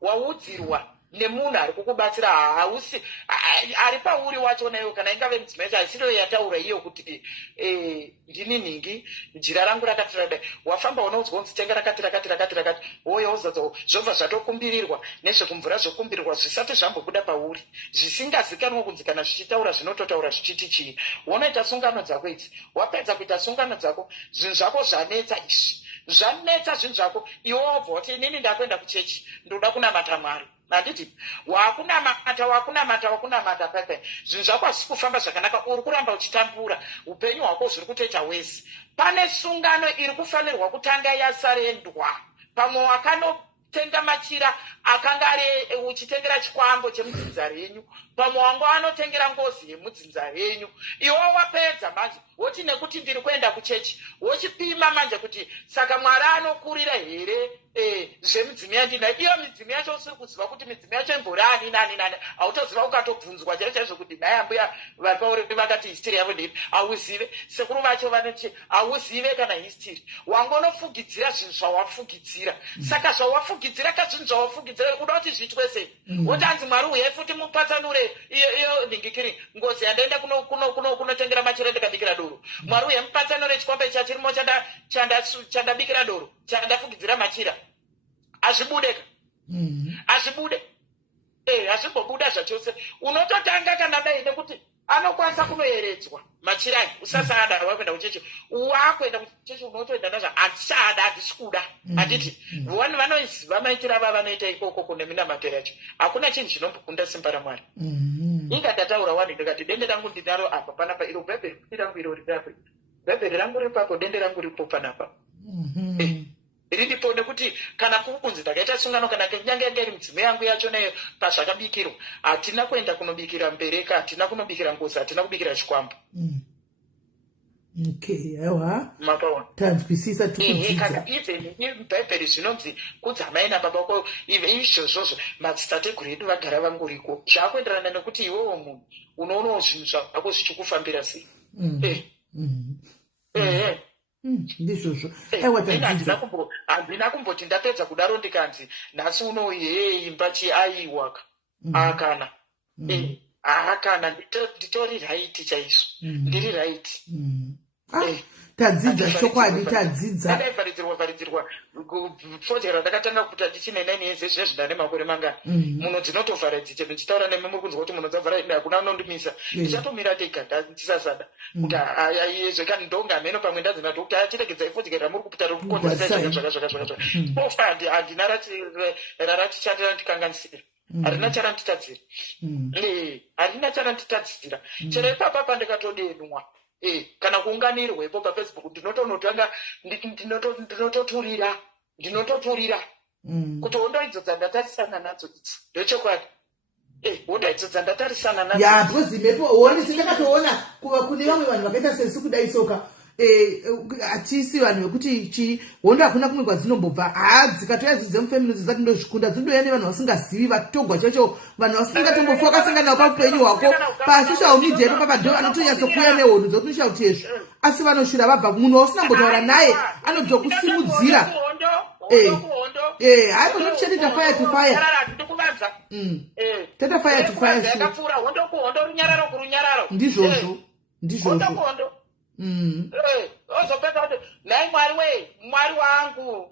waudzirwa nemunhu ari kukubatsira hausi ari pauri wachona iwo kana ingave mudzimai haisiriyo yataura iyo kuti ndini ningi jira rangu rakati radai wafamba unoudzwa kunzi tenga rakati woyo uzadza zvobva zvatokumbirirwa nezvekumvura zvokumbirirwa zvisati zvambobuda pauri zvisingazikanwa kunzi kana zvichitaura zvinototaura zvichiti chii. Unoita sungano dzako idzi wapedza kuita sungano dzako zvinhu zvako zvanetsa zvinhu zvako iwe wobva wati inini ndakuenda kuchechi ndoda kunamata Mwari handiti wakunamata paipai zvinhu zvako hazisi kufamba zvakanaka uri kuramba uchitambura upenyu hwako zviri kutoita wese. Pane sungano iri kufanirwa kutanga yasarendwa pamwe wakanotenga machira akanga ari uchitengera chikwambo chemudzinza renyu pamwe wangu anotengera ngozi yemudzinza renyu iwe wapedza manje woti nekuti ndiri kuenda kuchechi wochipima manje kuti saka Mwari anokurira here zvemudzimu yandinayo iyo midzimu yacho usiri kuziva kuti midzimu yacho imbori nani hautoziva ukatobvunzwa chaizvo kuti nai ambuya vari pauri vakati histiri yavo ndiri hauzive sekuru vacho vanoti hauzive kana histiri wangonofugidzira zvinhu zvawafugidzira. Saka zvawafugidzira kazvinhu zvawafugidzira uda kuti zviitwe sei wotanzi Mwari uyai futi mupatsanure iyo ndingikiri ngozi yandaenda kunotengera machira ndikabikira doro Mwari uyai mupatsanure chikombe chachirimo chandabikira doro chandafugidzira machira azvibude zvazvimbobuda zvachose unototanga kana dai nekuti anokwanisa kunoeredzwa machirai usasada wakuenda kuchechi wakuenda kuchechi unotoenda nazvo handisada handisi kuda handiti vanhu vanoziva maitiro ava vanoita ikoko kune minamatero yacho hakuna chinhu chinombokunda simba ramwari inga ndataura wani ndikati dende rangu ndinaro apa panapa iro bhebheri rangu iro rirapo bhebheri rangu ripapo dende rangu ripo panapa riripo nekuti kana kukunzi ndakaita sungano kana kunyange yange iri mudzimai yangu yacho nayo pazvakabikirwa hatina kuenda kunobikira mbereka hatina kunobikira ngozi hatina kubikira chikwambo aiwa tanzwisisa tikaka even bhaibheri zvinonzi kudzamai nababa kwavo izvozvozvo madzitateguru edu vagara vangoriko zvakuenderana nekuti iwewo munhu unoonawo zvinhu zvako zvichikufambira sei ndizvozvo handina kumboti ndapedza kudaro ndikanzi nhasi uno imba chiaiwaka akana kana nditori raiti chaizvo ndiri raiti tadzidza chokwadi tadzidza vharidzirwa project randakatanga kuita ndichine 9 years zvezvi ndane makore mangani muno dzinotovhara dziche ndichitaura nemi muri kunzwa kuti munozavhara hakuna unondimisa ndichatomira tega ndisasada kuti zvekani ndonga mheno pamwe ndadzina kuti achiregedzai project ramuri kupita rekukonzesazvakazvakazvakazvaka ofa handina raratichatira ndikanganisira harina charanditadzira harina charanditadzira chero ipapa pandikatodenwa kana kuunganirwepo pafacebook ndinotonotanga ndinototurira kuti hondo idzo dzandatarisana nadzo idzi ndochokwadi hondo idzo dzandatarisana nadzo because honi sindakatoona kune vamwe vanhu vakaita sesu kudaisoka hatisi vanhu vekuti hondo hakuna kumwe kwadzinombobva dzikatoya dzemufemini dzisati ndozvikunda dzindoya nevanhu vasingazivi vatogwa chacho vanhu vasingatombofa wakasanganawo paupenyu hwako pasocial media epo papa ndo anotonyatsokuya nehondo dzotonishakuti ezvo asi vanoshira vabva munhu wausina naye anodzokusimudzira haiko notichati tafire to fire tatafire to fire ndizvozvo ozopedza kuti nai mwari mwari wangu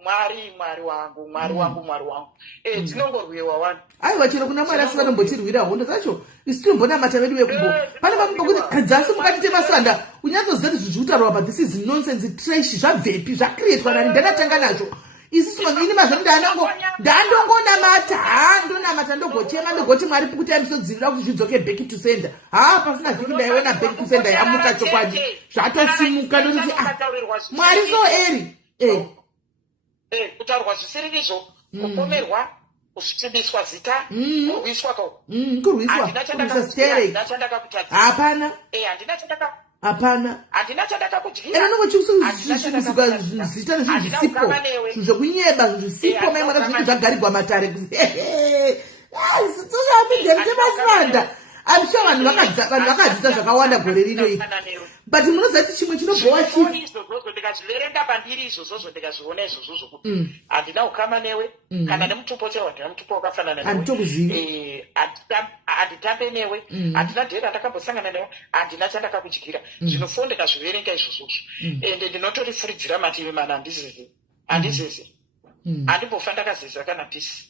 dzinongorwiwa wani aiwa chero kuna mwari asi vanombotirwira hondo dzacho isi tinombonamata vedu vekumbo pane vambokuti dzasi mukati temasanda unyatsoziva kuti zvichikutarwa but this is nonsense trash zvabvepi zvakrietwa nani ndanatanga nazvo isi ini mazvano ndandongonamata ndogochema ndogoti mwari kuti anisodzivira kuti zvidzoke back to sender pasina vhiki ndaiona back to sender yamuka chokwadi zvatosimuka ndokuti mwari so eri kutaurwa zvisiririzvo kupomerwa kusvibiswa zita kurwiswa kurwiswa sterei hapana hapana handina chandakakudyira nongochikusuka zita nezvinhu zvisipo zvinhu zvekunyeba zvinhu zvisipo maimwana zvinenge zvagarirwa matare tozvaamidheritemasanda amsha vanhu vakadzidza zvakawanda gore rino iri but munoziva kuti chimwe chinobhowa chiizvozvozvo ndikazviverenga pandiri izvozvozvo ndikazviona izvozvo zvokuti handina ukama newe kana nemutupo chaiwo handina mutupo wakafanana handitokuzivi handitambe newe handina dheri randakambosangana newe handina chandakakudyira zvinofo ndikazviverenga izvozvozvo ende ndinotorifuridzira mativi mana handizizi handimbofa ndakazeza kana pisi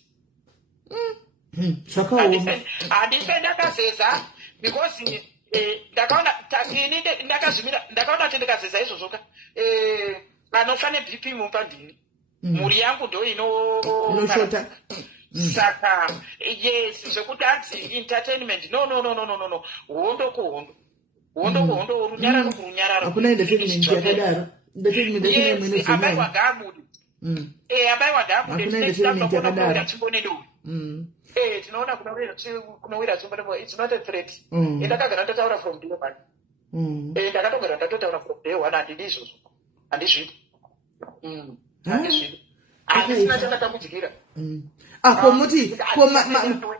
handife ndakazeza because ndakaona kuti ndikazeza izvozvoka vanofa nebp mupa ndini mhuri yangu ndo inoshota saka yes zvekuti hanzi entertainment no hondo kuhondo runyararo kurunyararo hakuna entertainment yakadaro abaiwa gamudu abaiwa gamudu chimbonedou tinoona kunowira chimbonedou it's not a threat ndakagara ndataura from day one ndakatogara ndatotaura from day one handidi izvozvo handizvidi handisina chandakamudyira ako muti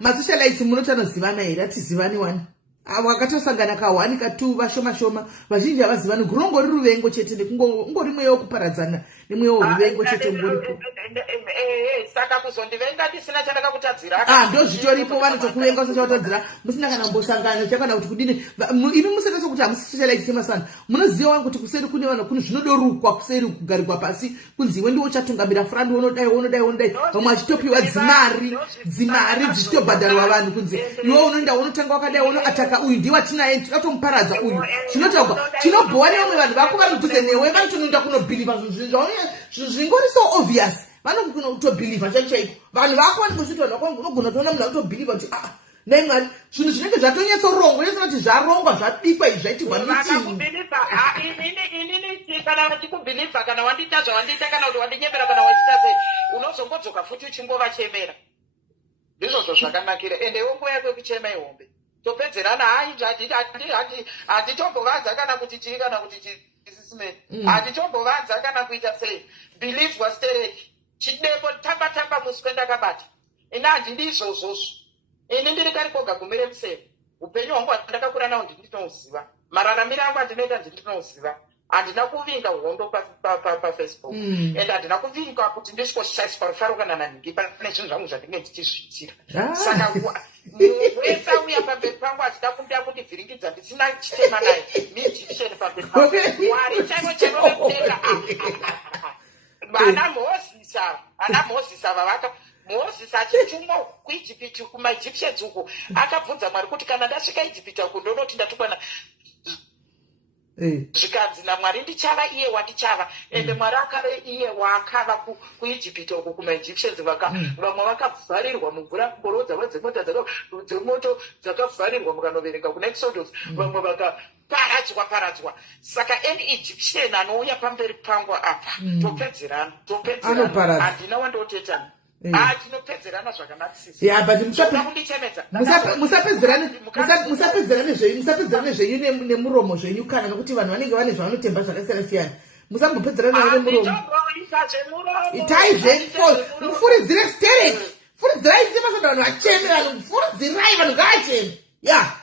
masocialites munotanozivanwa here atizivani wani wakatosangana ka1 ka2 vashoma shoma vazhinji havazivani kurongori ruvengo chete nekungori mweyo kuparadzana nemwewo uvengo chete ngoripo. Saka kuzondivenga ndisina chandakakutadzira. Ndo zvitoripo vanotokuvenga usachakutadzira musina kana mbosangano chakana kuti kudini. Imi musatasa kuti hamusocialite semasana. Munoziva kuti kuseri kune vanhu kune zvinodorukwa kuseri kugarikwa pasi kunzi iwe ndiwo uchatungamira frandi unodai. Vamwe vachitopiwa dzimari dzichitobhadharwa vanhu kunzi iwe unoenda unotanga wakadai unoataka uyu ndiye watinaye tikatomuparadza uyu. Zvinotagwa tinobhowa nevamwe vanhu vako vari kudhuze newe vanotonoenda kunobhilivha zvinhu zvingori so obvious. Vanogona kutobhilivha chaiko vanhu vako vanongozviti vanhu vako unogona kutoona munhu akutobhilivha kuti nai mwari zvinhu zvinenge zvatonyatsorongwa nesina kuti zvarongwa zvabikwa izvi zvaitirwa inini kana vachikubhilivha kana wandiita zvawandiita kana kuti wandinyemera kana wachita sei unozongodzoka futi uchimbovachemera. Ndizvozvo zvakanakira ende iwe nguva yako yekuchema ihombe topedzerana hatitombovanza kana kuti chii kana kuti chisisimeni hatitombovanza kana kuita sei. Believe wastereki chidembo tamba musi kwendakabata ini handidi izvozvozvo. Ini ndiri kari koga gumire museve upenyu hwangu handakakura nawo ndinouziva mararamiro angu andinoita ndinouziva. Handina kuvinga hondo pafacebook and handina kuvinga kuti ndisvikoshayiswa rufaro kana nanhingi pane zvinhu zvangu zvandinge ndichizviitira. Saka wese auya pamberi pangu achida kumbira kuti vhiringidza ndisina chitema naye mijipsheni pamberi pangu mwari chaivo vekutenga ana mozisi ava vaka Moses achitumwa kuIjipiti kumaEgyptians uko akabvunza Mwari kuti kana ndasvika Ijipiti uko ndonoti ndatukwana zvikanzi naMwari ndichava iye wandichava ende Mwari akave iye waakava kuIjipiti uko kumaEgyptians vamwe vakavharirwa mumvura ngoro dzavo dzemoto dzakavharirwa mukanoverenga kuna Exodus vamwe paradzwa. Saka any Egyptian anouya pamberi pangu apa topedzerana handina wandotetana. Tinopedzerana zvakanakisisa. Yeah, but musapedzerane zvenyu nemuromo zvenyu kana nokuti vanhu vanenge vane zvavanotemba zvakasiyana siyana. Musambopedzerana nemuromo. Itai zvenyu mufuridzire stereki. Furidzirai semasada vanhu vacheme vanhu furidzirai vanhu ngavacheme. Yeah.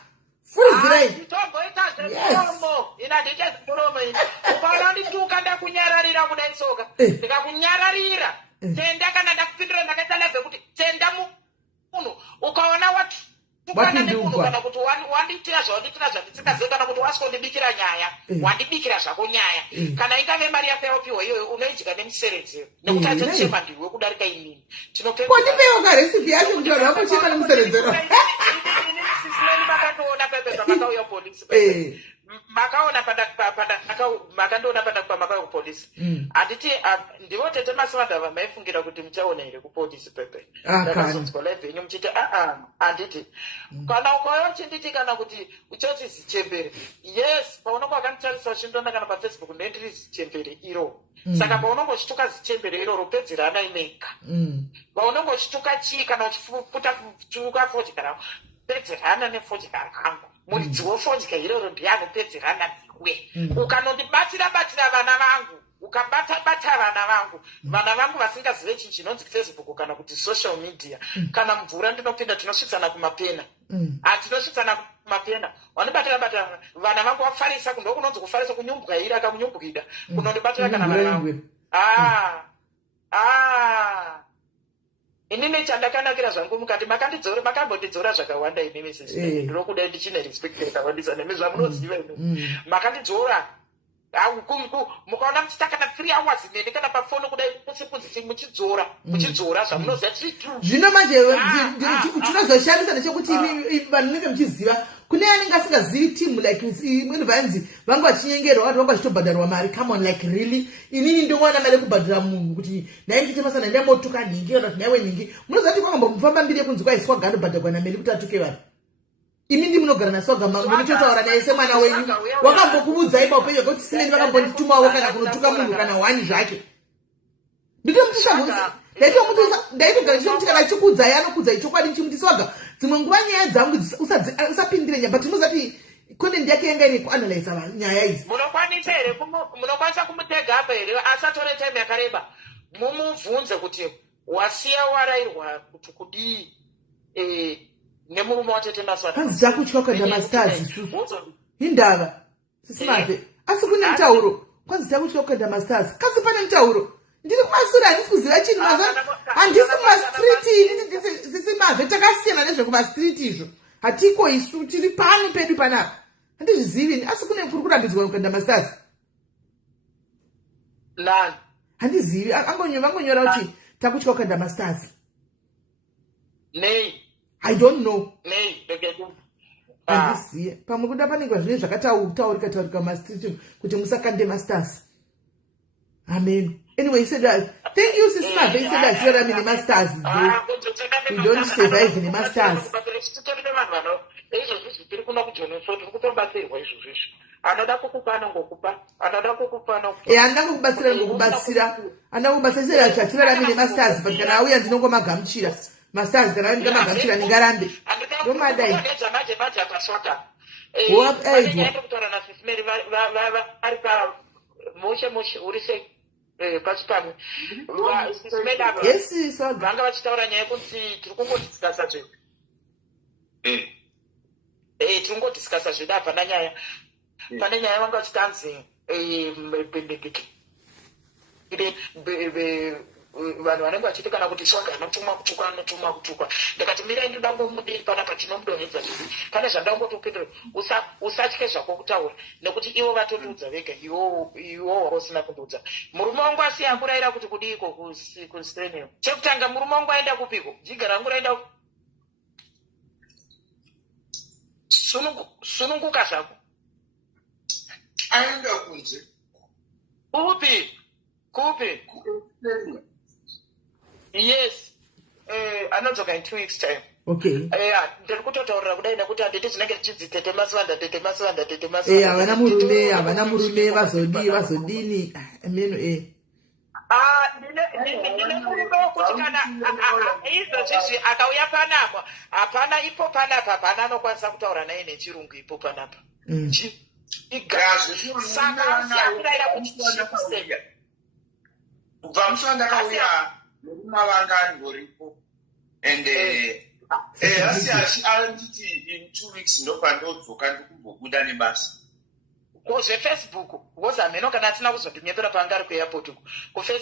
Furidzirai. Nditomboita zvemuromo. Ina ndiite zvemuromo ini. Ukaona ndituka ndakunyararira kudai tsoka. Ndikakunyararira. Tenda kana ndakupindura ndakaita leve kuti tenda munhu ukaona watukana nemunhu kana kuti wandiitira zvandisingazii kana kuti wasingondibikira nyaya wandibikira zvako nyaya kana ingave mari yako yaopiwa iyoyo unoidya nemuseredzero nekuti atochema ndiwe kudarika inini tinopekwandipewa recipe yacho kuti vanhu vapochema nemuseredzero makandoona pepe pamakauya polisi makaona makandoona padakupa makauya kupolisi handiti ndivo tete masimadhava maifungira kuti muchaona here kupolisi pepe ndakazonzwa live yenyu muchiti handiti kana ukauya uchinditi kana kuti uchoti zichembere yes paunonge wakanditarisa uchindoona kana pafacebook ndendiri zichembere iro saka paunonge uchituka zichembere iroro pedzerana ineka paunonge uchituka chii kana uchiputa kutuka fodyara pedzerana nefodyara kangu muridzi wefodya iroro ndianopedzerana niwe ukanondibatira vana vangu ukabata vana vangu vasingazive chinhu chinonzi Facebook kana kuti social media kana mvura ndinopinda tinosvitsana kumapena tinosvitsana kumapena wanibatira vana vangu vafarisa kundo kunonzi kufarisa kunyumbwaira kakunyumbwida kunondibatira kana vana vangu inini chandakanakira zvangu mukati makambondidzora zvakawanda inini ndinokuda ndichine respect yakawandisa nemi zvamunoziva imi makandidzora mukaona muchitakana 3 hours nene kana pafoni kudai kusikunzi muchidzora zvamunoziva zvino manje tinozoshamisa nechekuti vanhu nenge muchiziva kune anenge asingazivi timu like imweni vanzi vangu vachinyengerwa vati vangu vachitobhadharwa mari come on like really inini ndinowana mari yekubhadhara munhu kuti nai ndichitemasa nai ndaimotuka nhingi kana kuti naiwe nhingi munoziva kuti kwakambomufamba mbiri yekunzi kwaiswaga andobhadharwa nameli kuti atuke vanhu imi ndimunogara naswaga munototaura naye semwana wenyu wakambokubudzai paupenyu kuti sineni vakambonditumawo kana kunotuka munhu kana wani zvake nditomutishamurisa ndaitogara chichomuti kana chikudzai anokudzai chokwadi chimutiswaga dzimwe nguva nyaya dzangu usapindire nyaya but unozati content yake yanga ine kuanalyza nyaya idzi munokwanisa here munokwanisa kumutega apa here asatore time yakareba mumubvunze kuti wasiya warairwa kuti kudii nemurume watete maswa hanzi takutya kukandamastars isusu indava sisimave asi kune mutauro kwanzi takutya kukandamastars kasi pane mutauro ndiri kumasure handisi kuziva chinhu handisi kumastriti zisimabve takasiyana nezvekumastriti izvo hatiko isu tiri pano pedu panapa handizvizivi asi kune kuri kurambidzwa kuenda masters nani handizivi vangonyora kuti takutya kuenda masters nei I don't know nei begedu handizive pamwe kuda panenge zvine zvakataurika mastriti kuti musakande masters. Amen. Anyway, he said that. Thank you, Sister Mave. He said that you're in the masters. We don't survive in the masters. pachipano vanga vachitaura nyaya yekuti tiri kungodiscasa zve tiri kungodiscasa zveda hapana nyaya pane nyaya vanga vachitanzi vanhu vanenge vachiti kana kuti swaga anotumwa kutukwa ndikati mirai ndoda ngomudiri panapa tinomudonhedza zvivi pane zvandangotopindura usatye zvako kutaura nekuti ivo vatotiudza vega iwo usina kundiudza. Murume wangu asiya akurayira kuti kudiko kustrenium chekutanga murume wangu aenda kupiko jiga rangu raenda sununguka zvako aenda kunze kupi yes anodzoka in 2 weeks time. Okay. Ndiri kutotaurira kudai nekuti handiti zvinenge zvichidzi tete maswanda havana murume vazodini ameno ndine murume wokuti kana izvozvizvi akauya panapa hapana ipo panapa hapana anokwanisa kutaura naye nechirungu ipo panapa saka asiakurayira kuti chikusenya kubva musi wandakauya murume vanga angoripo and asi anditi in 2 weeks ndopandodzoka ndikumbobuda nebasa zvefacebook wozamheno kana atina kuzondinyepera panga ari kuairport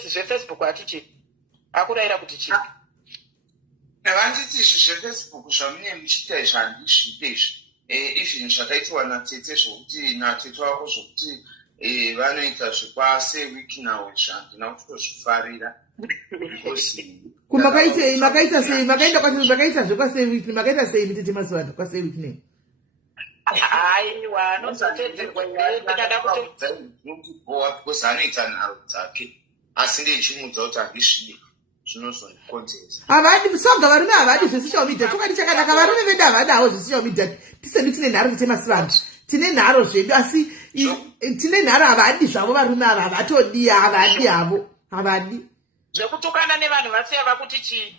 zvefacebook hatichi akurayira kuti chii vanditi izvi zvefacebook zvamunenge muchiita izvi handizviite izvi izvinhu zvakaitwa natete zvokuti natete wako zvokuti vanoita zvepase week now zvandina kutozvifarira makaita sei makaita zvekwasewiki makaita sei mitete maswanda kwasewiki nei aiwa anozotedzerwa ndikada because anoita nharo dzake asi ndechimudza kuti handisvide zvinozondikonzeresa havadi swaga varume havadi zvesocial media tokati chakanaka varume vedu havadawo zvesocial media tisedu tine nharo tetemaswanda tine nharo zvedu asi tine nharo havadi zvavo varume ava havatodi havadi havo havadi zvekutukana nevanhu vasiya vakuti chii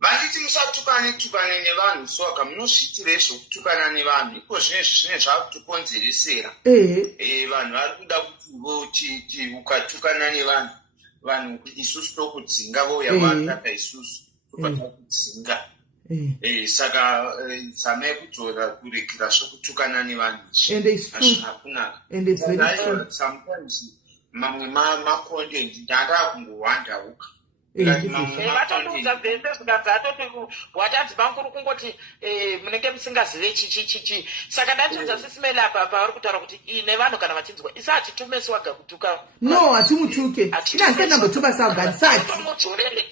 vanditi musatukane nevanhu swaga munozviitirei zvokutukana nevanhu iko zvine zvakutokonzeresera vanhu vari kuda kuti ukatukana nevanhu vanhu isusu tokudzinga vouya vataka isusu tobata kudzinga saka tsama yekudzora kurekera zvokutukana nevanhu hakunaka sometimes mamwe macontent ndakakungowandauka vatotiudza bhese zvikanzi atoti watadzi vangu uri kungoti munenge musingazive chichichichi saka ndatiudza sisimeli apa pavari kutaura kuti ine vanhu kana vachinzwa isa hatitume swaga kutuka no hatimutuke ina handisati ndambotuka swaga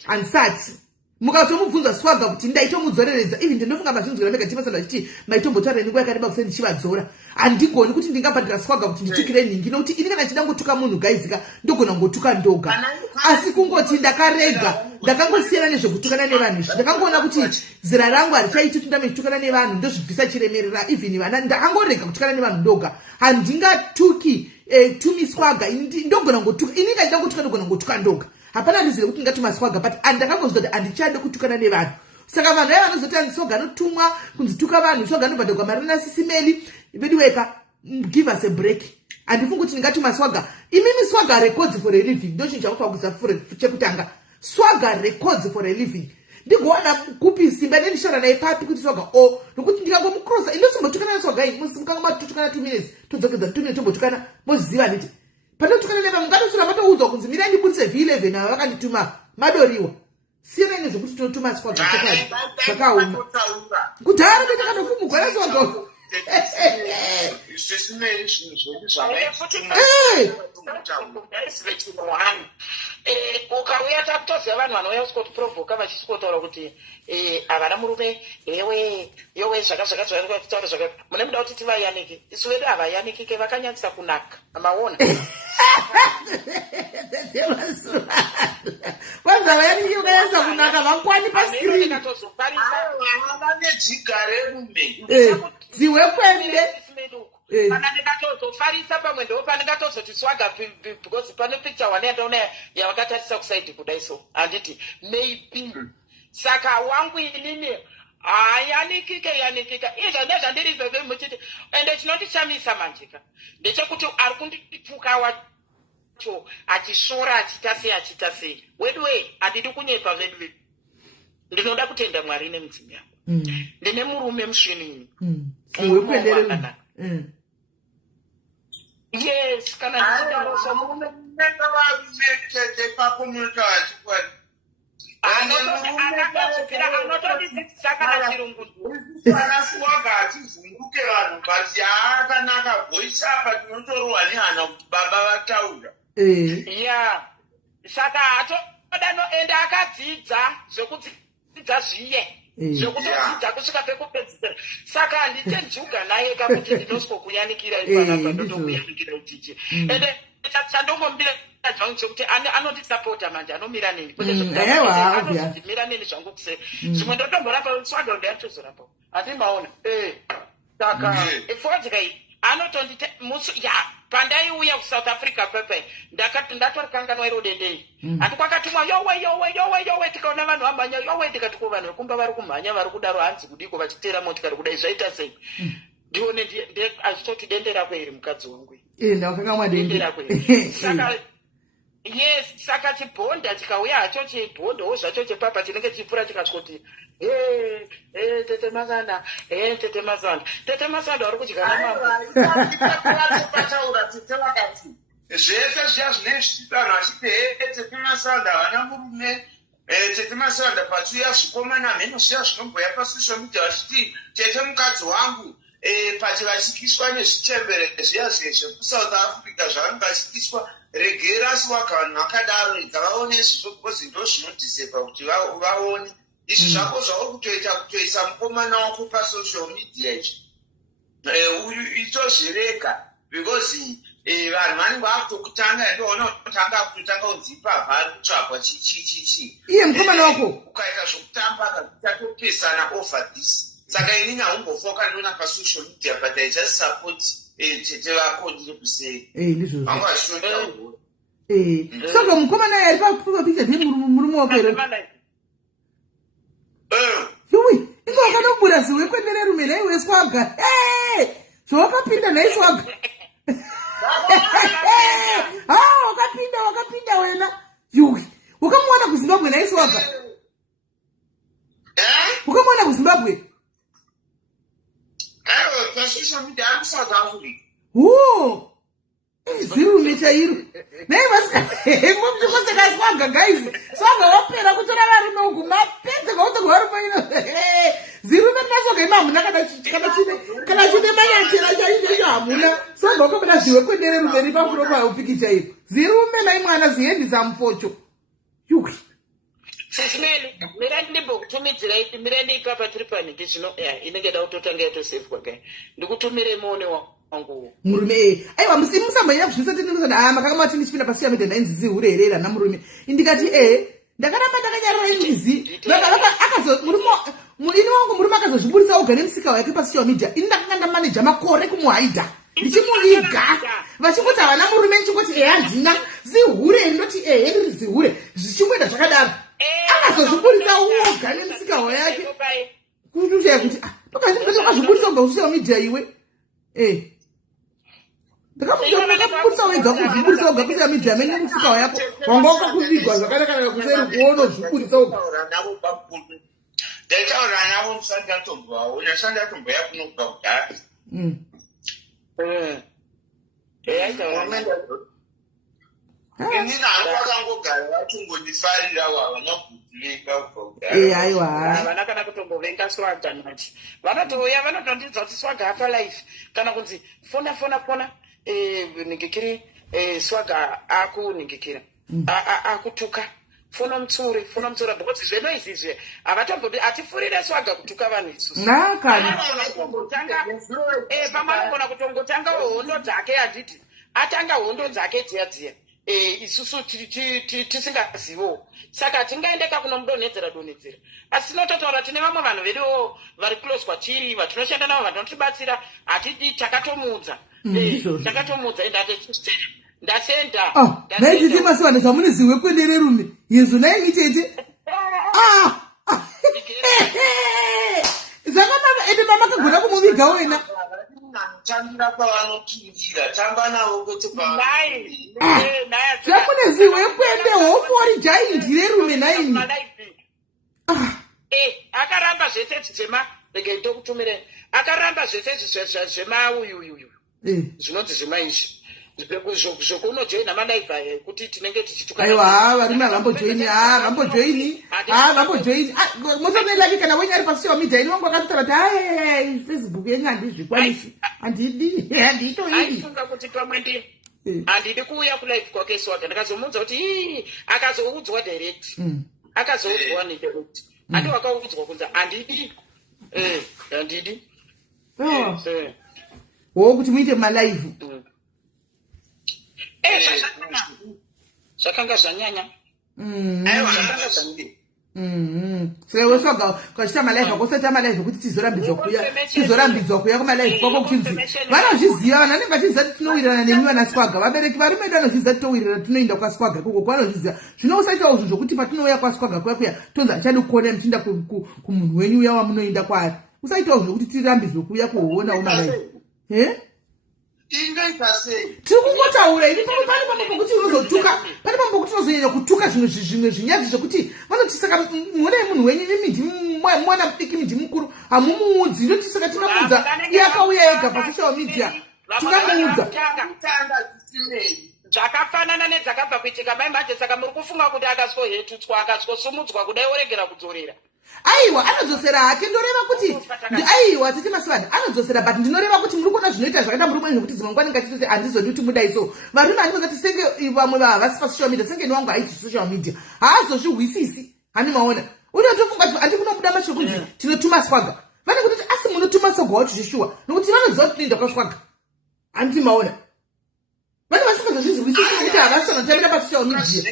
handisati mukatomubvunza swaga kuti ndaitomudzoreredza even ndinofunga mazvinzwira mega timasanda chiti maitombotaura nenguva yakareba kuseni ndichivadzora handigoni kuti ndingabhadhira swaga kuti nditukire nhingi nokuti ini kana chida ngotuka munhu gaizika ndogona ngotuka ndoga asi kungoti ndakarega ndakangosiyana nezvekutukana nevanhu izvi ndakangoona kuti zira rangu harichaiti kuti ndameitukana nevanhu ndozvibvisa chiremerera even vana ndakangorega kutukana nevanhu ndoga handingatuki tumi swaga ndogona ngotuka ini kachida ngotuka ndogona ngotuka ndoga hapana rizire kuti ngatuma swaga but andakangozoti handichade kutukana nevanhu saka vanhu aya vanozoti andiswaga anotumwa kunzituka vanhu swaga anobhadhagwa mari nasisimeli veduweka give us a break handifungi kuti ndingatuma swaga imimi swaga records for a living ndochinhu chakufakuza chekutanga swaga records for a living ndigoona kupi simba nendishora naye papi kuti swaga nokuti ndikangomukrosa indosimbotukana naswaga mukangomatukana 2 minutes todzokedza 2 minutes tombotukana moziva niti panotukana neva mungatosura matoudzwa kunzi mirai ndibudise V11 ava vakandituma madoriwa sirenei zvokuti tinotuma sikwagakekani zvakauma kudhara ndetakanofumugwana sogo ukauya takutoziva vanhu vanouya kusikotiprovoka vachisikotaura kuti havana murume yowe zvakazvakazvakataura mune muda kuti tivayanike isu vedu havayanikike vakanyadzisa kunaka amaona kwanza vayaniki vakanyadzisa kunaka vakwani paskirini vane dziga rerume dziwe kwende pana ndikatozofarisa pamwe ndo pandingatozoti swaga because pane picture one yandaona yavakatarisa kusaidi kudai so handiti maybe saka wangu inini yanikika izvo ndezvandiri veve muchiti ende chinondishamisa manjika ndechekuti ari kundituka wacho achishora achita sei wedway handidi kunyepa vedwe ndinoda kutenda Mwari nemudzimu yangu ndine murume musvinini wekwenderera yes kana ndichidarosamurume pakomunotaura chikwadi anotodidzidzisa kana chirungu anaswaga achivhunduke vanhu bati akanaka voice apa tinotorwa nehana kuti baba vataura ya saka hatoda noenda akadzidza zvekudzidza zviye zvekutodzidza kusvika pekupedzisira saka handitenjuga naye kakuti ndinosikokuyanikira ipanapa ndotokuyanikira ichichi ende chandongomira zvangu chekuti anondisapota manje anomira neni kwetezvemira neni zvangu kuse zvimwe ndotomborapa swaga ndeyatozorapa handimaona saka ifodika iyi anotondite pandaiuya kuSouth Africa pepe ndatorikanganwa iro dendei handi kwakatumwa yowe tikaona vanhu vamhanya yowe tikati ko vanhu vekumba vari kumhanya vari kudaro hanzi kudiko vachitera motikari kudai zvaita sei ndione azvitoti dende rako iri mukadzi wangu dende rako iri saka yes saka chibhonda chikauya hacho chibhondowo zvacho chepapa chinenge chipfuura chikati kuti tete masanda tete masanda vari kudyana mapataura tete vakati zvese zviya zvinenge zvichidanwa achiti tete masanda havana murume tete masanda pachiuya zvikomana mheno zviya zvinomboya pasocial media vachiti tete mukadzi wangu pati vachikiswa nezvichembere zviya zvekuSouth Africa zvavanenge vachikiswa regerasi waka vanhu vakadaro ega vaone izvizvo because ndo zvinodhisepa kuti vaone izvi zvako zvavo kutoisa mukomana wako pasocial media izvi itozvirega because vanhu vanenge vakutokutanga ndoona kutanga kutotanga unzi ipabva ari kutsvagwa chichichichi iye mukomana wako ukaita zvokutamba akatopesana over this saka inini haumbofoka ndiona pasocial media but I just support tete vako ndiri kusei vangu vachinotaura saka mukomana ari papicha nemurume wako here yowe inga wakanobura ziwe kwendere rume naiwe swaga zvawakapinda nhai swaga wakapinda wena yowe ukamuwana kuZimbabwe nhai swaga ukamuwana kuZimbabwe pasocial media ari kuSouth Africa zirume chairo nei vasikaasikosekaiswaga guys swaga wapera kutora varume uku mapenze kautoga varume ino zirume rinasoga imamuna kana chine manyachera chaizvozvo hamuna swaga wakapera zviwe kwendere rume ripafuropa upiki chairo zirume naimwana ziendisa mupocho yuki sisimeli mira ndimbokutumidzira mira ndiipapa tiri panike zvino inenge da kutotanga yatosefwa kai ndikutumire muone wangu murume aiwa musamhanya kuzvisati ndinozati makanga mati ndichipinda pasiya midha ndainzizi hure herera namurume indikati ndakaramba ndakanyarara indizi ini wangu murume akazozviburisa oga nemusika wake pasocial media ini ndakanga ndamaneja makore kumuhaidha ndichimuiga vachingoti havana murume ndichingoti handina zihure ndoti henri zihure zvichimboenda zvakadaro akazozviburisa oga nemusika wake kutuchaya kuti ndokazviburisa oga kusocial media iwe ndakamuburisa wega kuzviburisa oga kusocial media mene musika wayako wanga wakakuvigwa zvakanaka kuseri kuona zviburisa oga ndaitaura navo musati atombovaona sandi atomboya kunobva kudhara Ini nalo vakangogara vachingonifarira wavana kutireka aiwa havana kana kutombovenga swaga nati vanotouya vanotondidza kuti swaga hapa life kana kunzi fona ningikiri swaga akuningikira akutuka fona mutsuri because zveno izvizve havatombobi hatifurire swaga kutuka vanhu isusu pamanogona kutongotanga hondo dzake handiti atanga hondo dzake dziya isusu tisingazivo saka tingaendeka kunomudonhedzera asi tinototaura tine vamwe vanhu veduwo vari close kwatiri vatinoshanda navo vanotibatsira hatidi takatomudza ndatenda naititi masiwana zvamuneziwe kuendere rume yezo naingitete zvakanaka ende mamakagona kumuviga wena tambira pavanotungira tamba navo kuti zvamuneziwe kuende hofori jaindire rume naini akaramba zvese zvema rege ndokutumire akaramba zvese zvemauyuyuyu zvinonzi zvemaizvi zvokunojoina malaiva kuti tinenge tichituka aiwa varume havambojoini motonelaki kana wenyari pasocial media ini vangu vakatotaura kuti ai Facebook yenyu handizvikwanisi handitoifunga kuti pamwe handidi kuuya kulaive kwake swaga ndakazomudza kuti akazoudzwa direct akazoudzwa nedirect handi wakaudzwa kunzi handidi kuti muite malaive zvakanga zvanyanya saka kachita malaive akosata malaive kuti tizorambidzwa kuya kumalaive kwako kuchinzi vanozviziva vanhu vanenge vachiziva kuti tinowirirana nemi vanaswaga vabereki vari medu vanozviziva kuti towirirana tinoenda kwaswaga koko kwanozviziva zvino usaitawo zvinhu zvokuti patinouya kwaswaga kuya tonzi achadi kuona muchienda kumunhu wenyu uya wamunoenda kwaari usaitawo zvokuti tirambidzwe kuya kuhoonawo malaive tiri kungotaura ini pane pamwe pokuti unozotuka pane pamwe pokuti unozonyanya kutuka zvimwe zvinyazi zvokuti vanotisaka muonai munhu wenyu nemindi mwana mudiki mindi mukuru hamumuudzi ndotisaka tinomuudza iye akauya ega pasocial media tinamuudza zvakafanana nedzakabva kuitika mai manje saka muri kufunga kuti akasvohetutswa akasvosumudzwa kudai oregera kudzorera aiwa anodzosera hake ndoreva kuti aiwa titi masivana anodzosera but ndinoreva kuti muri kuona zvinoita zvakaita muri mwenyu kuti dzimangwani ngatitoti handizodi kuti mudai so varume handingati senge vamwe havasi pasocial media senge niwangu haiti social media haazozvihwisisi handimaona unotofunga kuti handi kunobuda masho kunzi tinotuma swaga vane kutoti asi munotuma swaga wacho zveshuwa nokuti vanoziva kuti tinoenda kwaswaga handimaona vane vasingazozvizwisisi kuti havasanatamira pasocial media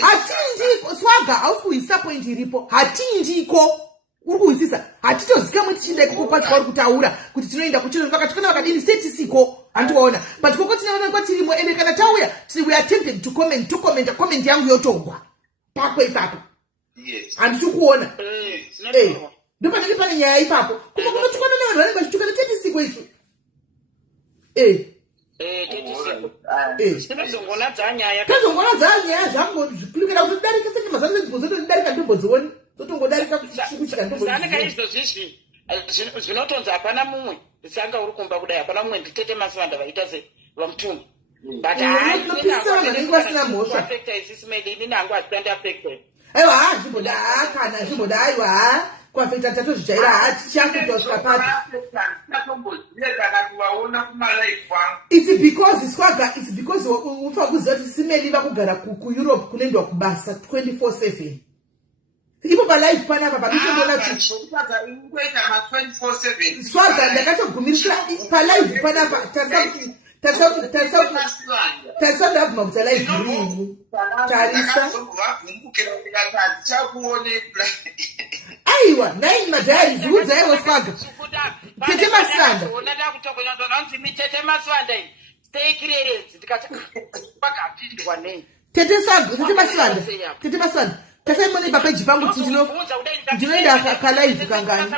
hatindiko swaga hausi kuhwisisa point iripo hatindiko uri kuhwisisa hatitozikamwe tichinda ikoko kwacho kwauri kutaura kuti tinoenda kuchinovaka tikona vakadini setisiko handiwaona but koko tinaonekwa tirimo ende kana tauya we are tempted to comment yangu yotongwa pako ipapo handisi kuona ndopanenge pane nyaya ipapo kuma kunotukana nevanhu vanenge vachitukana tetisiko isu tinozongona dzanyaya zvangozvikurikira kuti darika senge mazano nzvimbo zotodarika ndombodzioni zotongodarika kusvika ndombozanika izvozvizvi zvinotonzi hapana mumwe sanga uri kumba kudai hapana mumwe nditete masivanda vaita se vamutumbi but vasina mhosva isisi mede inini hangu hasi kandiafekta aiwa hazvimboda kana hazvimboda aiwa kuafekta tatozvijaira hatichakutosvika papi it's because ufa kuziva kuti simeli vakugara kueurope kunoendwa kubasa 24/7 ipo palife panapa panotombona swaga ndakatogumirisa palife panapa tarisandabvuma kuti alife rini tarisa aiwa naini madhari ziudzaiwo swaga tete masanda tete masanda tasaimone papeji pangu ndinoenda kalaive kangani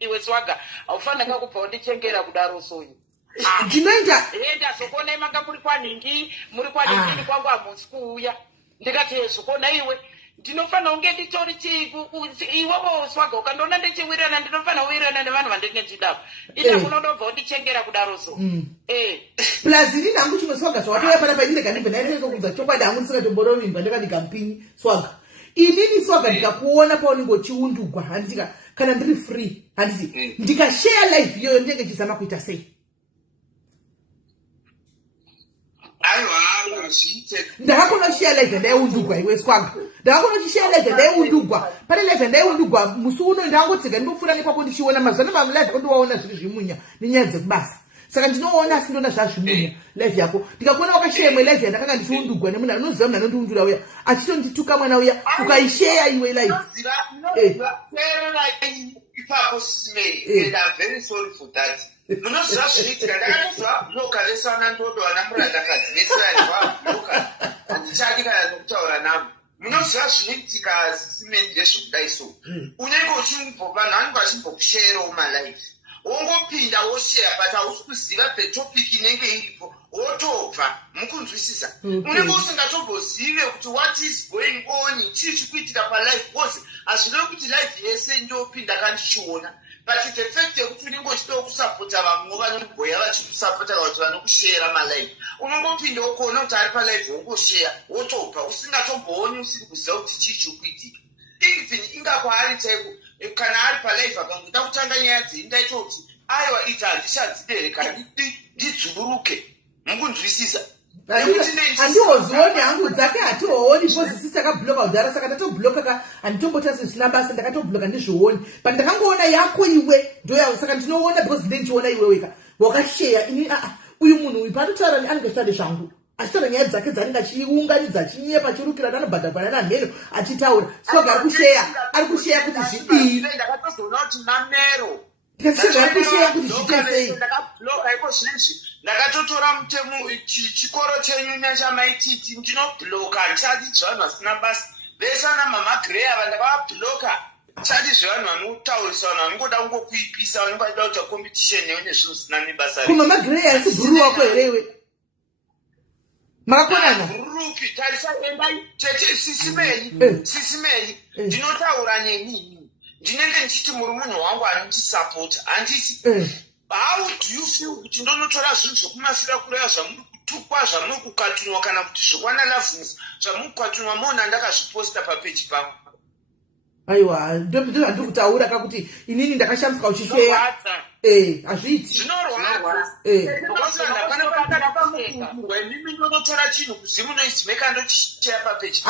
iwe swaga haufanira kubva undichengera kudaro soyi ndinoenda zvokuona imanga muri kwaningi kwangu hamusi kuuya ndikati zvokona iwe ndinofanira kunge nditori iwewo Swaga ukandoona ndichiwirirana ndinofanira kuwirirana nevanhu vandinge ndidavo ina kunondobva undichengera kudarozo plus ini nangu chimwe Swaga zvawatoya pana painenge ndibva ndaitokudza chokwadi hangu ndisingatomborovimba ndakandikampini Swaga inini Swaga ndikakuona paunenge uchiundugwa handitika kana ndiri free handiti ndikashare life iyoyo ndenge chizama kuita sei ndakakona kushare life ndaiundugwa iwe Swaga ndakakona kushare life ndaiundugwa pane life ndaiundugwa musi uno ndangotsika ndinofura nekwako ndichiona mazana mamwe life kondowaona zviri zvimunya nenyaya dzekubasa saka ndinoona asi ndona zvazvimunya life yako ndikakuona wakashare life yandakanga ndichiundugwa nemunhu anoziva munhu anondiundura uya achitondituka mwana uya ukaishare iwe life ipapo sisimei and I'm very sorry for that. Munoziva zviitika ndakatozva bloka vesana ndodo vana murandakadzi vesiraiva bloka handichadi kana nokutaura navo munoziva zvinoitika sisimei ndezvokudai so unenge uchimbopa vanhu vanenge vachimbokusherawo malife wongopinda woshare but hausi kuziva petopiki inenge iripo wotobva mukunzwisisa unenge usingatombozive kuti what is going on chii chikuitika palife because hazvirevi kuti life yese ndopinda kandichiona but the fact yekuti unenge uchida kusapota vamwe vanobhoya vachikusapota vanhu vanokushera malife unongopinda wokuona kuti ari palife wongoshare wotobva usingatombooni usiri kuziva kuti chii chikuitika even ingakwaari chaiko kana ari palife akangoda kutanga nyaya dzeindaita kuti aiwa ita handichadzibereka ndidzururuke mukunzwisisa handihozioni hangu dzake hatihooni pozisi takabloka udhara saka ndatobloka handitombota zvisina basa ndakatobloka ndizvioni but ndakangoona yako iwe ndoyavo saka ndinoona because ndendichiona iwe weka wakasheya ini uyu munhu uyu patotaura anenge achitaure zvangu achitaura nyaya dzake dzanenge achiunganidza achinyepa achirukira nanobhadhakwana nanhero achitaura Swaga ari kusheya kuti zvidii ndakatozoona kuti namero ndikasiakusheya kuti zvitesei ndakabloka iko zvinezvi ndakatotora mutemo chikoro chenyu nechamaititi ndinobloka chati zvevanhu vasina basa vese ana mamagirei ava ndakavabloka chati zvevanhu vanotaurisa vanhu vanongoda kungokuipisa vanenge vachida kuita competition newe nezvinhu zvisina nebasa kumamagirei asi bhuru wako here iwe makakonana rupi tarisaendai chechi sisimei ndinotaura nenini ndinenge ndichiti muri munhu wangu anondisapota handisi how do you feel kuti ndonotora zvinhu zvokumasira kureva zvamuri kutukwa zvamuri kukatunwa kana kuti zvokwana lavhunisa zvamuri kukatunwa mona ndakazviposta papeji pangu aiwa ndozvandiri kutaura kakuti inini ndakashambuka uchisheya hazviiti zvinorwadzainimi ndonotora chinhu kuzimu noizimeka ndochicheya papeji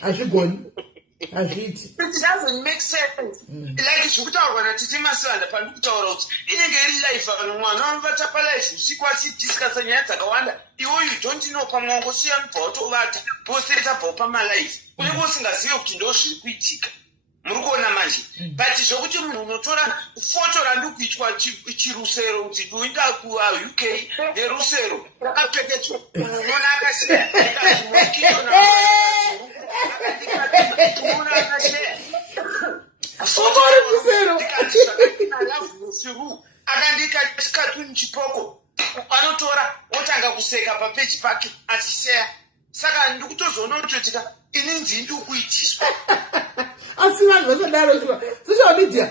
hazvigoni hazviiti it doesn't make sense like zvokutaurwa natete masivanda pandi kutaura kuti inenge iri life vanhu mwana vanovata palife usiku achidhiskasa nyaya dzakawanda iwoyu don't know pamwe wangosiya mubva watovata poseta bva pamalife unenge usingazive kuti ndo zviri kuitika muri kuona manje but zvokuti munhu unotora foto randi kuitwa chirusero kuti ndoinda kuuk nerusero rakapfekedzwa unoona akandika chikatuni chipoko anotora otanga kuseka papeji pake achisheya saka ndikutozoona kutotika ini nzindi ukuitiswa asi vanhu vasadaro social media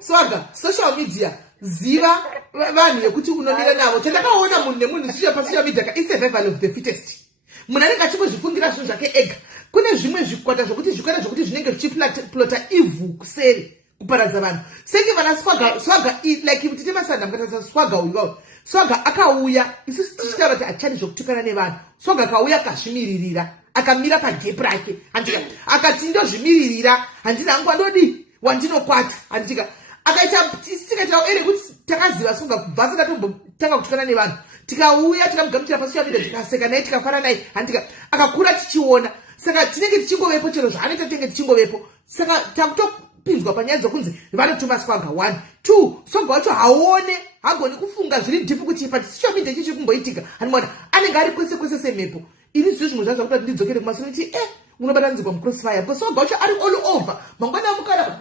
Swaga social media ziva vanhu vekuti unomira navo chandakaona munhu nemunhu pasocial media isurvival of the fittest munhu anenge achimbozvifungira zvinhu zvake ega kune zvimwe zvikwata zvokuti zvinenge zvichiplota ivhu kuseri kuparadza vanhu senge vana Swaga like mutite masanda mukataisa Swaga uyu Swaga akauya isusu tichitaura kuti hatichani zvokutukana nevanhu Swaga akauya akazvimiririra akamira pagepu rake handika akati ndozvimiririra handina hangu andodi wandinokwata handika akaita tikaitawo ere kuti takaziva Swaga kubva singatombotanga kutukana nevanhu tikauya tikamugamuchira pasocial media tikaseka naye tikafara naye handika akakura tichiona saka tinenge tichingovepo chero zvaanoita tinenge tichingovepo saka takutopinzwa panyaya dzokunzi vanotuma Swaga 1 2 Swaga wacho haone hagoni kufunga zviri dhipi kuti pasocial media chichiri kumboitika hanimwana anenge ari kwese kwese semhepo ini zvimwe zvanza kuti ndidzokere kumasoro kuti unobatanzirwa mucrossfire because Swaga wacho ari all over mangwana amukara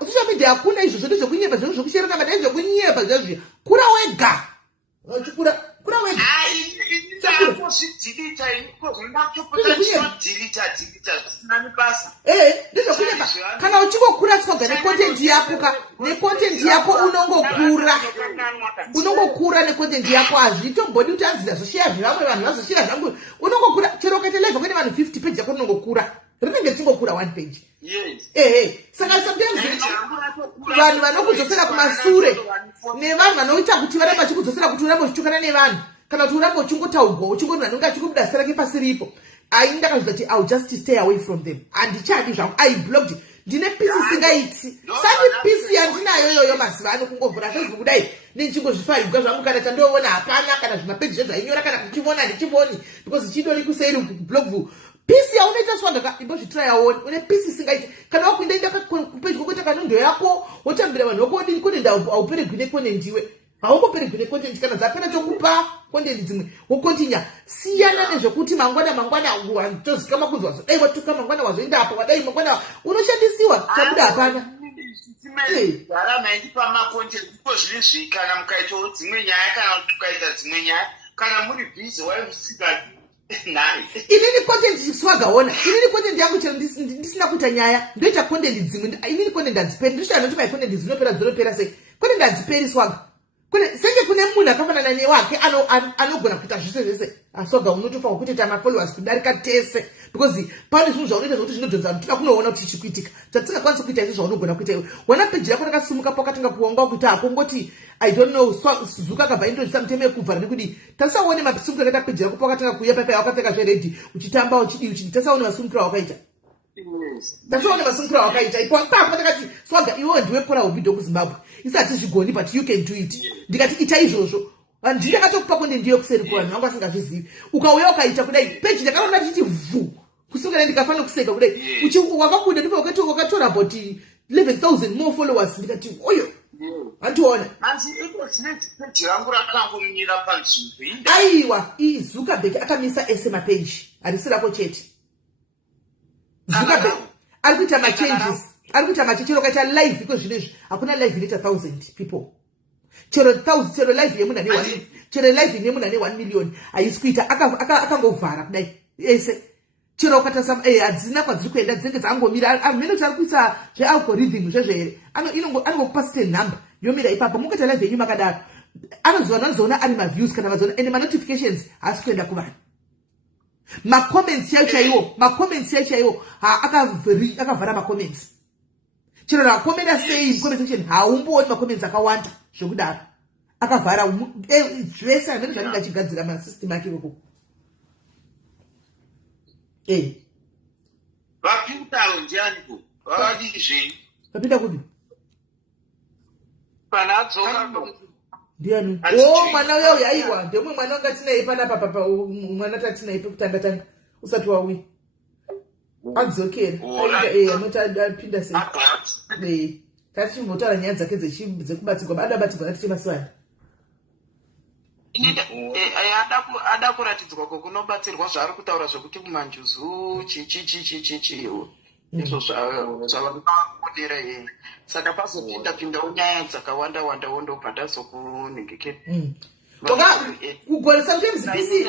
social media hakuna izvo zvoto zvokunyepa zvinhu zvokusherana madai zvokunyepa zvazviya kura wega wachikura wega ndizvokuneka kana uchingokura swaga necontent yako unongokura necontent yako hazvitombodi kuti anzi ndazoshiya zvevamwe vanhu vazoshiya zvangu unongokura chero ukaita live kwene vanhu 50 page yako rinongokura rinenge richingokura 1 page saka sometimes vanhu vanokudzosera kumasure nevanhu vanoita kuti varambe vachikudzosera kuti urambe uchitukana nevanhu kana kuti urambe uchingotaurwa uchingoti vanhu achikubuda serake pasiripo ndakazviza kuti I'll just stay away from them handichadi zvangu I blocked ndine pisi singaiti sati pisi yandinayo yoyo mazuva ano kungovhura Facebook kudai ndichingozvifaiga zvangu kana chandoona hapana kana zvimapeji zvezvainyora kana kuchivona ndichivoni because chidori kuseiri blog pisi yaunoita swaga imbozvitirayawoni une pisi singaiti kana wakuindaenda kupeji kokuita kanondo yako wotambira vanhu vakodini content hauperegwi necontent iwe haungoperegwi necontent kana dzapera chokupa content dzimwe wokontinya siyana nezvekuti mangwana wantozikama kunzi wazodai watuka mangwana wazoenda apa wadai mangwana unoshandisiwa chabuda hapana rarama indipa macontent iko zvine zvikana mukaitawo dzimwe nyaya kana tukaita dzimwe nyaya kana muri bhizi waimusikati inini content swagaona inini content yangu chero ndisina kuita nyaya ndoita content dzimwe inini content hadziperi ndoshaana kuti mai content dzinopera sei content hadziperi swaga senge kune munhu akafanana newake anogona kuita zvese aswaga unotofanwa kutoita mafollowers kudarika tese because pane zvinhu zvaunoita zvokuti zvinodhonza vanhu toda kunoona kuti chichiitika chatisingakwanisi kuita izvo zvaunogona kuita iwe wana peji yako rakasimuka pakatinga kuonga kuita hakungoti I don't know zuka kabva indoisa mutemo yekuvhara nekudi tasaone masimukiro akaita peji yako pakatinga kuuya paipa wakapfeka zveredhi uchitamba uchidii tasaone masimukiro awakaita tasaone masimukiro awakaita ipo papa takati swaga iwewe ndiwe pora hobidho kuzimbabwe isati zvigoni but you can do it ndikati ita izvozvo ndakatokupa konde ndiyo kuseri kuvanhu vangu vasingazvizivi ukauya ukaita kudai peji ndakaona tichiti vhu kusukira ndikafanira kuseka kudai wakabuda ndipo wakatora about 11,000 more followers ndikati oyo handiona hanzi iko zvine peji rangu rakangomira panzvimbo aiwa Zuckerberg akamisa ese mapeji harisirako chete Zuckerberg ari kuita machanges chero kaita live iko zvinezvi hakuna live inoita 1,000 people chero live yemuna ne chero live yemuna ne 1 million haisi kuita akangovhara kudai ese chero ukatasa hadzina kwadziri kuenda dzinenge dzangomira amene kuti ari kuisa zvealgorithm zvezvere anongokupa certain number yomira ipapo mukaita live yenyu makadaro anozoona ari maviews kana vazoona ende manotifications haasi kuenda kuvanhu macomments yacho chaiwo akavhara macomments chero rakomenda sei comment section haumbooni macomments akawanda zvokudaro akavhara zvese amene zvanenge achigadzira masystem ake ikoko vapindawo ndianiko vavadizvei vapinda kupi kana adzoka ndiani mwana uyo yaiwa ndemwe mwana wanga tinaye panapa mwana tatinaye pekutanga usati wauya adzokere anoti apinda sei tatichimbotaura nyaya dzake dzekubatsirwa adabatsirwa natichimasivana ada kuratidzwa kokunobatsirwa zvaari kutaura zvokuti kumanjuzu chichichichichichiwo izvo zvavakodera yeye saka pazopindapindawo nyaya dzakawanda wanda wondobva ndazokuningikira kugoresa kuti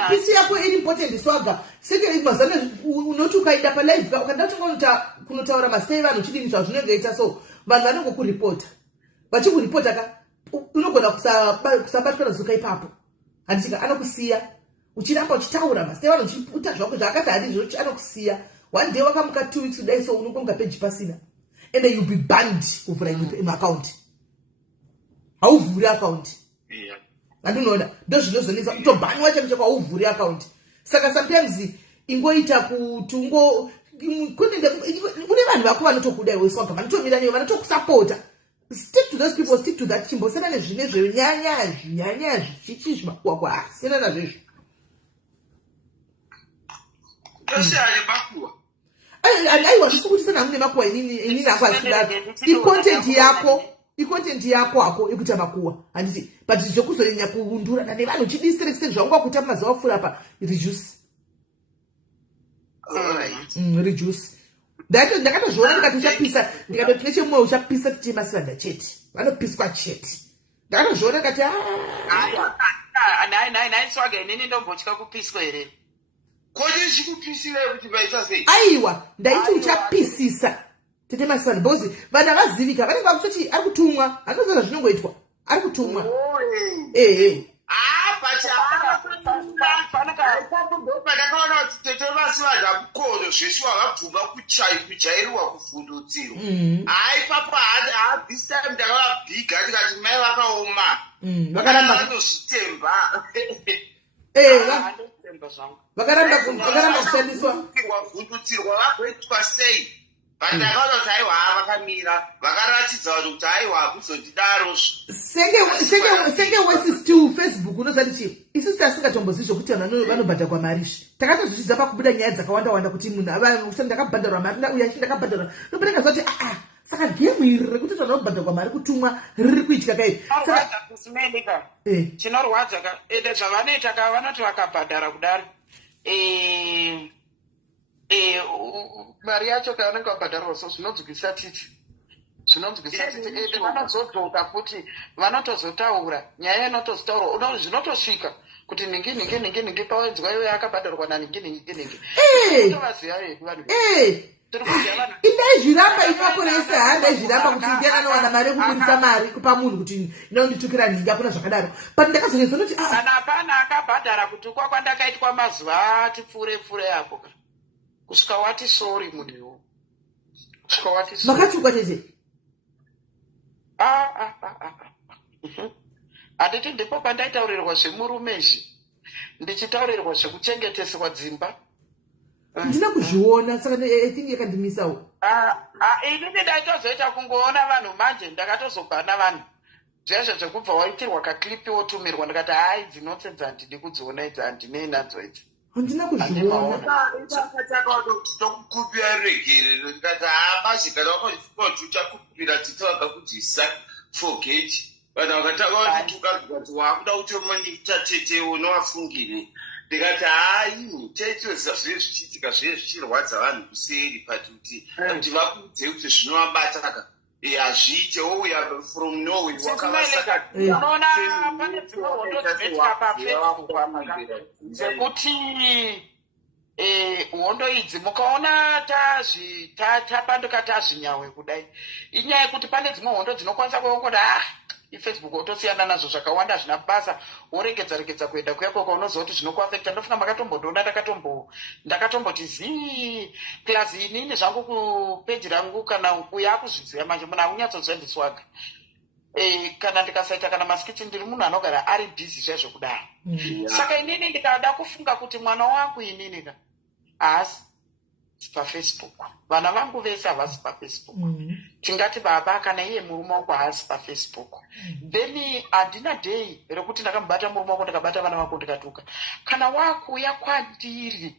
pisi yako iri important swaga seke mazana unoti ukaenda palive ukandatonga kunotaura masei vanhu chidini zvazvinenge ita so vanhu vanongokuripota vachikuripota ka unogona kusabatwa nazuka ipapo handichika anokusiya uchiramba uchitaura masei vanhu uchiputa zvako zvaakati handizvo anokusiya one day wakamuka 2 weeks kudai so unongomuka peji pasina and you'll be banned kuvhura imwe account hauvhuri account andinoona ndozvinozonesa kutobhanwa chamuchako hauvhuri account saka sometimes ingoita kuti une vanhu vako vanotokudai weswaga vanotomira newe vanotokusapota stick to those people stick to that chimbosiyana nezvine zvenyanya zvichichi zvimakuwa asiyana nazvezvo aiwa zvisikutisana hamune makuwa inini ako asikudaro icontent yako ako ikuita makuwa handiti but zvokuzonyanya kuundurana nevanhu chidistrect zvaunga kuita mazuva apfuura apa reduce ndakatozviona ndikati uchapisa ndikatoti nechemumwe uchapisa tichemasivanda chete vanopiswa chete ndakatozviona ndikati nai swaga inini ndombotya kupiswa here kodi chikupisira kuti vaita sei aiwa ndaiti uchapisisa tete masifani because vanhu vakazivika vanenge vakutoti ari kutumwa anoziva zvinongoitwa ari kutumwa pandakaona kuti tete vasi vadhamukono zvese wavabvuma kujairiwa kuvhundutsirwa ipapo this time ndakavabhiga tikati mai vakaoma vanozvitemba vakaramba kushandiswa vavhundutsirwa vagoitwa sei vandakaona kuti aiwa vakamira vakaratidza vanhu kuti aiwa kuzondidaro senge wesi still Facebook unosati chii isusu tasingatombozivi zvokuti vanhu vanobhadharwa mari takatozvichidza pakubuda nyaya dzakawanda kuti munhu ndakabhadharwa mari uya ndakabhadharwa nobereka zoti saka gemu iri rekuti vanhu vanobhadharwa mari kutumwa riri kuitika kai chinorwadza ka ende zvavanoita ka vanoti vakabhadhara kudaro mari yacho kavanenge vabhadharwa so zvinodzwisa titi ende vanozodzoka kuti vanotozotaura nyaya inotozotaurwa zvinotosvika kuti ningi pawedzwa iwe akabhadharwa naningi tovaziva vedu vanhu indaizviramba ipakoresa handaizviramba kuti ndiakanowana mari yekubudisa mari kupa munhu kuti inonditukira nhingi akuna zvakadaro but ndakazonesa kuti kana pana akabhadhara kuti kwandakaitwa mazuva ati pfuure apo kusvika wati sori munhuwo kusvika wati makatukwa tete handiti ndipo pandaitaurirwa zvemurumezhi ndichitaurirwa zvekuchengeteswa dzimba ndina kuzviona saka I think yakandimisawo inini ndaitozoita kungoona vanhu manje ndakatozogana vanhu zveshe zvekubva waitirwa kaklipi wotumirwa ndikati hai dzinotsedza handidi kudziona idzi handinei nadzo idzi handina kuzviona tokukupira regerero ndikati basi kana wakazvikoti uchakupira titavaka kuti forget vanhu vakatanga kutuka kuti wakuda kutomonita tete unowafungire ndikati hai taichoziva zvive zvichiitika zvive zvichirwadza vanhu kuseri kuti vakudze kuti zvinovabata hazviite wouya from norway unoona pane dzimwe hondo dzinoitika pafacebook dzekuti hondo idzi mukaona tapanduka tazvinyawe kudai inyaya yekuti pane dzimwe hondo dzinokwanisa kuongoda ifacebook otosiyana nazvo zvakawanda zvina basa woregedza kuenda kuyakoka unoziva kuti zvinokuafekta ndofunga makatombodoona ndakatomboti zii klasi inini zvangu kupeji rangu kana uya akuzviziva manje munhu akunyatsodzendiswaga kana ndikasaita kana masikiti ndiri munhu anogara ari bhizi chaizvo kudaro saka inini ndikada kufunga kuti mwana wangu ininina haasi pafacebook vana vangu vese havasi pafacebook tingati baba kana iye murume wako haasi pafacebook then handina dei rekuti ndakamubata murume wako ndikabata vana vako ndikatuka kana wakuuya kwandiri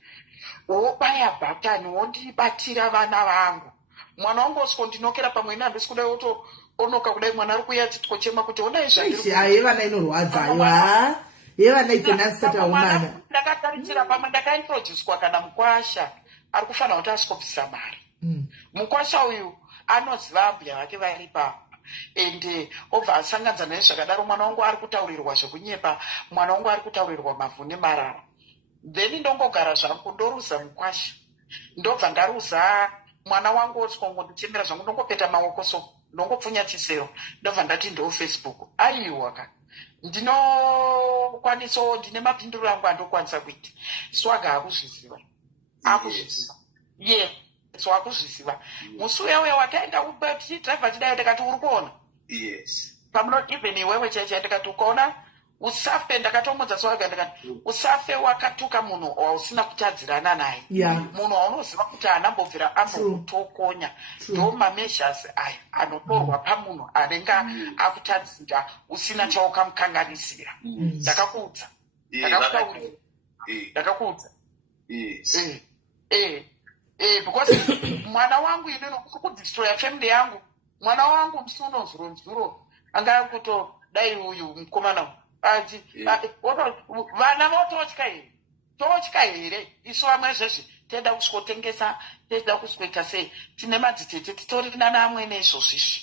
wobaya bhatani wondibatira vana vangu mwana wangu osikondinokera pamwe ine handisi kudai otoonoka kudai mwana ari kuya titikochema kuti onai zvayevana inorwadza aiwa yevana idzenasitataumana ndakatarisira pamwe ndakaintroducwa kana mukwasha ari kufanira kuti asikobvisa mari mukwasha uyu anoziva mbuya vake vari papa ende obva asanganza naye zvakadaro mwana wangu ari kutaurirwa zvekunyepa mwana wangu ari kutaurirwa mavhu nemarara then ndongogara zvangu ndoruza mukwasha ndobva ndaruza mwana wangu osikongondichemera zvangu ndongopeta maoko so ndongopfunya chisero ndobva ndati ndo Facebook aiwa ka ndinokwanisawo ndine mapinduro angu andokwanisa kuita swaga akuzviziva ye so akuzviziva musi uya wataenda tichidhraivha chidai ndikati uri kuona pamunoti even iwewe chaicha ndikati ukaona usafe ndakatomudza swaga ndikati usafe wakatuka munhu wausina kutadzirana naye munhu waunoziva kuti anambobvira ambokutokonya ndo mameshasi aya anotorwa pamunhu anenge akutadzira usina chaukamukanganisira ndakakuudza ndakakuudza because mwana wangu ineno kudistroya family yangu mwana wangu musuno nzuro anga kuto dai uyu mukomana ati vana vototya here isu vamwe zvezvi toenda kusvotengesa toenda kusvikoita sei tine madzitete titorina neamwene izvozvizvi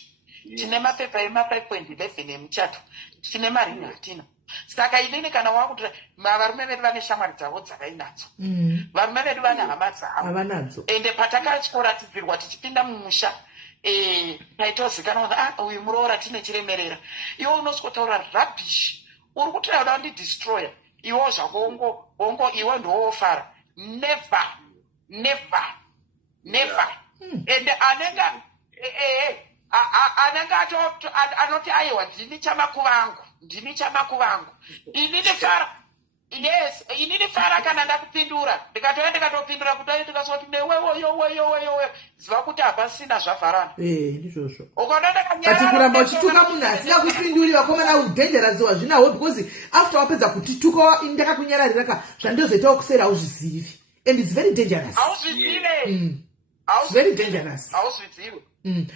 tine mapepa ema5.11 emuchato tine marini hatina saka inini kana wakuti varume vedu vane shamwari dzavo dzavainadzo varume vedu vane hama dzavo ende patakatyoratidzirwa tichipinda mumusha taitozikanwa kuti uyu muroora tine chiremerera. Iwe unosikotaura rubbish. Uri kutaura kuti destroyer. Iwe zvako ongo iwe ndoofara. Never. And anoti aiwa ndini chamaku vangu. Inini fara kana ndakupindura. Ndikatopindura kudai ndikazoti newewe. Ziva kuti hapasina zvavharana. Ndizvozvo. Ukaona But kuramba uchituka munhu asina kupinduri vakomana udhenjerazi wazvinawo because after wapedza kutituka ndakakunyararira zvandozoita kusera auzvizivi. And it's very dangerous. It's very dangerous.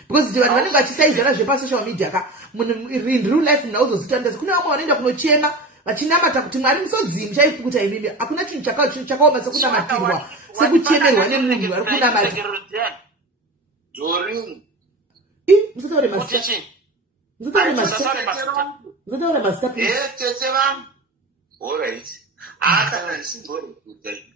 Because vanhu vanenge vachisaizana zvepasocial media in real life munhu auzozvitandazi. Kuna vamwe vanoenda kunochema vachinamata kuti Mwari musodzimi chaikukuta imimi. Hakuna chinhu chakaoma sekunamatirwa sekuchemerwa nemunhu ari kunamata. Dorin. Musataure mazita please. Tete vangu. All right. Kana ndisingori kudai.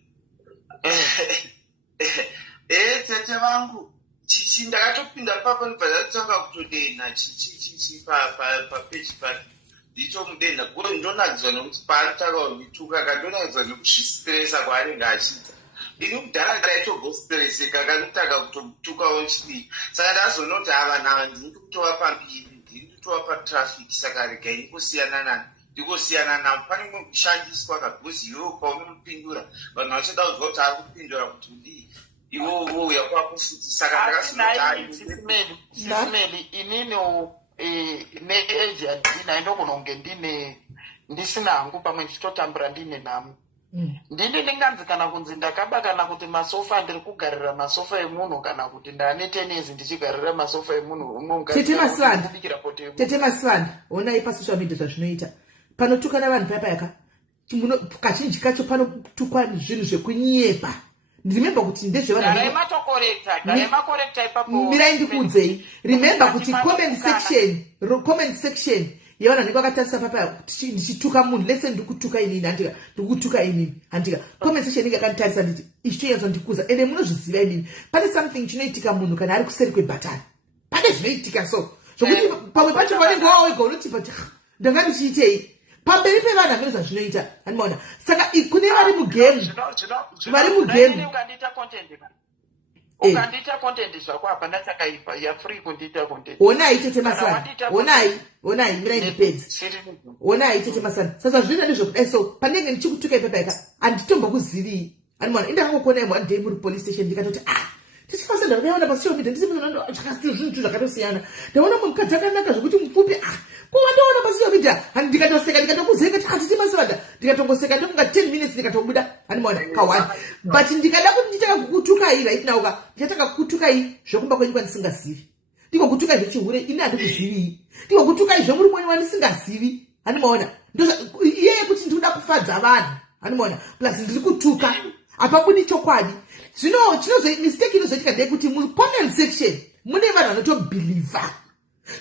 Tete vangu. Chichi ndakatopinda papa ndibva kutodena chichi papage pake. Nditomudena kuti ndonadzwa nokuti paanotaka kundituka kandonadzwa nekuzvistresa kwaanenge achiita. Ini kudhara ndaitogostreseka kanotaka kutomutukawo chidii. Saka ndazonoti vanhu ava ndiri kutova pambiri, ndiri kutova patraffic, saka regai ndingosiyana navo. Pane mumwe kushandiswa kabhuzi iwewe paunomupindura vanhu vachida kuzwa kuti ari kupindura kuti udii. Iwo uya kwakufuti saka ndakasisimeli inini neeji handina indogona kunge ndisina hangu pamwe ndichitotambura ndine nhamo. Ndini ndinganzi kana kunzi ndakaba kana kuti masofa ndiri kugarira masofa emunhu kana kuti ndane tenezi ndichigarira masofa emunhu Tete Masvanda onai pasocial media zvazvinoita panotukana vanhu payapayaka kazhinji kacho panotukwa zvinhu zvekunyepa. Remember kuti ndezvevanhu mirai ndikuudzei. Remember kuti comment section yevanhu vanenge vakatarisa papaya ndichituka munhu lese ndikutuka inini handika comment section inge akanditarisa nditi ichi choyanzondikuza ende munozviziva inini pane something chinoitika munhu kana ari kuseri kwebhatani. Pane zvinoitika so zvokuti pamwe pacho vanenge wawega unoti but ndanga ndichiitei pamberi pevanhu hamene zvazvinoita handimaona. Saka kune vari mugame ukandiita content zvako hapana chakaipa yafree kundiita content. Onai Tete Masvanda onai mirai ndipedzi. Onai Tete Masvanda sasa zvinoita ndezvokudai so panenge ndichikutuka ipapaika handitombokuzivi handimaona. Indakangokuonai one day muri police station ndikatoti Tete Masvanda ndakaona pasocial media zvinhu zvakatosiyana. Ndaona mukadzi akanaka zvokuti mupfupi kuwandaona pasocial media ndikatoseka ndikatokuzeka kuti Tete Masvanda ndikatongoseka ndokunga 10 minutes ndikatobuda handimaona kawani. But ndikada kuti nditaka kukutukai right now ndichataka kukutukai zvokumba kwenyu kwandisingasivi. Ndikokutukai zvechihure ini handikuzivi. Ndikokutukai zvemuri mwenyu wandisingazivi handimaona. Iyeye kuti ndikuda kufadza vanhu handimaona plus ndiri kutuka hapabudi chokwadi. Zvino mistake inozoitika ndeyekuti mucomment section mune vanhu vanotobhilivha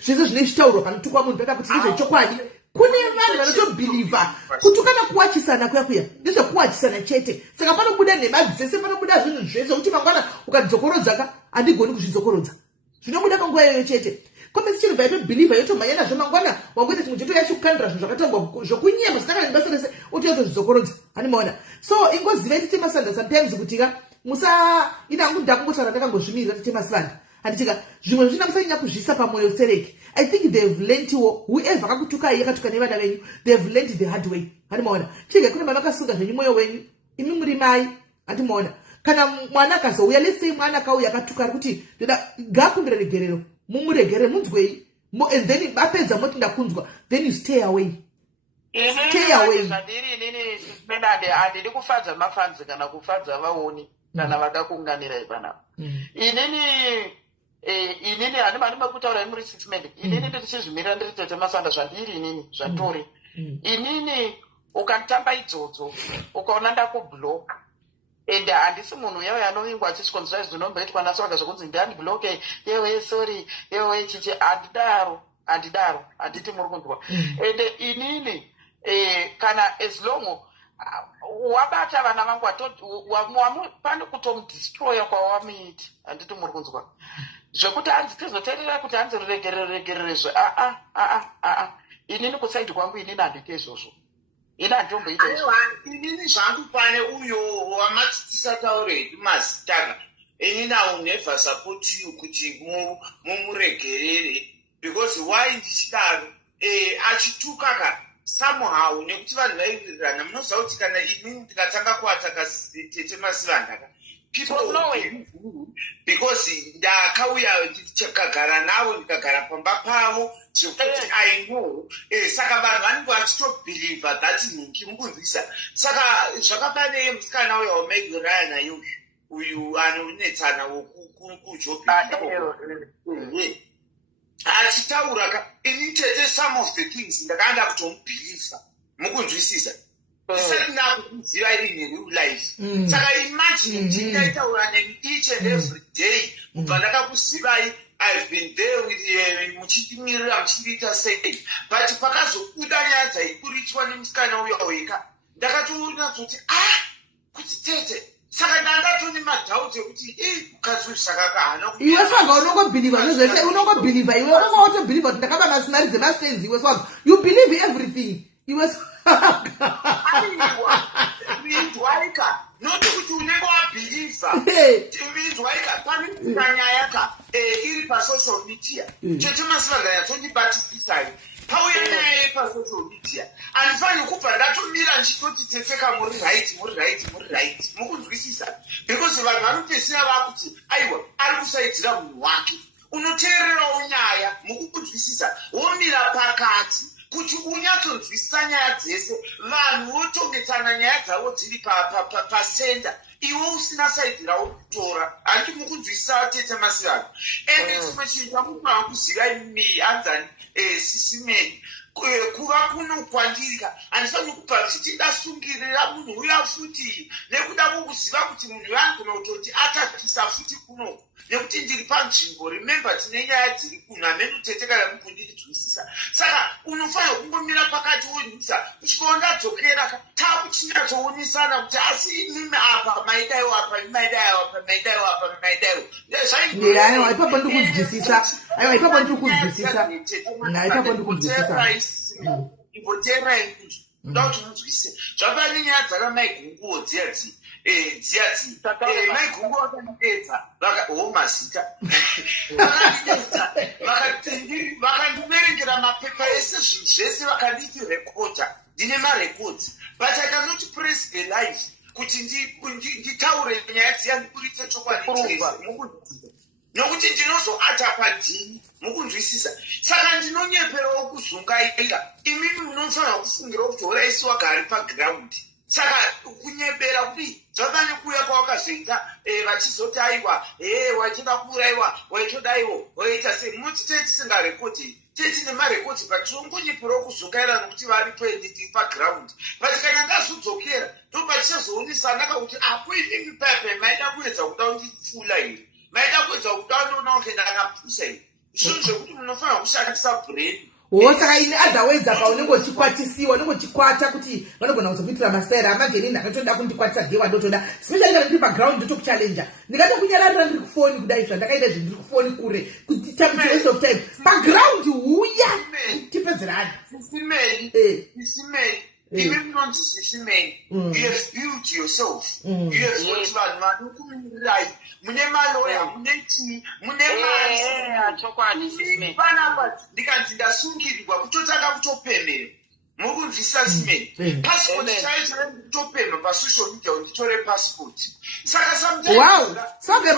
zvese zvinoitaurwa panotukwa munhu peka kuti ndezvechokwadi. Kune vanhu vanotobhilivha kutukana kuwachisana kuya ndezvekuwachisana chete. Saka panobuda nhema dzese panobuda zvinhu zvese kuti mangwana ukadzokorodzaka handigoni kuzvidzokorodza. Zvinobuda panguva iyoyo chete. Comment section vaitobhilivha yotomhanya nazvo mangwana wakuita chimwe cheto yachikukandira zvinhu zvakatangwa zvokunyema zvisangana nebasa rese kuti yotozvidzokorodza handimaona. So ingoziva Tete Masvanda sometimes kutika ina hangu ndakungotaura ndakangozvimirira Tete Masvanda handitika zvimwe zvina musanyanya kuzvisa pamwoyo sereki. I think they've learned whoever akakutukai yakatuka nevana venyu they've learned the hard way handimaona. Chege kune mavakasunga zvenyu mwoyo wenyu imi muri mai handimaona. Kana mwana akazouya let's say mwana akauya akatuka ari kuti ndoda ngakumbira regerero mumuregere munzwei and then apedza moti ndakunzwa then you stay away. Handidi kufadza mafanzi kana kufadza vaoni kana vakakunganira ipanapa. Inini handima kutaura muri 6 men. Inini ndichizvimirira ndiri Tete Masvanda zvandiri inini zvatori. Inini ukatamba idzodzo ukaona ndakubloka ende handisi munhu uya anovingwa achisvikonzwa zvinomboitwa naso vakazvokunzi ndiandibloke yewe sorry yewe chichi handidaro handiti muri kunzwa. Ende inini kana as long wabata vana vangu pane kutomudestroya kwawamuiti handiti muri kunzwa. zvekuti hanzi tizoteerera kuti hanzi regererezve inini kusaidi kwangu inini handite izvozvo ini handitomboita inini zvangu pane uyo wamati tisataure mazitaka inini I will never support you kuti mumuregerere because why ndichidaro achituka somehow nekuti vanhu vaiwirirana munoziva kuti kana inini ndikatanga kuataka tete Masivandaka people know because ndakauya ndichakagara navo ndikagara pamba pavo zvekuti I know saka vanhu vanenge vachitobhilivha that nhingi mukunzwisa saka zvakapane musikana uya waMeg Ryan nayo uyu anonetsana wokujobi achitaura ini tete some of the things ndakaenda kutomubhilivha mukunzwisisa isati nakuziva iri nereal life saka imagine ndingaitaura nemi each and every day kubva ndakakuzivai I've been there with muchimirira muchiita sei but pakazobuda nyaya dzaiburichwa nemusikana uya weka ndakatoona kuti kuti tete saka ndangatoni madhauti ekuti ukazwi zvakakahana iwe swaga unongobhilivha nezvese unongobhilivha iwe unongotobhilivha kuti ndakaba nasinari dzemastenzi iwe swaga you believe everything iwe aiwa noti kuti unenge wabhilivha izwaika pane nyaya iri pasocial media chete Masivandaka yatondibatisisai pauye nyaya yepasocial media handifaniri kubva ndatomira ndichitoti tsetseka muri right mukunzwisisa because vanhu vanopesira vakuti aiwa ari kusaidzira munhu wake unoteererawo nyaya mukunzwisisa womira pakati kuti unyatsonzwisisa nyaya dzese vanhu votongetsana nyaya dzavo dziri pasenda iwe usina saidhi ravo kutora handiti mukunzwisisa tete Masivandaka ende chimwe chinhu chamufana kuziva imii anzani sisimeni kuva kuno kwandika handifaniri kubva ndichiti ndasungirira munhu uya futi nekuda kwokuziva kuti munhu uyanogona kutoti atatisa futi kuno nekuti ndiri panzvimbo remember tine nyaya dziri kuno hamene kana mukundirinzwisisa saka unofanira kungomira pakati wonzwisa kusvika ndadzokera takuchinyatsowonesana kuti asi imimi apa maidaiwo apa maidaiwo apa maidaiwo apa maidaiwo aiwa ipapo ndikuzwisisa aiwa ipapo ndikuzwisisa ipapo ndikuzwisisa imboteerai kuti kuda kuti munzwise zvapane nyaya dzakamaigumbuwo dziyadzi maigungu vakandidedza mazita vakandiverengera mapepa ese zvinhu zvese vakanditi rekoda ndine marekodzi but I cannot press the life kuti nditaure nyaya dziya ndiburitse chokwadi chese nokuti ndinozoata padini mukunzwisisa saka ndinonyeperawo kuzungaira imimi munofanira kufungira kuti horaisi wagari pagiraundi saka kunyepera kuti zvapane kuya kwawakazoita vachizoti aiwa wachida kuuraiwa waitodaiwo waita sei munoti tei tisingarekodi tei tine marekodzi but tononyeperawo kuzungaira nokuti varipo nditi pagiraundi but kana ndazodzokera ndopatichazoonesana kakuti apo imimi pepe maida kuedza kuda kundifula here maida kuedza kuda ndoona kunge ndakapusa here zvinhu zvekuti munofanira kushandisa brain saka ine otherwise apa unenge uchikwatisiwa unenge uchikwata kuti vanogona kuzokuitira mastaira amageni ndakatoda kundikwatisa gewa ndotoda especially kana ndiri pagiraundi ndotokuchalenja ndikatokunyararira ndiri kufoni kudai zvandakaita zvinhu ndiri kufoni kure kuti time waste of time pagiraundi huya tipedzerani isimeni Even not sisimeni, you have built yourself. You have got vanhu vanokumirai, mune maloya, mune tii, mune mari. Panapa ndikanzi ndasungirirwa kutotanga kutopemera. Mukunzwisisa simeni. Passport chaicho kutopemera pasocial media nditore passport. Saka sometimes wow. Soga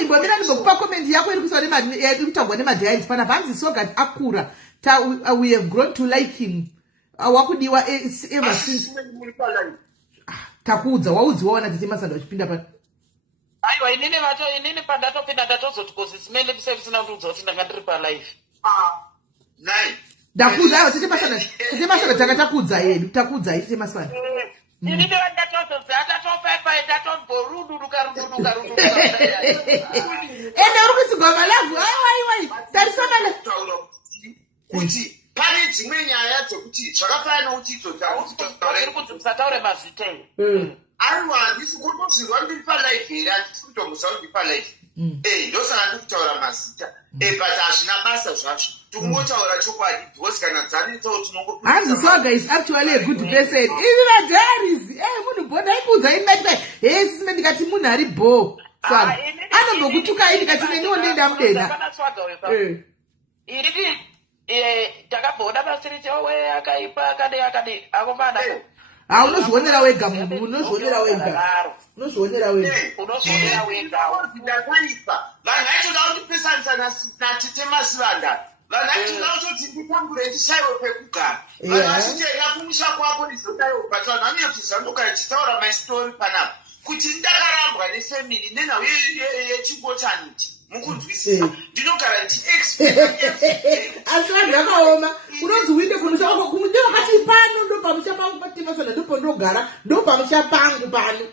imbomira ndimbokupa comment yako iri kuswa kutagwa nemadhiains panapa hanzi Soga akura. We have grown to like him. Wakudiwa ever since takuudza waudziwaona tete Masanda wachipinda pa aiwa inini pandatopinda ndatozoti kozi simene kusina kuudza kuti ndanga ndiri palive nai ndakuudza aiwa tete Masanda takatakuudza yedu takuudza tete Masanda inini vandatozodza atatopepa ndatomboruduruka ende uri kusigwa malavu aiwa tarisamana kuti pane dzimwe nyaya dzekuti zvakafanana kuti musataure mazita aiwa handisi kutozvirwa ndiri palive here handisi kutombosa kuti palive ndosaka ndiri kutaura mazita but hazvina basa zvacho tikungotaura chokwadi because kana dzanetsawo tinongo hanzi Swaga is actually a good person ivi vadiaries munhu bhoda ikuudza imaipai sisime ndikati munhu ari bho Swaga anombokutukai ndikati neniwo ndenda mudena iri takabhoda pasiritewe akaipa akadi akomana unozvionera wega munhu unozvionera wega ndakaipa vanhu vaitoda kundipesanisa natete Masivanda vanhu vaitoda kutoti ndipambure ndishaiwe pekugara vanhu vachiteera kumusha kwako izodaiwo but vanhu vanonyatozandoka chitaura mastori panapa kuti ndakarambwa nefamily nenhau yechingotaniti mukunzwisisa ndinogara asi vanhu vakaoma unonzi uinde kumusha kwako ndinokati pano ndo pamusha pangu patemasana ndipo ndogara ndo pamusha pangu pano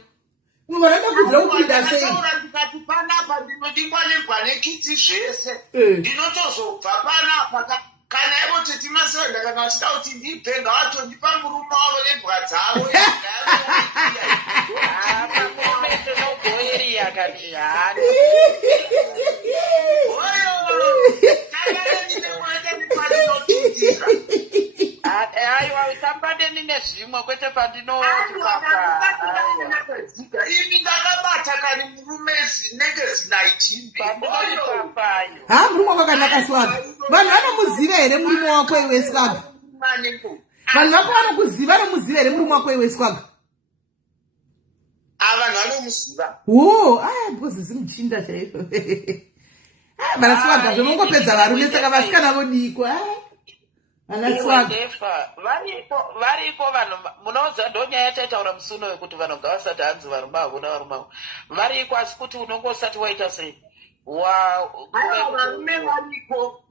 unovaranda kudzira kupinda sei ndikati panapa ndinodingwa nebhanekiti zvese ndinotozobva panapa kana ivo tete Masivanda kana vachida kuti ndipe ngavatondipa murume wavo nebwa dzavo aiwa usambane nezvimwe kwete pandinoimi ndakabata kani murume zinenge zinaitimbi murume wako akanaka Swaga vanhu vanomuziva here murume wako iwe Swaga vanhu vako vanomuziva here murume wako iwe Swaga vanhu vanomuziva because zimuchinda chaiko vana Swaga zvemongopedza varume saka vasikana vodikwa variko vanhu munoudza ndonyaya yataitaura musuno wekuti vanhu ngavasati hanzi varume avo navarume avo variko asi kuti unonge usati waita sei varume variko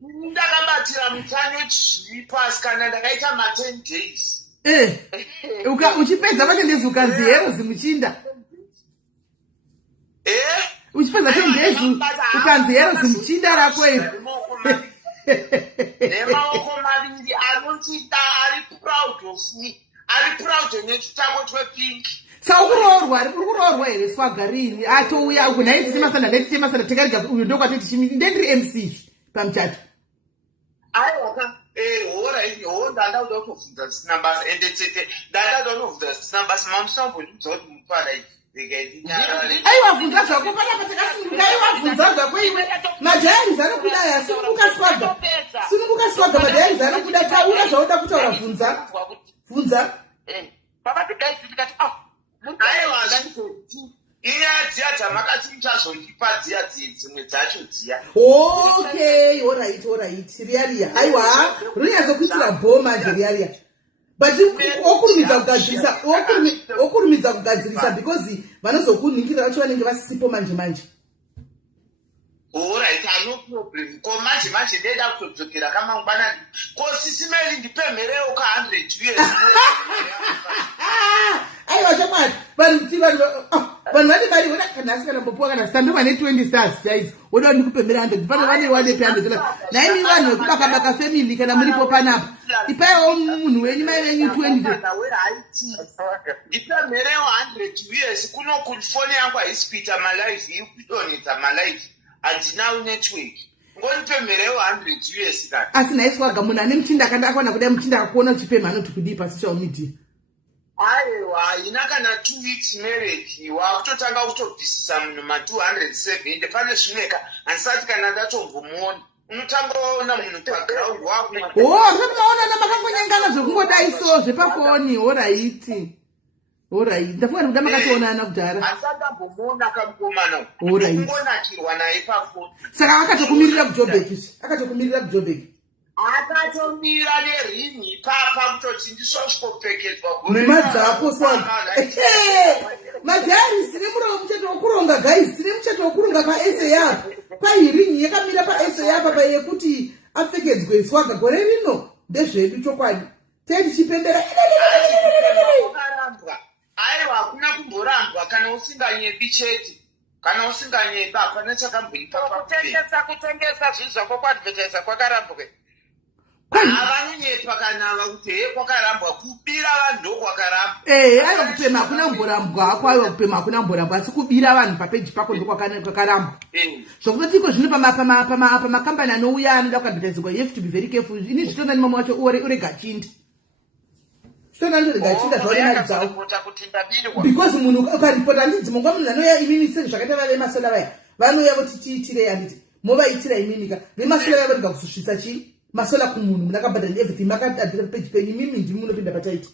ndakabatira mutanyo chizviri pasi kana ndakaita ma10 days uchipedza pacho ndezi ukanzi hero zimuchinda uchipedza 10 days ukanzi hero zimuchinda rako iri nemaoko maviri anotida ari proud of me ari proud nechitango chwepingi saukuroorwa kuroorwa here Swaga rini atouya uku naititemasana tekariga uyu ndokwatoti ndendiri MC pamuchato aiwaka ndandauda kutobvunza zvisina basa ende tete ndandauda kunobvunza zvisina basa mamusambondibvudza kuti muparaiti aiwa bvunza zvako panapa takasununguka aiwa bvunza zvako iwe madhayarizi anokudaya sununguka Swaga madhayarizi anokuda taura zvauda kutaura bvunza aiwa inyaya dziya dzamakati muchazondipa dziya dzimwe dzacho dziya alright riariya aiwa rinyazokuitira bho manje riariya but okurumidza kugadzirisa because vanozokunhingirira vacho vanenge vasisipo manje alright no problem ko manje ndeda kutodzokera kamangwanani ko sisimeli ndipemherewo ka100 years aiwa chamwari vanhu vane mari wona kana asikana mbopuwa kana stand vane 20 stars guys woda ndikupemhera 100 pana vane 100 naimi vanhu vekubaka family kana muripo panapa ipaiwo munhu wenyu mai venyu 20 ndipemherewo 100 years kuno kufoni yangu haisipita malive ikudoneta malive handinawo network ngonipemherewo 100 years kana asi nai Swaga munhu ane muchinda akanda akaona kudai muchinda akakuona uchipemha anoti kudii pasocial media aiwa haina kana 2 weeks marriage wakutotanga kutobvisisa munhu ma270 pane zvimweka handisati kana ndatombomuona unotangaona munhu paground wako zvamaona makangonyangana zvekungodai so zvepafoni oraiti ndafunga kuti kuda makatoonana kudhara handisandambomuona kamukomana ungonakirwa naye pafoni saka akatokumirira kujobek akatomira nerini papa kutoti ndisosvopfekedzwa nemadzako madhayari tine murovo muchato wokuronga guys tine muchato wokuronga paSAP pairinyi yakamira paSAP payekuti apfekedzwe Swaga gore rino ndezvedu chokwadi tichipembera aiwa hakuna kumborambwa kana usinganyebi chete kana usinganyeba hapana chakamboipa kutengesa zvinhu zvako kuadvertisa kwakarambwe Avanonyepa kana kuti kwakarambwa kubira vanhu ndokwakarambwa. Aiwa kupema hakuna mborambwa, kwaiwa kupema hakuna mborambwa, asi kubira vanhu papeji pako ndokwakarambwa. Zvokutoti iko zvino pamakambani anouya anoda kuadvertisingwa, you have to be very careful. Ini zvitona ni mama wacho urega chindi. Zvitona ndorega chinda zvauri mari dzawo. Because munhu ukaripota handidzi mongwa munhu anouya imini sezvo zvakaita vave masola vaya. Vanouya voti tiitire handiti. Movaitira iminika. Vemasola vaya vorega kusvisa chii? Masola kumunhu munakabhadhara everything makadadira page penyu mimi ndimi munopinda pataiti.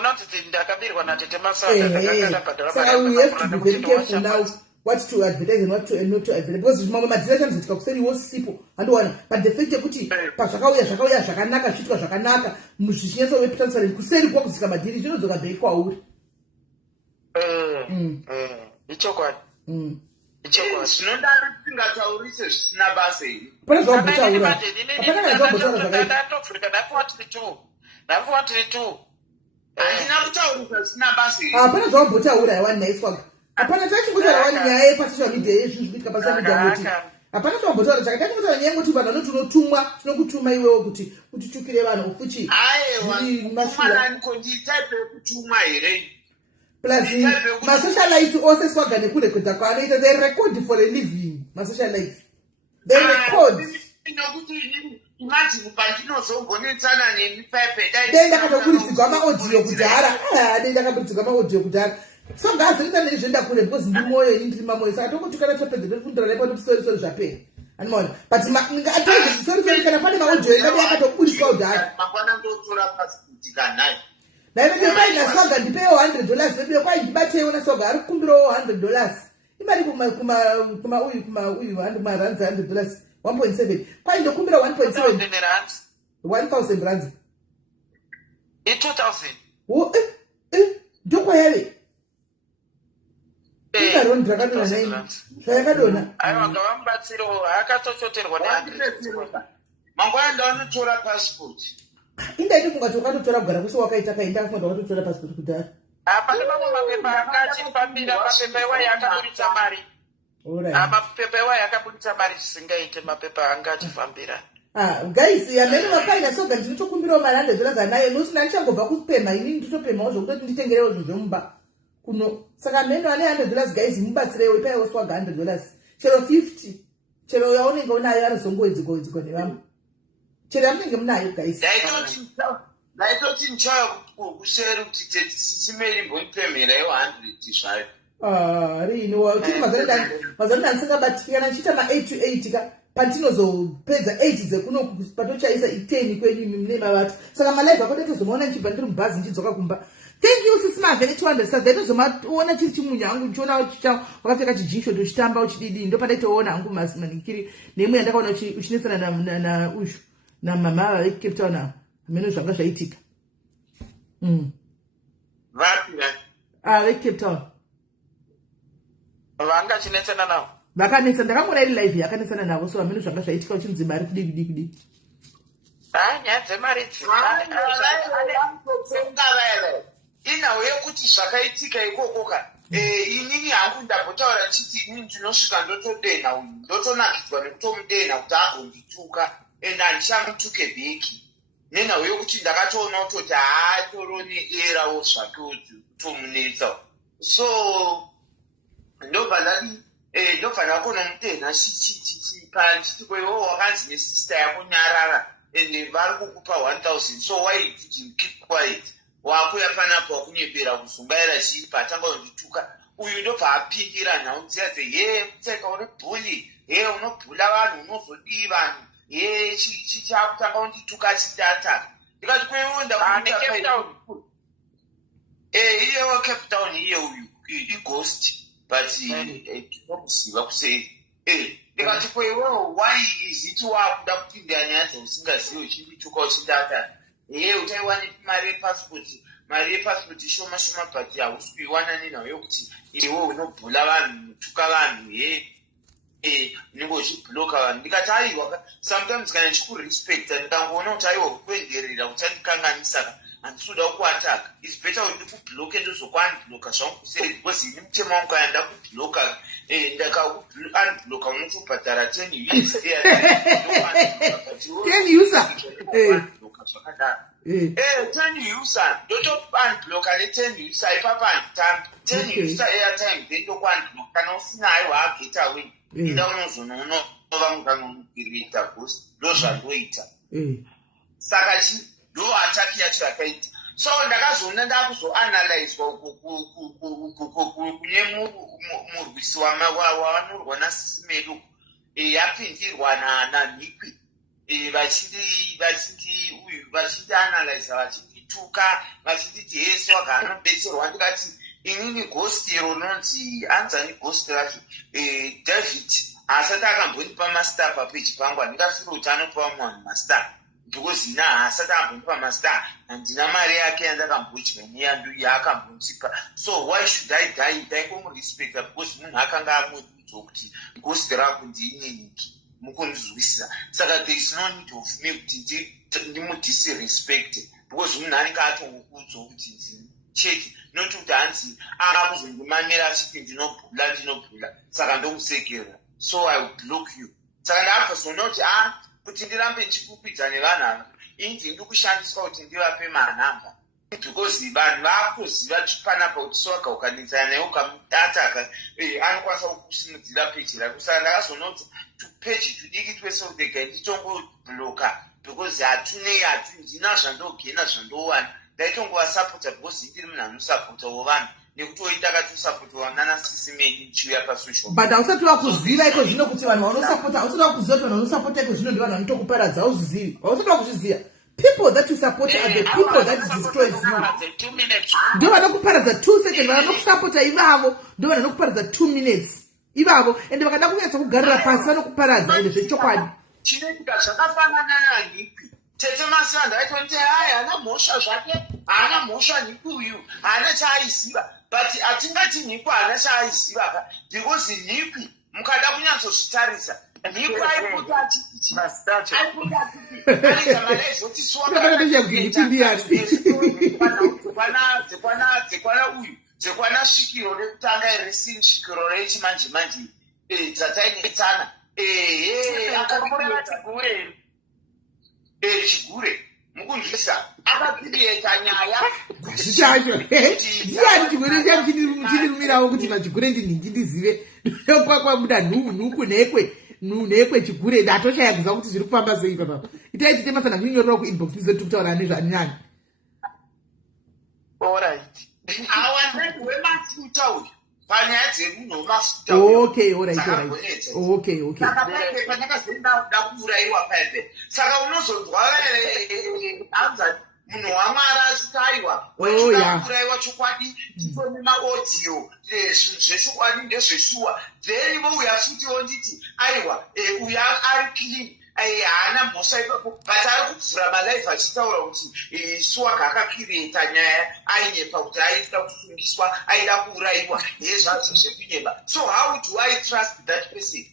Unoti ndakabirwa natete masola ndakabhadhara. Saka we have to be very careful now what to advertise and what to not to advertise, because mamwe madzirata mzotika kuseri wosipo andowana, but the fact yekuti pazvakauya zvakanaka zviitwa zvakanaka muzvichinetsa web transparent kuseri kwakuzika madhiri zvinodzoka bheki kwauri. Ichokwadi. Zvinodaro tingataurise zvisina basa here. Pane zvawambotaura. Hapana kana zvawambotaura zvakaita. Handina kutaurisa zvisina basa here. Hapana zvawambotaura yawa naiswaga. Hapana tachikutaura wani nyaya yepasocial media yezvinhu zvikuitika pasocial media ngoti. Hapana zvawambotaura chakati tachikutaura nyaya ngoti vanhu vanotunotumwa tinokutuma iwewo kuti utitukire vanhu ufuchi. Aiwa, kumanani konditaipe kutumwa here. Plus, masocialites also swagger nekurekodha kwaanoita, they record for a living. Masocialites, they record. Imagine pandinozongonetsana nemipepe dai ndakatokurudzirwa maaudio kudhara, dai ndakaburidzirwa maaudio kudhara. So ngazoita nezvenda kure because ndimoyo ndiri mamoyo, saka tokutukana topedza tofundira lepo tokusori zvapera. Animoona, but ngatozi sorry kana pane maaudio engadi akatoburiswa kudhara. Mangwana ndotora pasipoti kanai. Naivete paina swaga ndipewo $100 zvebiyo kwai ndibatewo na swaga ari kukumbirawo $100. Imari kuma uyu marands $100 1.7 kwai ndokumbira 1.7 1000 rands 2000 ndokwa yave ikaron drakadona naini zvayakadona aiwa ngavambatsiro akatochoterwa ne100 mangwana ndanotora passport indaiti funga tokatotora kugara kusi wakaita kaenda afunga wakatotora passport kudhara pane mamwe mapepa akachifambira mapepa iwayo akaburitsa mari mapepa iwayo akaburitsa mari zvisingaite mapepa anga achifambira guys yamene mapaina soga ndinotokumbirawo mari $100 anayo nokuti nandichangobva kupema inini nditopemawo zvokutoti nditengerewo zvinhu zvomumba kuno saka meno ane $100 guys mubatsirewo ipaiwo swaga $100 chero 50 chero yaunenge unayo anozongoedziko nevamwe chero yamunenge munayo guys ndaitoti ndichauya kuseri kuti tisimeri mbonipemhera yo100 zvayo rini tiri mazana ndisingabatikana ndichiita ma8 to 8 ka patinozopedza 8 dzekuno patochaisa 10 kwenyu mune mavatu saka malaive ako ndatozomaona ndichibva ndiri mubhazi ndichidzoka kumba. Thank you sisi mavhene 200 sa ndatozomaona chiri chimunhu hangu ndichiona wakapfeka chijisho tochitamba uchididi ndopandaitoona hangu manikiri nemwe yandakaona uchinetsana na ushu namama vecape town avo amene zvanga zvaitika vecape town vanga chinetsana navo vakanetsa ndakamona iri live yakanetsana navo so amene zvanga zvaitika uchinzi mari kudiki nyaya dzemari inawo yekuti zvakaitika ikokoka inini hangu ndambotaura chiti inini ndinosvika ndotodenha uyu ndotonakidzwa nekutomudena kuti agondituka ende handichamutuke bheki nenhau yokuti ndakatoona kutoti torone erawo zvake kutomunetsa so ndobva ndakonomudenha chiti kwewo wakanzi nesista yako nyarara ende vari kukupa 1000 so why did you keep quiet wakuya panapo wakunyepera kuzumbaira chii patanga undituka uyu ndobva apindira nhau dziya kutsaika uri bhuli unobhula vanhu unozodii vanhu chichakutanga undituka chitataka ndikati kwewo iyewo cape town iye uyu ighost but tinomuziva kuseri ndikati kwewo why is it wakuda kupindira nyaya dzausingazivi uchindituka uchindata utaiwana mari yepasipoti shoma but hausi kuiwana nenhau yokuti iwe unobhula vanhu unotuka vanhu unenge uchibhuloka vanhu ndikati aiwa sometimes kana ndichikurespecta ndikangoona kuti aiwa kukwenderera uchandikanganisaka handisuda kuataka. It's better kuti ndikubloke ndozokwanibloka zvangu kuseri because ini mutemo wangu kana ndakubloka ndakaunbloka unotobhadhara 10 years 10 user zvakadaro 10 user ndotounbloka ne10 user ipapa handitambi 10 user airtime then ndokuunbloka kana usina aiwa aget away ida unozonova mukanonukirita because ndozvandoita saka ndo ataki yacho yakaita. So ndakazoona ndakuzoanalyzwa kune murwisi wanorwa nasisi medu yapindirwa nanhikwi vachitianalyza vachitituka vachititi yesu wagaanobetserwa. Ndikati inini ghost iro rinonzi anzani ghost racho David asati akambonipa mastar papeji pangu. Handikafira kuti anopa munhu mastar because ina haasati ambonipa mastar, handina mari yake yandakambodya neyandu yaakambonzipa. So why should I die? Ndaingomurespecta because munhu akanga amuudza kuti ghost rako ndiineniki mukundizwisisa. Saka there is no need of me kuti ndimudisrespect because munhu anenge atongokuudza kuti cheki noti kuti hanzi akuzondimamira achiti ndinobhula saka ndomusekera. So I will block you. Saka ndakazona kuti kuti ndirambe ndichikukwidza nevanhu ava inzi ndikushandiswa kuti ndivape manhamba because vanhu vakuziva panapa kuti soga ukanetsana naye ukamudataka anokwanisa kukusimudzira peji rako. Saka ndakazona kuti tupeji tudiki twese kudega nditongobloka because handina zvandogena zvandowana. Ndaitongowasapota because ndiri munhu anosapotawo vanhu nekuti oitakatiusapota nanasisi medi ndichiuya pasocial. But hausati wakuziva iko zvino kuti vanhu vanosapota, hausati wakuziva kuti vanhu vanosapota iko zvino ndivanhu vanotokuparadza, hauzizivi. Hausati wakuzviziva. People that you support are the people that destroys you. Ndio vanokuparadza 2 seconds, vanokusapota ivavo ndio vanokuparadza 2 minutes ivavo, ende vakada kunyatsa kugarira pasi vanokuparadza ende zvechokwadi. Chinoitika zvakafanana nanhipi. Tete Masanda aitonti hai haana mhosva zvake, haana mhosva nhipi uyu, haana chaaiziva. But atingati nhipi haana chaaiziva because nhipi mukada kunyatsozvitarisa nhipi aipota achiti aita mari aizoti dzekwana uyu dzekwana svikiro rekutanga iresini svikiro rechimanje manje dzatainetsana akakorera chigure mukunzwisa akapirieta nyaya zvichacho ndiani chigure chandirimirawo kuti machigure ndindizive kwakwabuda nhuku nhekwe chigure ndatoshaya kuziva kuti zviri kufamba sei papapa. Itai chitemasana kuninyorera kuinbox ndizoti kutaura nezvaninani. Alright. Awandai wemafuta uyu panyaya dzemunhu wemafuta. Okay. Pandakazenda kuda kuuraiwa paipe. Saka unozonzwa anzani munhu wamwari achitaiwa wachidakuraiwa chokwadi tifone maaudio zvechokwadi ndezveshuwa then vouya futiwo nditi aiwa uyu ari clean haana mhosva ipapo but ari kubvura malaife achitaura kuti suwaka akakireta nyaya ainepa kuti aida kusungiswa aida kuuraiwa nezvazvo zvekunyeba. So how do I trust that person?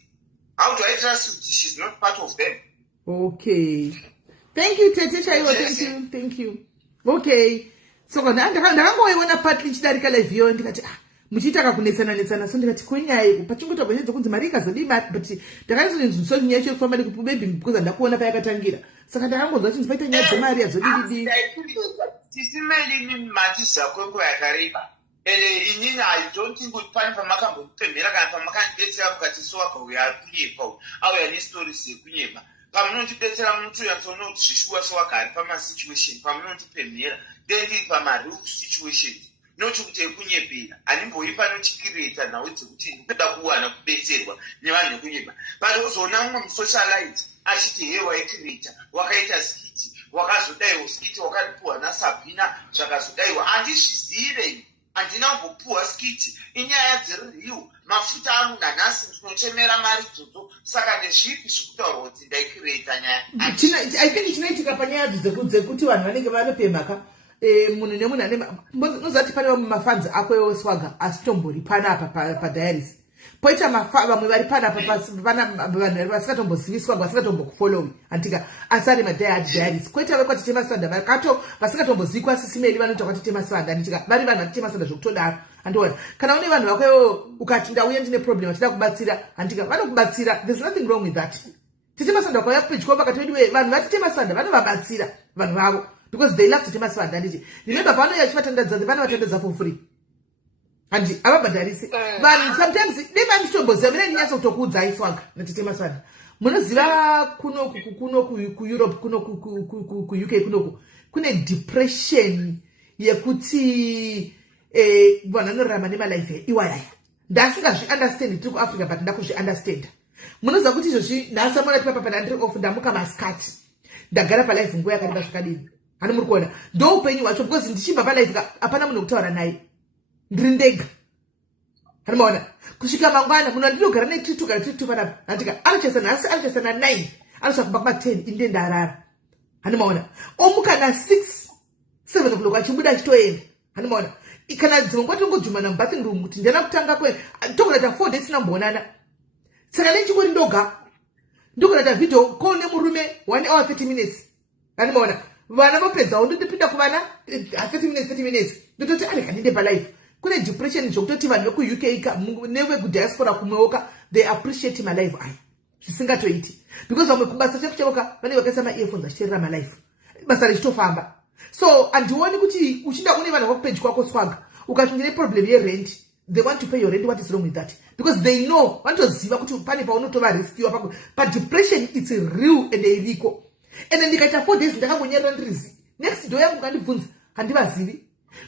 How do I trust that she's not part of them? Okay. Thank you, Tete Chaiwo. Thank you. Okay. So ndakangoiona partly chidarika live yo ndikati muchiita kunetsana so ndikati kunyaya pachingotobva kunzi mari ikazodima but ndakazonzwa nyaya chekufamba nekubaby because ndakuona payakatangira. Saka ndakangonzva chinzi paita nyaya dzemari yazodididi. Tisimeli mati zvako nguva yakareba. Inini I don't think kuti pani pamakambopemhera kana pamakandibetsera mukati soaka uyo ari kunyepa auya nestorisi yekunyeba. Pamunondibetsera munotoyanzona kuti zvishuwa sowagari pamasituation pamunondipemhera ndendiri pamareal situations noti kuti ekunyepera handimbori panochikireta nhau dzekuti ndikuda kuwana kubetserwa nevanhu vekunyeba. But uzoona mumwe musocialite achiti he waikireta wakaita skiti wakazodaiwa skiti wakadipuwa naSabina zvakazodaiwa handizvizive handina kumbopuwa skiti inyaya dziririu mafuta angu nanhasi ndinochemera mari idzodzo. Saka ndezvipi zvekutaurwa kuti ndaikireta nyaya. I think chinoitika panyaya dzekuti vanhu vanenge vanopemhaka munhu nemunhu nozati pane vamwe mafanzi ako ewo swaga asitombori panapa padiaris poita vamwe vari panapa vanhu vasingatomboziviswa vasingatombokufollowi antika asari diaries koita vekwati temaswanda vasingatombozivi kwasisimeli vanoita kwati temaswanda antika vari vanhu vati temaswanda zvokutodaro andiona kana une vanhu vakwewo ukati ndauya ndine problem achida kubatsira antika vanokubatsira. There's nothing wrong with that. Temaswanda kwauya pedyo vakati vediwe vanhu vati temaswanda vanovabatsira vanhu vavo because they love temaswanda anditi remember pavanoya vachivatandadza vanovatandadza for free andi avabhadharisi vanhu sometimes nevanditombozia mina ndinyatsa kutokuudzai swaga natitemaswanda munoziva kunoku kueurope kunoku UK kunoku kune depression yekuti vanhu vanorarama nemalife iwayaya ndasingazviunderstand tiri kuafrica but ndakuzviunderstanda. Munoziva kuti izvozvi nhasi amona tipapapa ndiri off ndamuka masikati ndagara palife nguva yakareba zvakadini hani muri kuona ndo upenyu hwacho because ndichibva palife hapana munhu wekutaura naye ndiri ndega hani maona kusvika mangwana munhu andinogara netitugara panapa andika anochesa nhasi anochesa na9 anosvika kubva kuma10 inde ndarara hani maona omuka na6 7 o'clock achibuda achitoenda hani maona kana dzimwe nguva tongodhumana mubathing room kuti ndiyana kutanga tokunaita 4 days tinamboonana saka nechingori ndoga ndokunaita video call nemurume 1 hour 30 minutes hani maona vana vopedzawo ndotopinda kuvana 30 minutes ndototi areka ndinde palife. Kune depression zvokutoti vanhu vekuuk nevekudiaspora kumwewoka they appreciate malife aya zvisingatoiti because vamwe kubasa chekuchevoka vanenge vakaisa maearphones achiteerera malife basa richitofamba. So andioni kuti uchida une vanhu vakupedyi kwako swaga ukachingire problem yerent they want to pay your rent. What is wrong with that? Because they know vanotoziva kuti pane paunotova rescue pako but depression it's real and iriko and ndikaita 4 days ndakangonyerera ndirizi next door yangu ngandibvunza handivazivi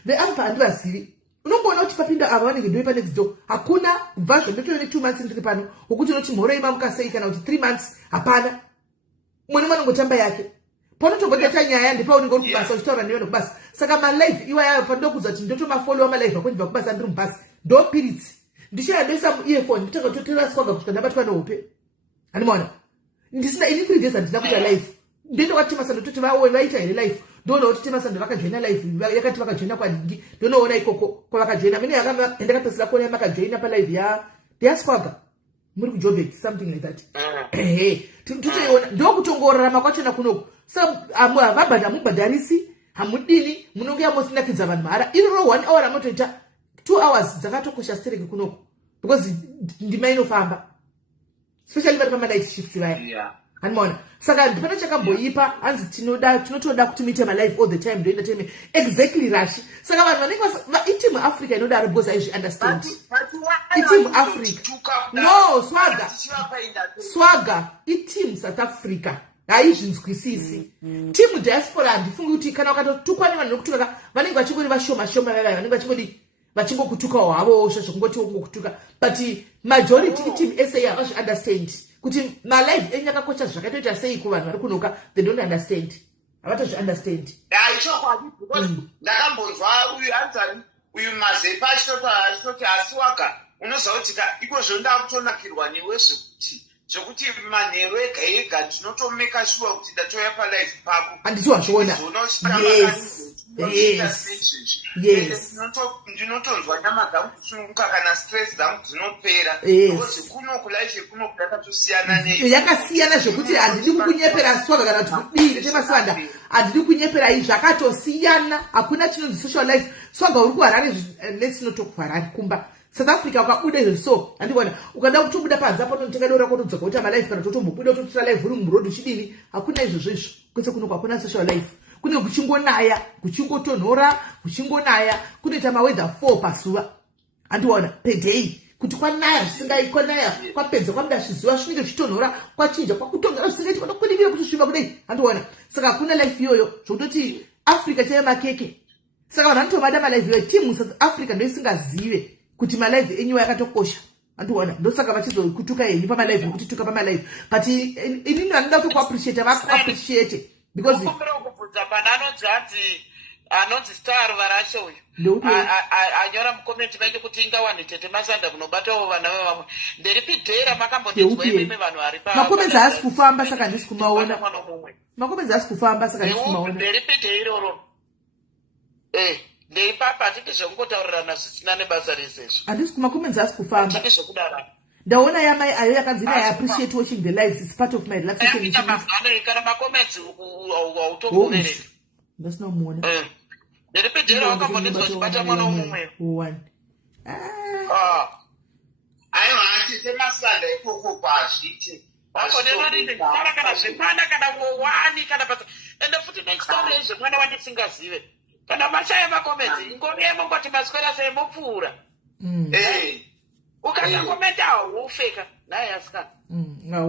veampa handivazivi unongoona kuti papinda ava vanenge ndoipa next door hakuna bvazvo ndotoone 2 months ndiri pano wokuti unoti mhoro imamuka sei kana kuti 3 months hapana mwene manongotamba yake panotombotata nyaya ndipaunenge uri kubasa uchitaura nevanhu kubasa saka malife iwayayo pandokuudza kuti ndotomafolowa malife ako ndibva kubasa ndiri mubhasi ndopiritsi ndichaya ndoisa muearphone nditanga kutotera swaga kusvika ndabatwa nehope hani maona ndisina ini 3 days handina kuita life ndindokwati temasando toti vaita here life ndoona kuti temasando vakajoina life yakati vakajoina kwadingi ndonoona ikoko kwavakajoina mine ndakapesera kuona makajoina palive yaswaga muri kujobek something like that totoiona ndokutongorarama kwachona kunoku hamubhadharisi hamudini munonge yamosinakidza vanhu mhara iroro 1 hour amotoita 2 hours dzakatokosha stereki kunoku because ndima inofamba especially vari pamanight shifts vaya handimaona saka ndipana chakamboipa hanzi tinotoda kuti muite malife all the time ndoenda time exactly rashi saka vanhu vanenge itimu africa inodaro because aizviunderstand itimu africa no swaga itimu south africa haizvinzwisisi timu diaspora handifungi kuti kana ukatotukwa nevanhu nokutuka vanenge vachingori vashoma vavaya vanenge vachingodi vachingokutukawo havo sho zvokungoti wokungokutuka but majority itimu sa havazviunderstand kuti malife enyu yakakosha zvakatoita sei kuvanhu vari kunoka they don't understand havatozviunderstand. Ichokwadi because ndakambonzwa uyu anzani uyu mazepa achitoti asiwaka unoziva kuti ikozvo ndakutonakirwa newe zvekuti manheru ega ega ndinotomeka shuwa kuti ndatoya palife pako handiti wazviona ndinotonzwa nyama dzangu kusunguka kana stress dzangu dzinopera because kuno kulife kuno kudakatosiyana yakasiyana zvekuti handidi kukunyepera swaga kana kuti kudii temaswanda handidi kunyepera izvi zvakatosiyana hakuna chinonzi social life swaga uri kuharare let's not talk kuharare kumba South Africa ukabuda izvo so handikuona ukada kutobuda panze apo tonotenga doro rako todzoka kuti amalife kana totombobuda totira life uri muroad uchidini hakuna izvozvo izvo kwese kuno hakuna social life kune kuchingonaya kuchingotonhora kuchingonaya kunoita maweather 4 pazuva handiona per day kuti kwanaya zvisingaikonaya kwapedza kwamuda zvizuva zvinenge zvichitonhora kwachinja kwakutongera zvisingaiti kwanokwedivira kuti sviba kudai handiona saka hakuna life iyoyo zvokutoti Africa chaive makeke saka vanhu vanotomada malife iyoyo timu South Africa ndoisingazive kuti malife enyu yakatokosha handiona ndosaka vachizokutuka henyu pamalife nokutituka pamalife but inini vanoda kukuappreciate vakuappreciate because kubvunza pana anonzi star varasho uyu anyora mukomenti make kuti ingawani tete masanda munobatawo vana vevamwe nderipi dhera makambodedzwa imeme vanhu vari makomenti haasi kufamba saka handisi kumaona makomenti haasi kufamba saka handisi kumaona nderipi dhera iroro ndeipapa hatiti zvekungotaurirana zvisina nebasa resezvo. Handisi kumakomenzi asi kufamba. Hatiti zvekudara. Ndaona yamai ayo yakanzi I appreciate watching the lives. It's part of my relaxation. Kana makomenzi autogovereka. Ndasina kumuona. Nderipedzera wakambonetswa chibata mwana umwe. Aiwa hati semasada ikoko pazviti. Kana kana zvemwana kana wowani kana basa. Ende futi nechitaura zvemwana wandisingazive. Kana mashaya makomenzi ingomemo ngoti maswera sei mopfuura. Ukasakomenta ufeka naye asika.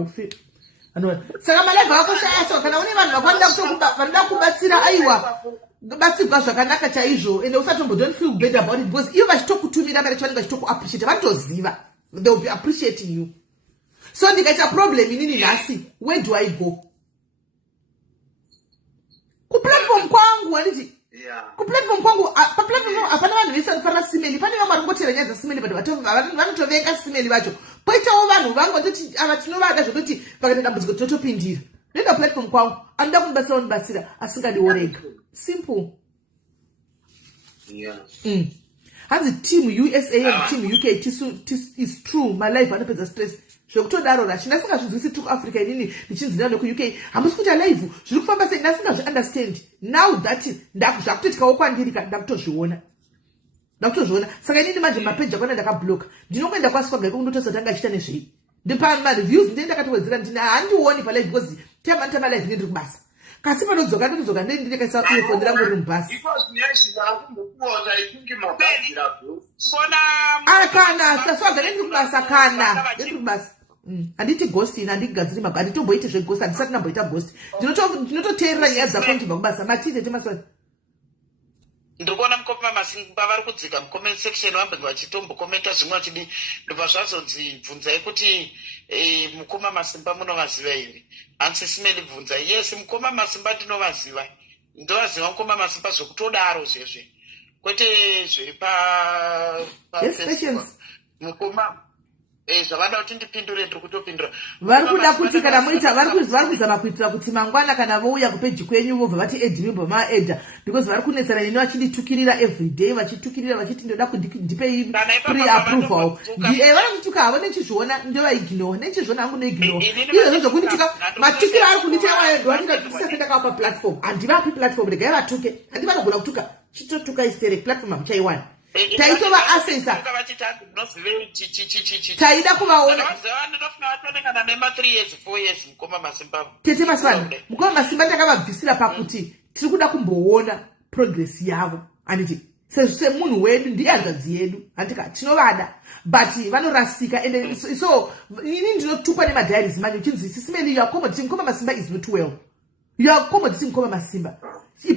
Ufeka. Saka maleva wako shayaso kana une vanhu vanoda kubatsira aiwa. Batsirwa zvakanaka chaizvo ende usatombo don't feel bad about it because ivo vachitokutumira mari chavanenge vachitokuappreciate vanotoziva they will be appreciating you. So ndikaita problem inini nhasi where do I go? Kuplatform kwangu handiti kuplatform kwangu paplatform hapana vanhu vese vanofanira simeni. Pane vamwe vari kungotera nyaya dzasimeni but vanotovenga simeni vacho. Poitawo vanhu vangototi ava tinovada zvekuti pakaita dambudziko totopindira. Nenda platform kwangu anoda kunibatsira unibatsira asingadiwo rega. Simple. Hanzi team USA and team UK is true. My life anopedza stress. Zvekutodaro rashi ndasingazvinzwisi tuku Africa inini ndichinzina neku UK hamusi kuita live zviri kufamba sei ndasingazvi understand. Now that zvakutotikawo kwandiri ndakutozviona. Saka inini manje mapage akona ndakablock. Ndinokuenda kwaSwagga kundotosatanga achita nezvei. Ndipa reviews ndenda katowedzera ndina handioni pa live because tema live ndiri kubasa. Kasi panodzoka ndinekaisa earphone rangu riri mubhasi. Kana saSwagga ndiri kubasa kana ndiri kubasa. Handiti ghost ina ndigadziri magari nditomboite zveghost handisati ndamboita ghost. Ndinototeerera nyaya dzako ndibva kubasa matite temaswani. Ndikuona mukoma masimba vari kudzika mucomment section vambenge vachitombokomenta zvimwe vachidi ndobva zvazonzi bvunzai kuti mukoma masimba munovaziva here. Hansi simeni bvunza yes mukoma masimba ndinovaziva. Ndovaziva mukoma masimba zvekutodaro zvezve kwete zvepa mukoma zvavada kuti ndipindure ndiri kutopindura. Vari kuda kuti kana muita vari kuzama kuitira kuti mangwana kana vouya kupeji kwenyu vobva vati edrimbo maedha because vari kunetsana neni vachinditukirira everyday vachitukirira vachiti ndoda kundipei pre-approval. Vanondituka havo nechizviona ndovaignore nechizviona hangu noignore izvozvo zvokundituka matukiro ari kunditema ndovachindisati ndakavapa platform handivapi platform regai vatuke handi vanogona kutuka chitotuka istere platform hamuchaiwana. Taitova asesa taida kuvaona tete maswana mukoma masimba ndakavabvisira pakuti tiri kuda kumboona progress yavo handiti semunhu wedu ndiye hanzvadzi yedu handika tinovada but vanorasika and so ini ndinotukwa nemadhairis manje uchinzi sisimeni you are accommodating mukoma masimba is not well you are accommodating mukoma masimba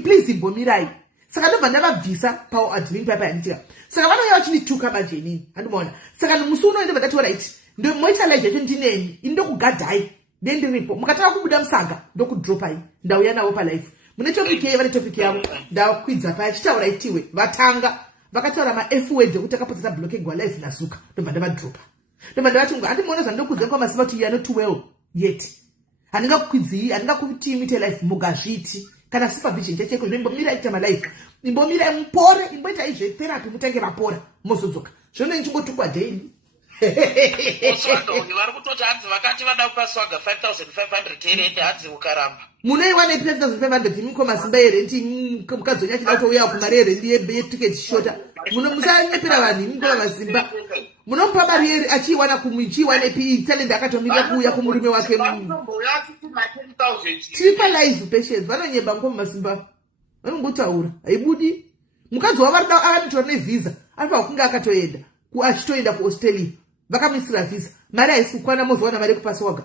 please imbomirai. Saka ndobva ndavabvisa paadmin papa yanditika saka vanouya vachinituka manje inini handimaona saka musi uno ndobva ndati right moita live yacho ndineni ini ndokugadhai ndendiripo mukataka kubuda musaga ndokudropai ndauya navo palive mune topic yeye vane topic yavo ndakwidza paya chitaura itiwe vatanga vakataura maF word ekuti akapotsa blocking live nazuka ndobva ndavadropa ndobva ndavati handimoona zvandokudza kwamasimba kuti you are not well yet handingakukwidzi handingakuti muite live mugazviti kana supervision checheko imbomira ita malife imbomira mupore imboita izve therapy mutange vapora mozodzoka zvino nchimbotukwa daily. Vari kutoti hanzi vakati vada kupa Swagga 5,500 herende hanzi ukaramba munoiwana 5,500 imikoma simba yerenti mukadzonya chida kutouya kumari yerendi yetiketi shota musanyepera vanhu imikoma masimba munomupa mari achiiwana kumuchiiwana talende akatomirira kuuya kumurume wake tiripa live patience vanonyemba mukoma masimba vanongotaura haibudi mukadzi wavo akanotora nevhisa anofanira kunge akatoenda achitoenda kuAustralia vakamisira vhisa mari haisi kukwana mozowana mari yekupa Swagga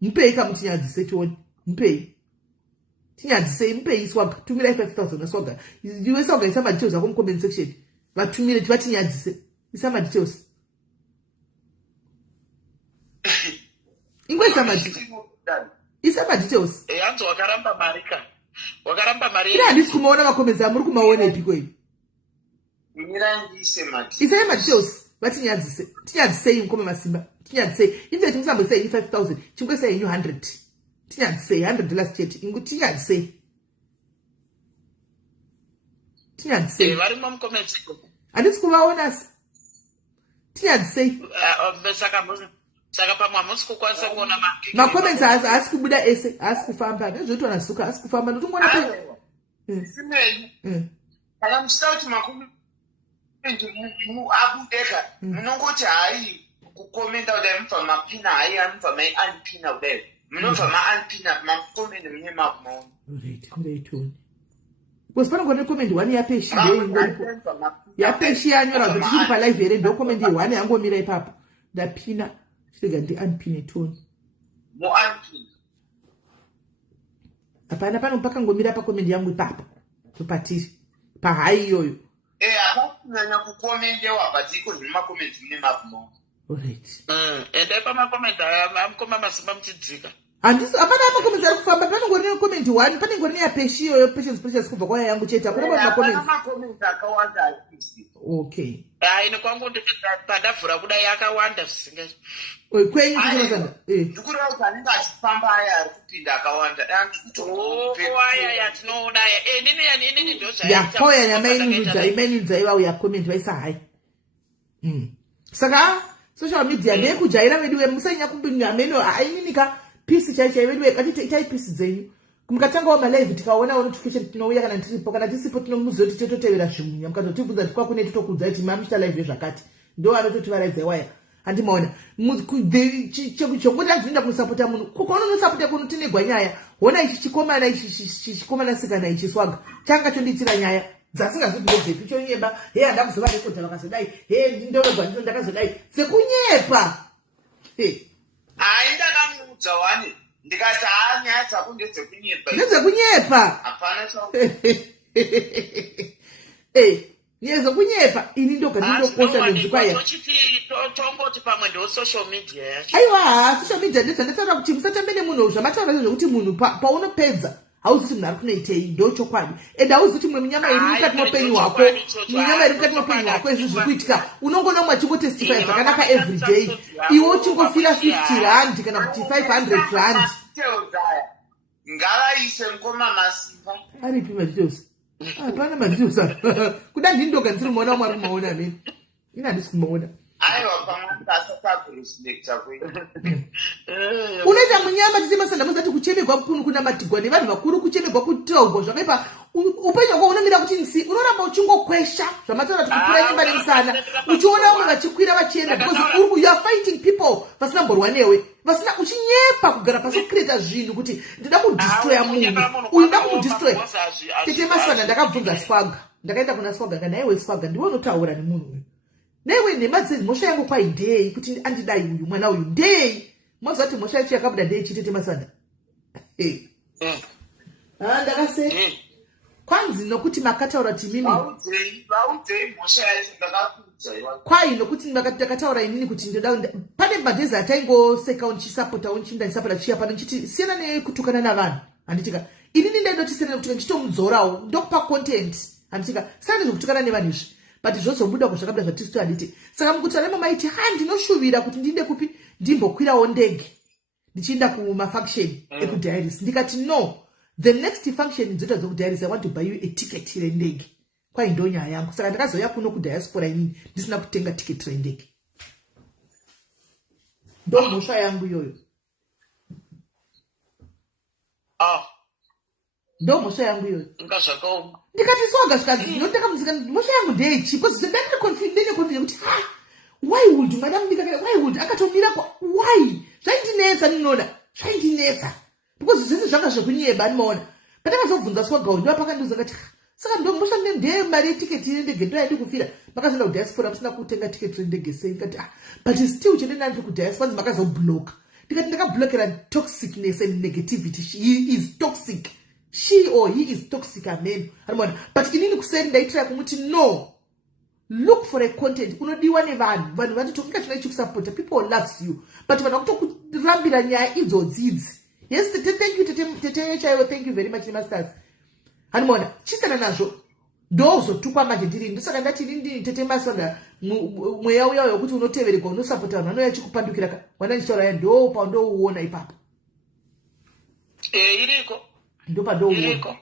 mupei kamutinyadzise tione mupei tinyadzisei mupei Swagga tumirai 5,000 naSwagga iwe Swagga isa madetails ako mucomment section vatumire tivatinyadzise isa madetails ingwe isa madetails hanzi wakaramba mari ka wakaramba mari ina handisi kumaona makomenzi amuri kumaona epi kwei isai madetails vatinyadzise tinyadzisei mukoma masimba tinyadzisei inzeti musambosei 5,000 chingwesai yenyu 100 tinyadzisei $100 chete ingu tinyadzisei Tinyadisei. Varimo mucomments. Handisi kuvaona si. Tinyadisei. Saka pamwe hamusi kukwanisa kuona macomments haasi kubuda ese, haasi kufamba. Nezvotwa nasuka haasi kufamba. Ndotongona pe. Simeni. Kana muchita kuti makomenti abudeka, munongoti hai kukomenta kudai mubva mapina hai anobva mai-unpina kudai. Munobva ma-unpina makomenti mune makumaona. Right, ndaitoni. Because panongona comment 1 yapeshi ndoingoripo. Yapeshi yanyora kuti chiri palive here ndo comment ye1 yangomira ipapo. Ndapina. Chirega ndi unpine toni. Mo-unpina. Hapana pano pakangomira pa comment yangu ipapo. Topatiri. Pahai iyoyo. Hakunyanya kukomendewa but iko zvine makomenti mune makumaona. Alright. Ende pamakomenti amukoma masimba muchidzika. Handisi hapana makomenti ari kufamba panongorine comment 1 panongorine yapeshi iyoyo patience kubva kwaya yangu chete hakuna makomenti. Makomenti akawanda arisi. Okay. Ine kwangu padavhura kudai akawanda zvisingaiti. Kwenyu kuchirasanda. Ndikureva kuti anenge achifamba aya ari kupinda akawanda. Aya yatinoona aya. Inini ndozvaita. Yakoya yamainudza iva uyakomenti vaisa hai. Saka social media ndekujaira vedu vemusanya kumbinga meno haininika peace chaicha vedu vekati itai peace dzenyu. Mukatanga wa malive tikaona notification tinouya kana tisipo kana tisipo tinomuzoti tetotevera zvimunya mukatotibvunza tikwa kune titokudza kuti mamuita live zvakati ndo anototi varaidza waya handimaona chekuti azvinda kunosapota munhu kukaona unosapota kuno tinegwa nyaya hona ichi chikomana sikana ichi swaga changa chonditira nyaya dzasingazivi ndedzepi chonyeba he handakuzova rekodha vakazodai he ndindoregwa ndino ndakazodai sekunyepa hai ndakamuudza wani ndikati nyaya dzako ndedzekunyepa. Ndedzekunyepa. Hapana nyaya dzekunyepa ini ndokosha nenzwikwaya. Tongoti pamwe ndo social media yacho. Aiwa, social media ndedzandataura kuti musatambe nemunhu zvamataura nezvekuti munhu paunopedza hauzivi munhu ari kunoitei ndo chokwadi. Ende hauzivi kuti mwe munyama iri mukati moupenyu hwako, munyama iri mukati moupenyu hwako izvi zviri kuitika unongoona mumwe achingotestify zvakanaka everyday. Iwe uchingofira 50 rand kana kuti 500 rand. Ngavaise mukoma masimba. Aripi madetails? Hapana madetails. Kuda ndindoga ndiri muona umwe ari kumaona amene. Ini handisi kumaona. Aiwa pamwe ndasatakureselekta kwenyu. Unoita munyama tichimasanda muzati kuchemegwa kuna matigwa nevanhu vakuru kuchemegwa kutaurwa zvakaipa upenyu hwako unomira kuti nsi unoramba uchingokwesha zvamataura kuti kupura nyumba nemusana uchiona vamwe vachikwira vachienda because you are fighting people vasina mborwa newe vasina uchinyepa kugara pasi kucreata zvinhu kuti ndida kudistroya munhu uyu nda kumudistroya. Tete masana ndakabvunza swaga ndakaenda kuna swaga kana iwe swaga ndiwe unotaura nemunhu uyu newe nemadzi mhosva yangu kwaidhei kuti andidai uyu mwana uyu ndei mozati mhosva yacho yakabuda ndei chitete masana ndakase kwanzi nokuti makataura kuti mimi vaudzei mhosva yacho ndakakuudza kwai nokuti ndakataura inini kuti ndoda pane madhezi ataingoseka unichisapota unichinda ndisapota chiya pano nchiti siyana nekutukana navanhu handitika inini ndaidoti siyana nekutukana nchitomudzorawo ndokupa content handitika siyana nezvekutukana nevanhu izvi but zvozobuda kwazvakabuda zvatisitu handiti saka mukutaura maiti ndinoshuvira kuti ndiende kupi ndimbokwirawo ndege ndichienda kumafunction ekudiaries ndikati no the next function nzoita dzekudiaries I want to buy you a ticket rendege kwai ndo nyaya yangu saka ndakazouya kuno kudiaspora inini ndisina kutenga ticket rendege ndo mhosva yangu iyoyo ndo mhosva yangu iyoyo ndikati swaga zvikazi ndinoteka muzika mhosva yangu ndeichi because ndandiri confident kuti why would madam ndikakana why would akatomira kwa why zvaindinetsa ninoda zvaindinetsa because zvinhu zvanga zvekunyeba ndinoona patakazobvunza swaga ndiwa pakandiuza ngati saka ndo mhosva ndeye mari yetiketi yendege ndo yaidi kufira makazoenda kudiaspora musina kutenga tiketi rendege sei ngati but still chendenda ndiri kudiaspora makazobloka ndikati ndakablokera toxicness and negativity he is toxic she or he is toxic amen anamona but inini kuseri ndaitira kumuti no look for a content unodiwa nevanhu vanhu vatitokinga china chikusapota people loves you but vanhu vakutorambira nyaya idzodzidzi yes thank you tete chaiwo thank you very much masters anamona chisana nazvo ndozotukwa manje ndiri ndosaka ndati ndini tete masonda mweya uya wekuti unoteverekwa unosapota vanhu vanouya chikupandukira wana ndichitaura ndo pandouona ipapo iriko ndo pandouona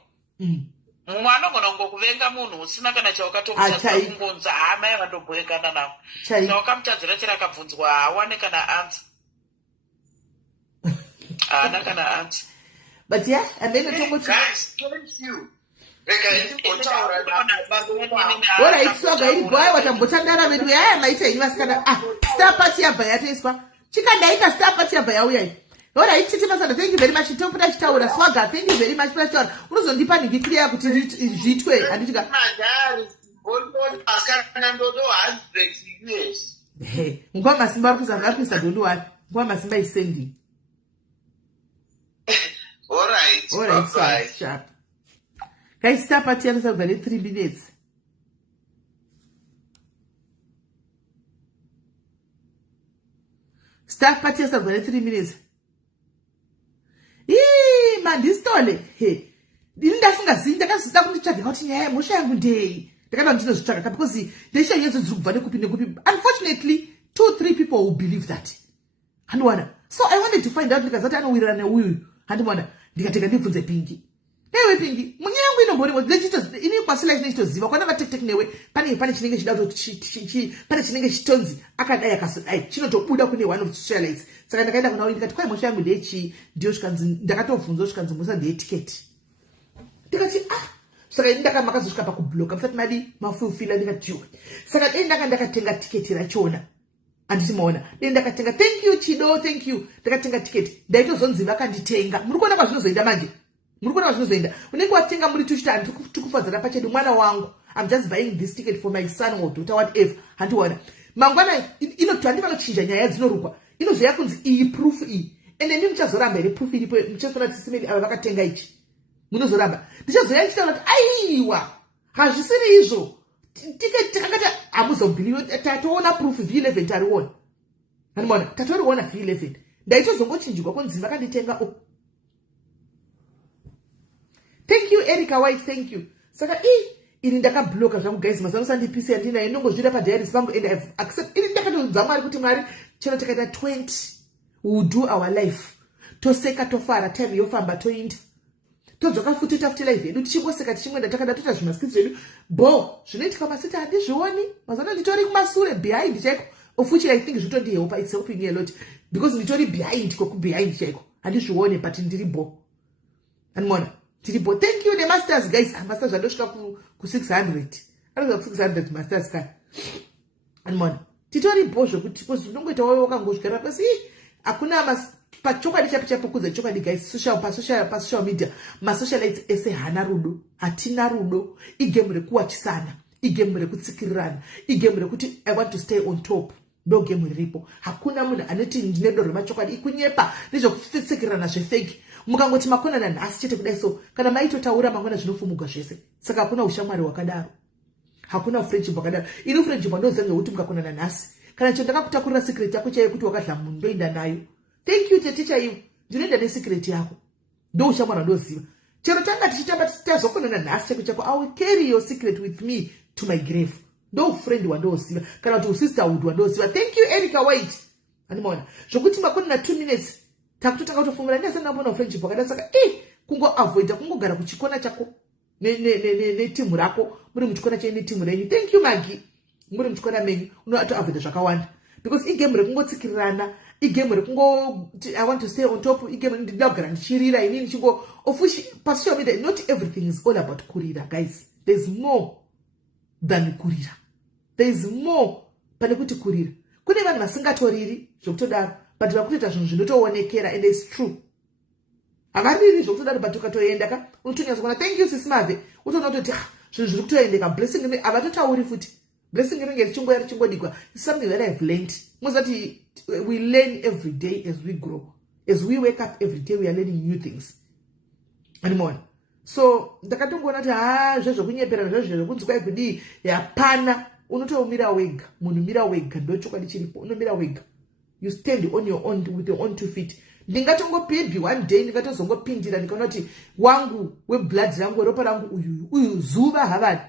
mumwe anogona kungokuvenga munhu usina kana chaukatomutadzira kungonza hama yavandobhoekana navo chawakamutadzira chirakabvunzwa hawane kana anzi haana kana anzi. But yeah, and then guys, thank you. Alright, so guys, boy, watambotandara vedu yaya maita ini vasikana star party yabva yatoiswa chikandaita star party yabva yauya. Alright, Titi Masada, thank you very much. Tompota chitaura Swaga, thank you very much for that. Unozondipa ndikiclear kuti zvitwe anditika. Hey, ngoma simba kuzanga kwisa dondo wapi? Ngoma simba isendi. Alright, so sharp. Guys, star party is over 3 minutes. Star party is over 3 minutes. Man, this story. Hey, ndakazita kunditsvaga kuti nyaya mhosva yangu ndei ndakada ndinozvitsvaga because ndesha yezo dziri kubva nekupi nekupi. Unfortunately 2-3 people will believe that. Handwana. So I wanted to find out ndikazati anowirirana neuyu. Handwana. Ndikatenga ndibvunze Pingi. Ewe Pingi, mwenye yangu inombori ini kwasila ichitoziva kwana vatektek newe pane chinenge chida pane chinenge chitonzi akadai akasodai chinotobuda kune one of the socialites. Saka ndakaenda kuna ndikati kwai mhosva yangu ndechi ndiyo zvikanzi ndakatovhunzwa zvikanzi mhosva ndeyetiketi. Ndikati saka ndakamakazotsvika pakubloka musati madi mafulfila ndikati yo. Saka dei ndakatenga tiketi rachona. Anditi maona dei ndakatenga thank you Chido thank you ndakatenga tiketi ndaitozonzi vakanditenga. Muri kuona kwazvinozoenda manje. Murikona zvinozoenda unenge watenga muri tuchitani tikufadzana pachedu mwana wangu I'm just buying this ticket for my son or daughter whatever handiwana mangwana inoti handifanokuchinja nyaya dzinorukwa inozoya kunzi iyi proof iyi ende ndi muchazoramba ere proof iripo muchazona kuti simeni ava vakatenga ichi munozoramba ndichazoya ndichitaura kuti aiwa hazvisiri izvo tiketi takangati hamuzobhilive tatoona proof V11 tariona handimaona tatoriona V11 ndaitozongochinjirwa kunzi vakanditenga Thank you, Erica White, thank you. Saka, ini ndakabloka zvangu guys, mazanosa ndipisi andina, inongozvira padiaries pangu, and I've accepted, ini ndakatozamari kuti mwari, chino takaita 20, we will do our life. Toseka tofara, time yofamba toinda. Todzoka futi tafuti life yedu, tichingoseka tichingwenda takada tota zvimaskitsi zvedu. Bo, zvinoitika pasita handizvioni, mazano nditori kumasure, behind chaiko. Of which I think zvitondihelpa, it's helping me a lot. Because nditori behind, koku behind chaiko. Handizvioni, but ndiri bo. And mona. Thank you, the masters, guys. Masters are not ku 600. I don't know 600 masters can. And mon. Titori bojo because don't get away walk gara kasi. Akuna mas pachoka di chapo kuza choka di guys social media. Ma socialites ese hana rudo, atina rudo. Igemre kuachisana. Igemre kutsikirana. Igemre kuti I want to stay on top. No game ripo. Hakuna muna aneti ndinedo machoka di kunyepa. Nizo kutsikirana she fake. Mukangoti makona na nhasi chete kudai so kana maitotaura mangwana zvinofumuka zvese saka hakuna ushamwari wakadaro hakuna friendship wakadaro ino friendship ndozenge kuti mukakona na nhasi kana chero ndakakutakurira secret yako chaiye kuti wakadla munhu ndoenda nayo thank you teacher you ndinoenda ne secret yako ndo ushamwari ndoziva chero tanga tichitamba tazokona na nhasi chako I will carry your secret with me to my grave ndo friend wandoziva kana kuti sisterhood wandoziva thank you Erica White animona zvokuti makona na 2 minutes takutotaka kutofumira ndasana mbona friendship wakada saka kungo avoid kungogara kuchikona chako ne team rako muri muchikona chene team renyu thank you Maggie muri muchikona menyu unoato avoid zvakawanda because igame rekungotsikirana igame rekungo I want to stay on top igame ndinogara ndichirira inini chingo ofushi passion media not everything is all about kurira guys there's more than kurira there's more pane kuti kurira kune vanhu vasingatoriri zvokutodaro but vakutoita zvinhu zvinotoonekera and it's true avariri zvokutodaro but ukatoenda ka unotonyaza kuona thank you sis Mave utoona kuti zvinhu zviri kutoendeka blessing avatotauri futi blessing ringe richingoya richingodikwa is something that I've learned mozati we learn every day as we grow as we wake up every day we are learning new things animona so ndakatongoona kuti zvezvokunyepera zvezvokunzi kwai kudii yapana unotomira wega munhu mira wega ndochokwadi chiripo unomira wega you stand on your own with your own 2 feet ndingatongopibhi one day ndingatozongopindira ndikaona kuti wangu weblood yangu ropa rangu uyu zuva havani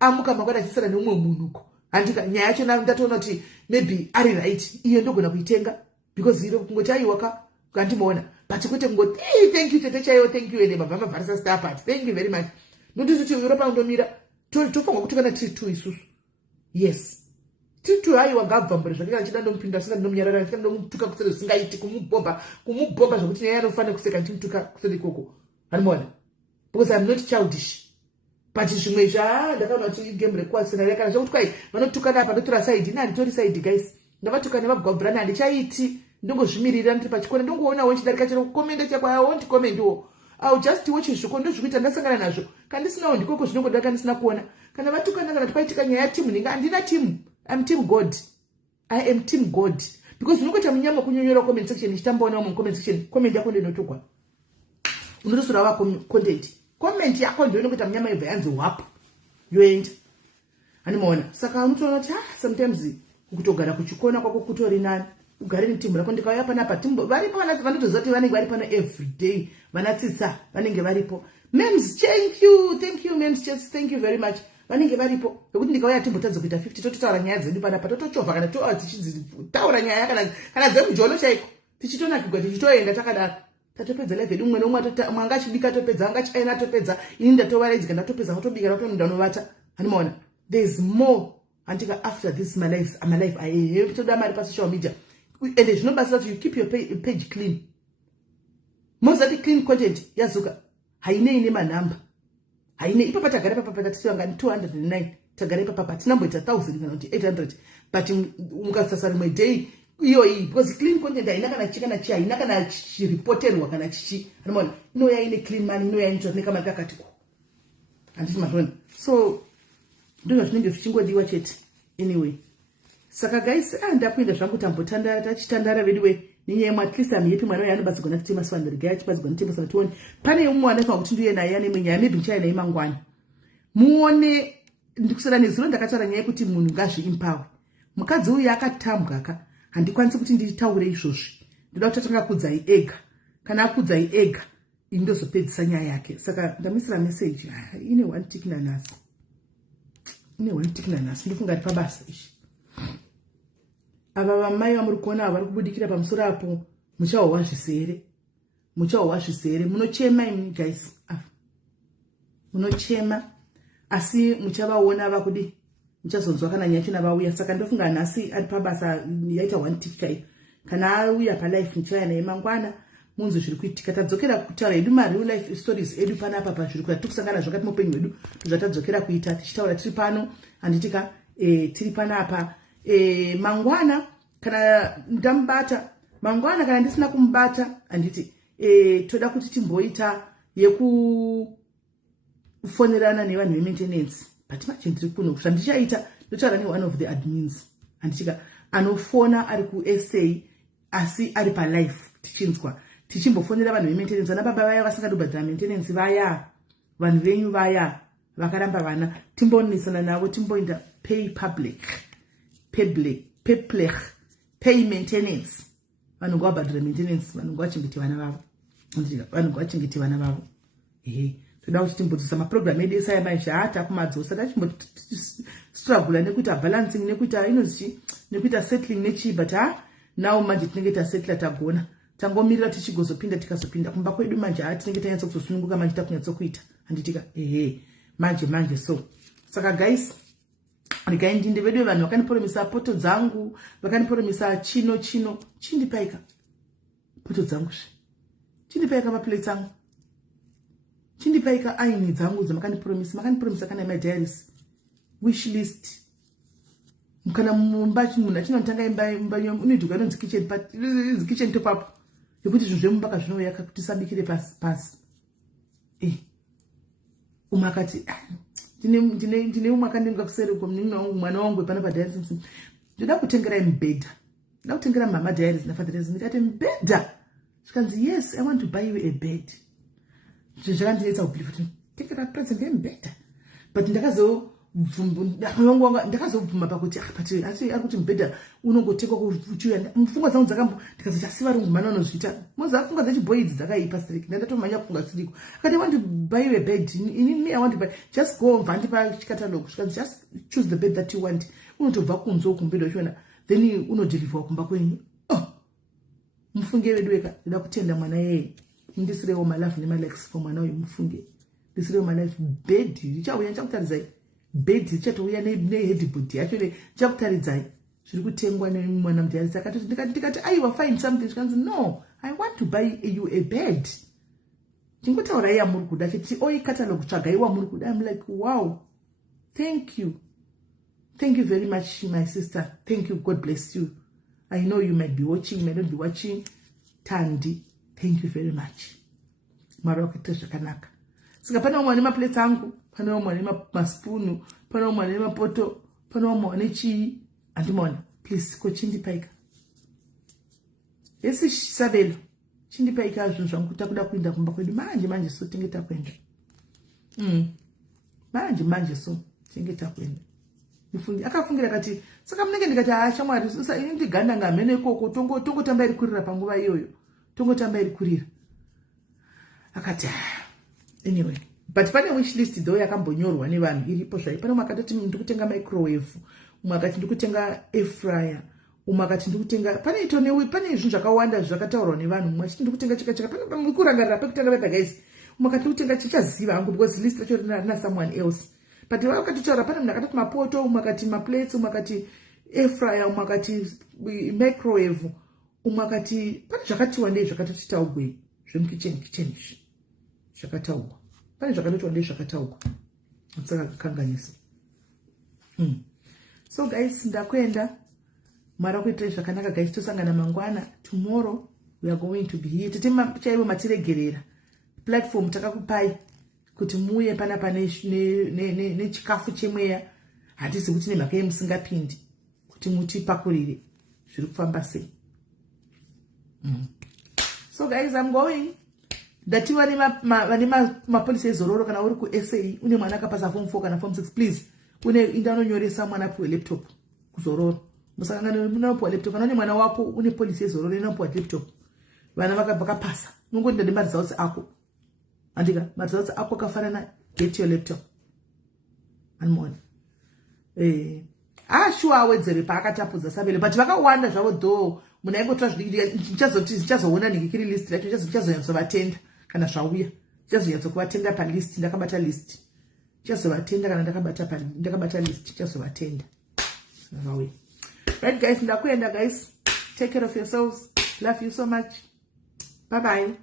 amuka makwana achisana neumwe munhuko handika nyaya yacho ndatoona kuti maybe ari right iyo ndogona kuitenga because iro kungoti aiwaka kandimaona but kwete kungoti thank you tete chaiyo thank you ene mabva mavharisa star party thank you very much Ndokuti Europa ndomira tofunga kuti kana tiri 2 isusu. Yes. Tiri 2 hayi wangabvambura zvake kana chida ndompinda saka ndomnyarara kana ndomutuka kusere singaiti kumubomba zvokuti nyaya yanofana kuseka ndimutuka kusere ikoko. Hanimona. Because I'm not childish. But zvimwe ndakaona kuti game request kana zvokuti kwai vanotukana apa ndotora side ina nditori side guys. Ndavatukana vabvabvurana handichaiti ndongozvimirira ndiri pachikora ndongoona wonchidarika chero kukomenda chako wonti komendiwo. I'll just watch zviko ndozvikuita ndasangana nazvo. Kana ndisinawo ndikoko zvinongoda kana ndisina kuona. Kana vatukana kana kwaitika nyaya team ndinga andina team. I'm team God. I am team God. Because unongoita munyama kunyonyora comment section chitamboona mu comment section comment yako ndinotogwa. Unorusura wa content. Comment yako ndio inongoita munyama yobva yanzi wapo. Yoenda. Hanimona. Saka unotoona kuti sometimes kutogara kuchikona kwako kutori nani. Ugare netimu rako ndikauya panapa timbo varipo vanotoziva kuti vanenge vari pano every day vanatsitsa vanenge varipo. Mems, thank you mems, just thank you very much. Vanenge varipo nekuti ndikauya timbotadza kuita 50 tototaura nyaya dzedu panapa totochovha kana tichitaura nyaya kana dzemujono chaiko tichitonakirwa tichitoenda takadaro tatopedza level umwe nomwe mwanga achibika topedza anga achiaina topedza ini ndatovaraidzika ndatopedza ngotobika ndotoenda unovata. Hanimona, there is more antika after this my life I have toda mari pa social media. And there's no best you keep your page clean. Most of the clean content yazuka haine ine manamba. Haine ipa patagare papa tatisanga 209 tagare papa tinamboita 1000 kana kuti 800 but mukasasari my day iyo because clean content haina kana chika na chia haina kana reporterwa kana chichi. Unaona ino ya ine clean man ino ya into ne kama kakatiko. Andisi matoni. So ndivyo zvinenge zvichingodiwa chete. Anyway, saka guys ndakuenda zvangu tambotandara tachitandara veduwe nenyaya at least amuyepi mwana uyo anobazigona kuti maswandiri gaya chibazigona kuti maswandiri pane umwana kana kuti ndiye naye ane munyaya maybe nchaina imangwana muone ndikusara nezuro ndakataura nyaya kuti munhu ngazviimpawe. Mukadzi uyu akatambwa aka handikwanisi kuti nditaure izvozvi ndoda kuti atanga kudzai ega kana akudzai ega indozopedzisa nyaya yake. Saka ndamisira message ine one tick nanasi ndofunga ri pabasa ishi. Ava vamai vamuri kuona vari kubudikira pamusoro apo muchawa zvisere munochema imi guys munochema asi muchavaona vakudi muchazonzwa kana nyaya china vauya. Saka ndofunga nhasi ari pabasa yaita one tick kana auya palife muchaya naye mangwana munzi zviri kuitika tadzokera kutaura edu real life stories edu panapa pazviri kuita tikusangana zvakati mupenyu wedu zvatadzokera kuita tichitaura tiri pano handitika tiri panapa. Mangwana kana ndambata mangwana kana ndisina kumbata anditi toda kuti timboita yekufonerana nevanhu vemaintenance but manje ndiri kuno kuti ndichaita ndotaura ne one of the admins anditika anofona ari kuSA asi ari palife tichinzwa tichimbofonera vanhu vemaintenance ana baba vaya vasingandobhadhara maintenance vaya vanhu venyu vaya vakaramba vana timbonisana navo timboenda pay maintenance vanhu ngavabhadhira maintenance vanhu ngavachengete vana vavo toda kuti timbodzisa maprogram edu esaya maizha takumadzosa tachimbostrugula nekuita balancing nekuita inozvi nekuita settling nechi but now manje tinenge tasettla tagona tangomirira tichigozopinda tikazopinda kumba kwedu manje tinenge tanyatsa kuzosununguka manje takunyatsokuita handitika manje so saka guys ndikaindinde vedu vanhu vakaniporomisa poto dzangu vakaniporomisa chindipaika poto dzangu chindipaika maplates angu chindipaika aini dzangu makaniporomisa kana my diaries wish list kana mumba munhu achinotanga imba unoidhuka inonzi kitchen top up yekuti zvinhu zvemumba kazvinouya kuti sabikire pasi umwe akati ndine umwe akandinga kuseri mwana wangu pana padiaries ndoda kutengera mubhedha ndoda kutengera mama diaries nafathers ndikati mubhedha zvikanzi yes I want to buy you a bed zvakandinetsa kubhiliva kuti tengera present yemubhedha but ndakazobvuma pakuti asi ari kuti mubhedha unongotengwa kuchiuya pfungwa dzangu dzakambo ndikazoti asi varungumana vanozviita moziva pfungwa dzechibhoidzi dzakaipa siriki ndandatomhanya pfungwa siriko akati I want to buy you a bed I want to buy just go mva ndipa chikatalogo zvikanzi just choose the bed that you want unotobva kunzo kumbeda uchiona then unodhirivhwa kumba kwenyu mufunge vedu weka ndida kutenda mwana yeye ndisirewo my love nemalex for mwana uyu mufunge this real my life bed richauya chakutaridzai bed richatouya neheadboard yacho chakutaridzai zviri kutengwa nemwana mudhiarisi akati aiwa find something zvikanzi no I want to buy you a bed tingotaura yamuri kuda chiti oi catalog tsvagaiwa muri kuda. I'm like wow, thank you very much my sister, thank you, God bless you. I know you might be watching, you might not be watching. Tandi, thank you very much. Mara kuita zvakanaka. Saka pana umwe ane maplates angu, pana umwe ane maspunu, pana umwe ane mapoto, pana umwe ane chii, andimona. Please ko chindipaika. Esi Sabelo, chindipaika zvinhu zvangu kutakuda kuenda kumba kwedu manje so tingeta kuenda. Manje so tingeta kuenda. Akafungira kati saka munenge ndikati shamwari indiganda ngamene koko tongotamba iri kurira panguva iyoyo tongotamba iri kurira akati anyway but pane wish list though yakambonyorwa nevanhu iripo zvai. Pane umwe akati ndikutenga microwave, umwe akati ndikutenga air fryer, umwe akati ndikutenga pane zvinhu zvakawanda zvakataurwa nevanhu. Umwe achiti ndikutenga chika pane kurangarira pekutenga baba guys. Umwe akati ndikutenga chichaziva hangu because list yacho na someone else. But wakatitaura pane munhu akati mapoto, umwe akati maplates, umwe akati air fryer, umwe akati microwave, umwe akati pane zvakatiwa ndei zvakatotitaugwe zvemukitchen izvi zvakataugwa. Pane zvakatotiwa ndei zvakataugwa saka kanganisa. So guys, ndakwenda mara kuita zvakanaka guys. Tosangana mangwana. Tomorrow we are going to be here. Chaivo matiregerera platform takakupai kuti muye panapa nechikafu chemweya. Hatisi kuti nemhaka yemusingapindi kuti mutipakurire zviri kufamba sei. So guys, I'm going. Ndati vane mapolisi ezororo kana uri kuSA une mwana akapasa form 4 kana form 6 please enda unonyoresa mwana apiwe laptop kuzororo. Musakangana munopiwa laptop kana une mwana wako une polisi ezororo inopiwa laptop. Vana vakapasa unongoenda neresults ako. Andika results ako kafanana, get your laptop. Anmona. Sure awedzere paakatapudza Sabelo but vakawanda zvavo though munaingotora ndichazoona ndikiri list yacho ndichazonyatsovatenda kana zvauya ndichazonyatsokuvatenda palist. Ndakabata list ndichazovatenda kana ndakabata list ndichazovatenda zvauya. Right guys, ndakuenda guys, take care of yourselves, love you so much, bye bye.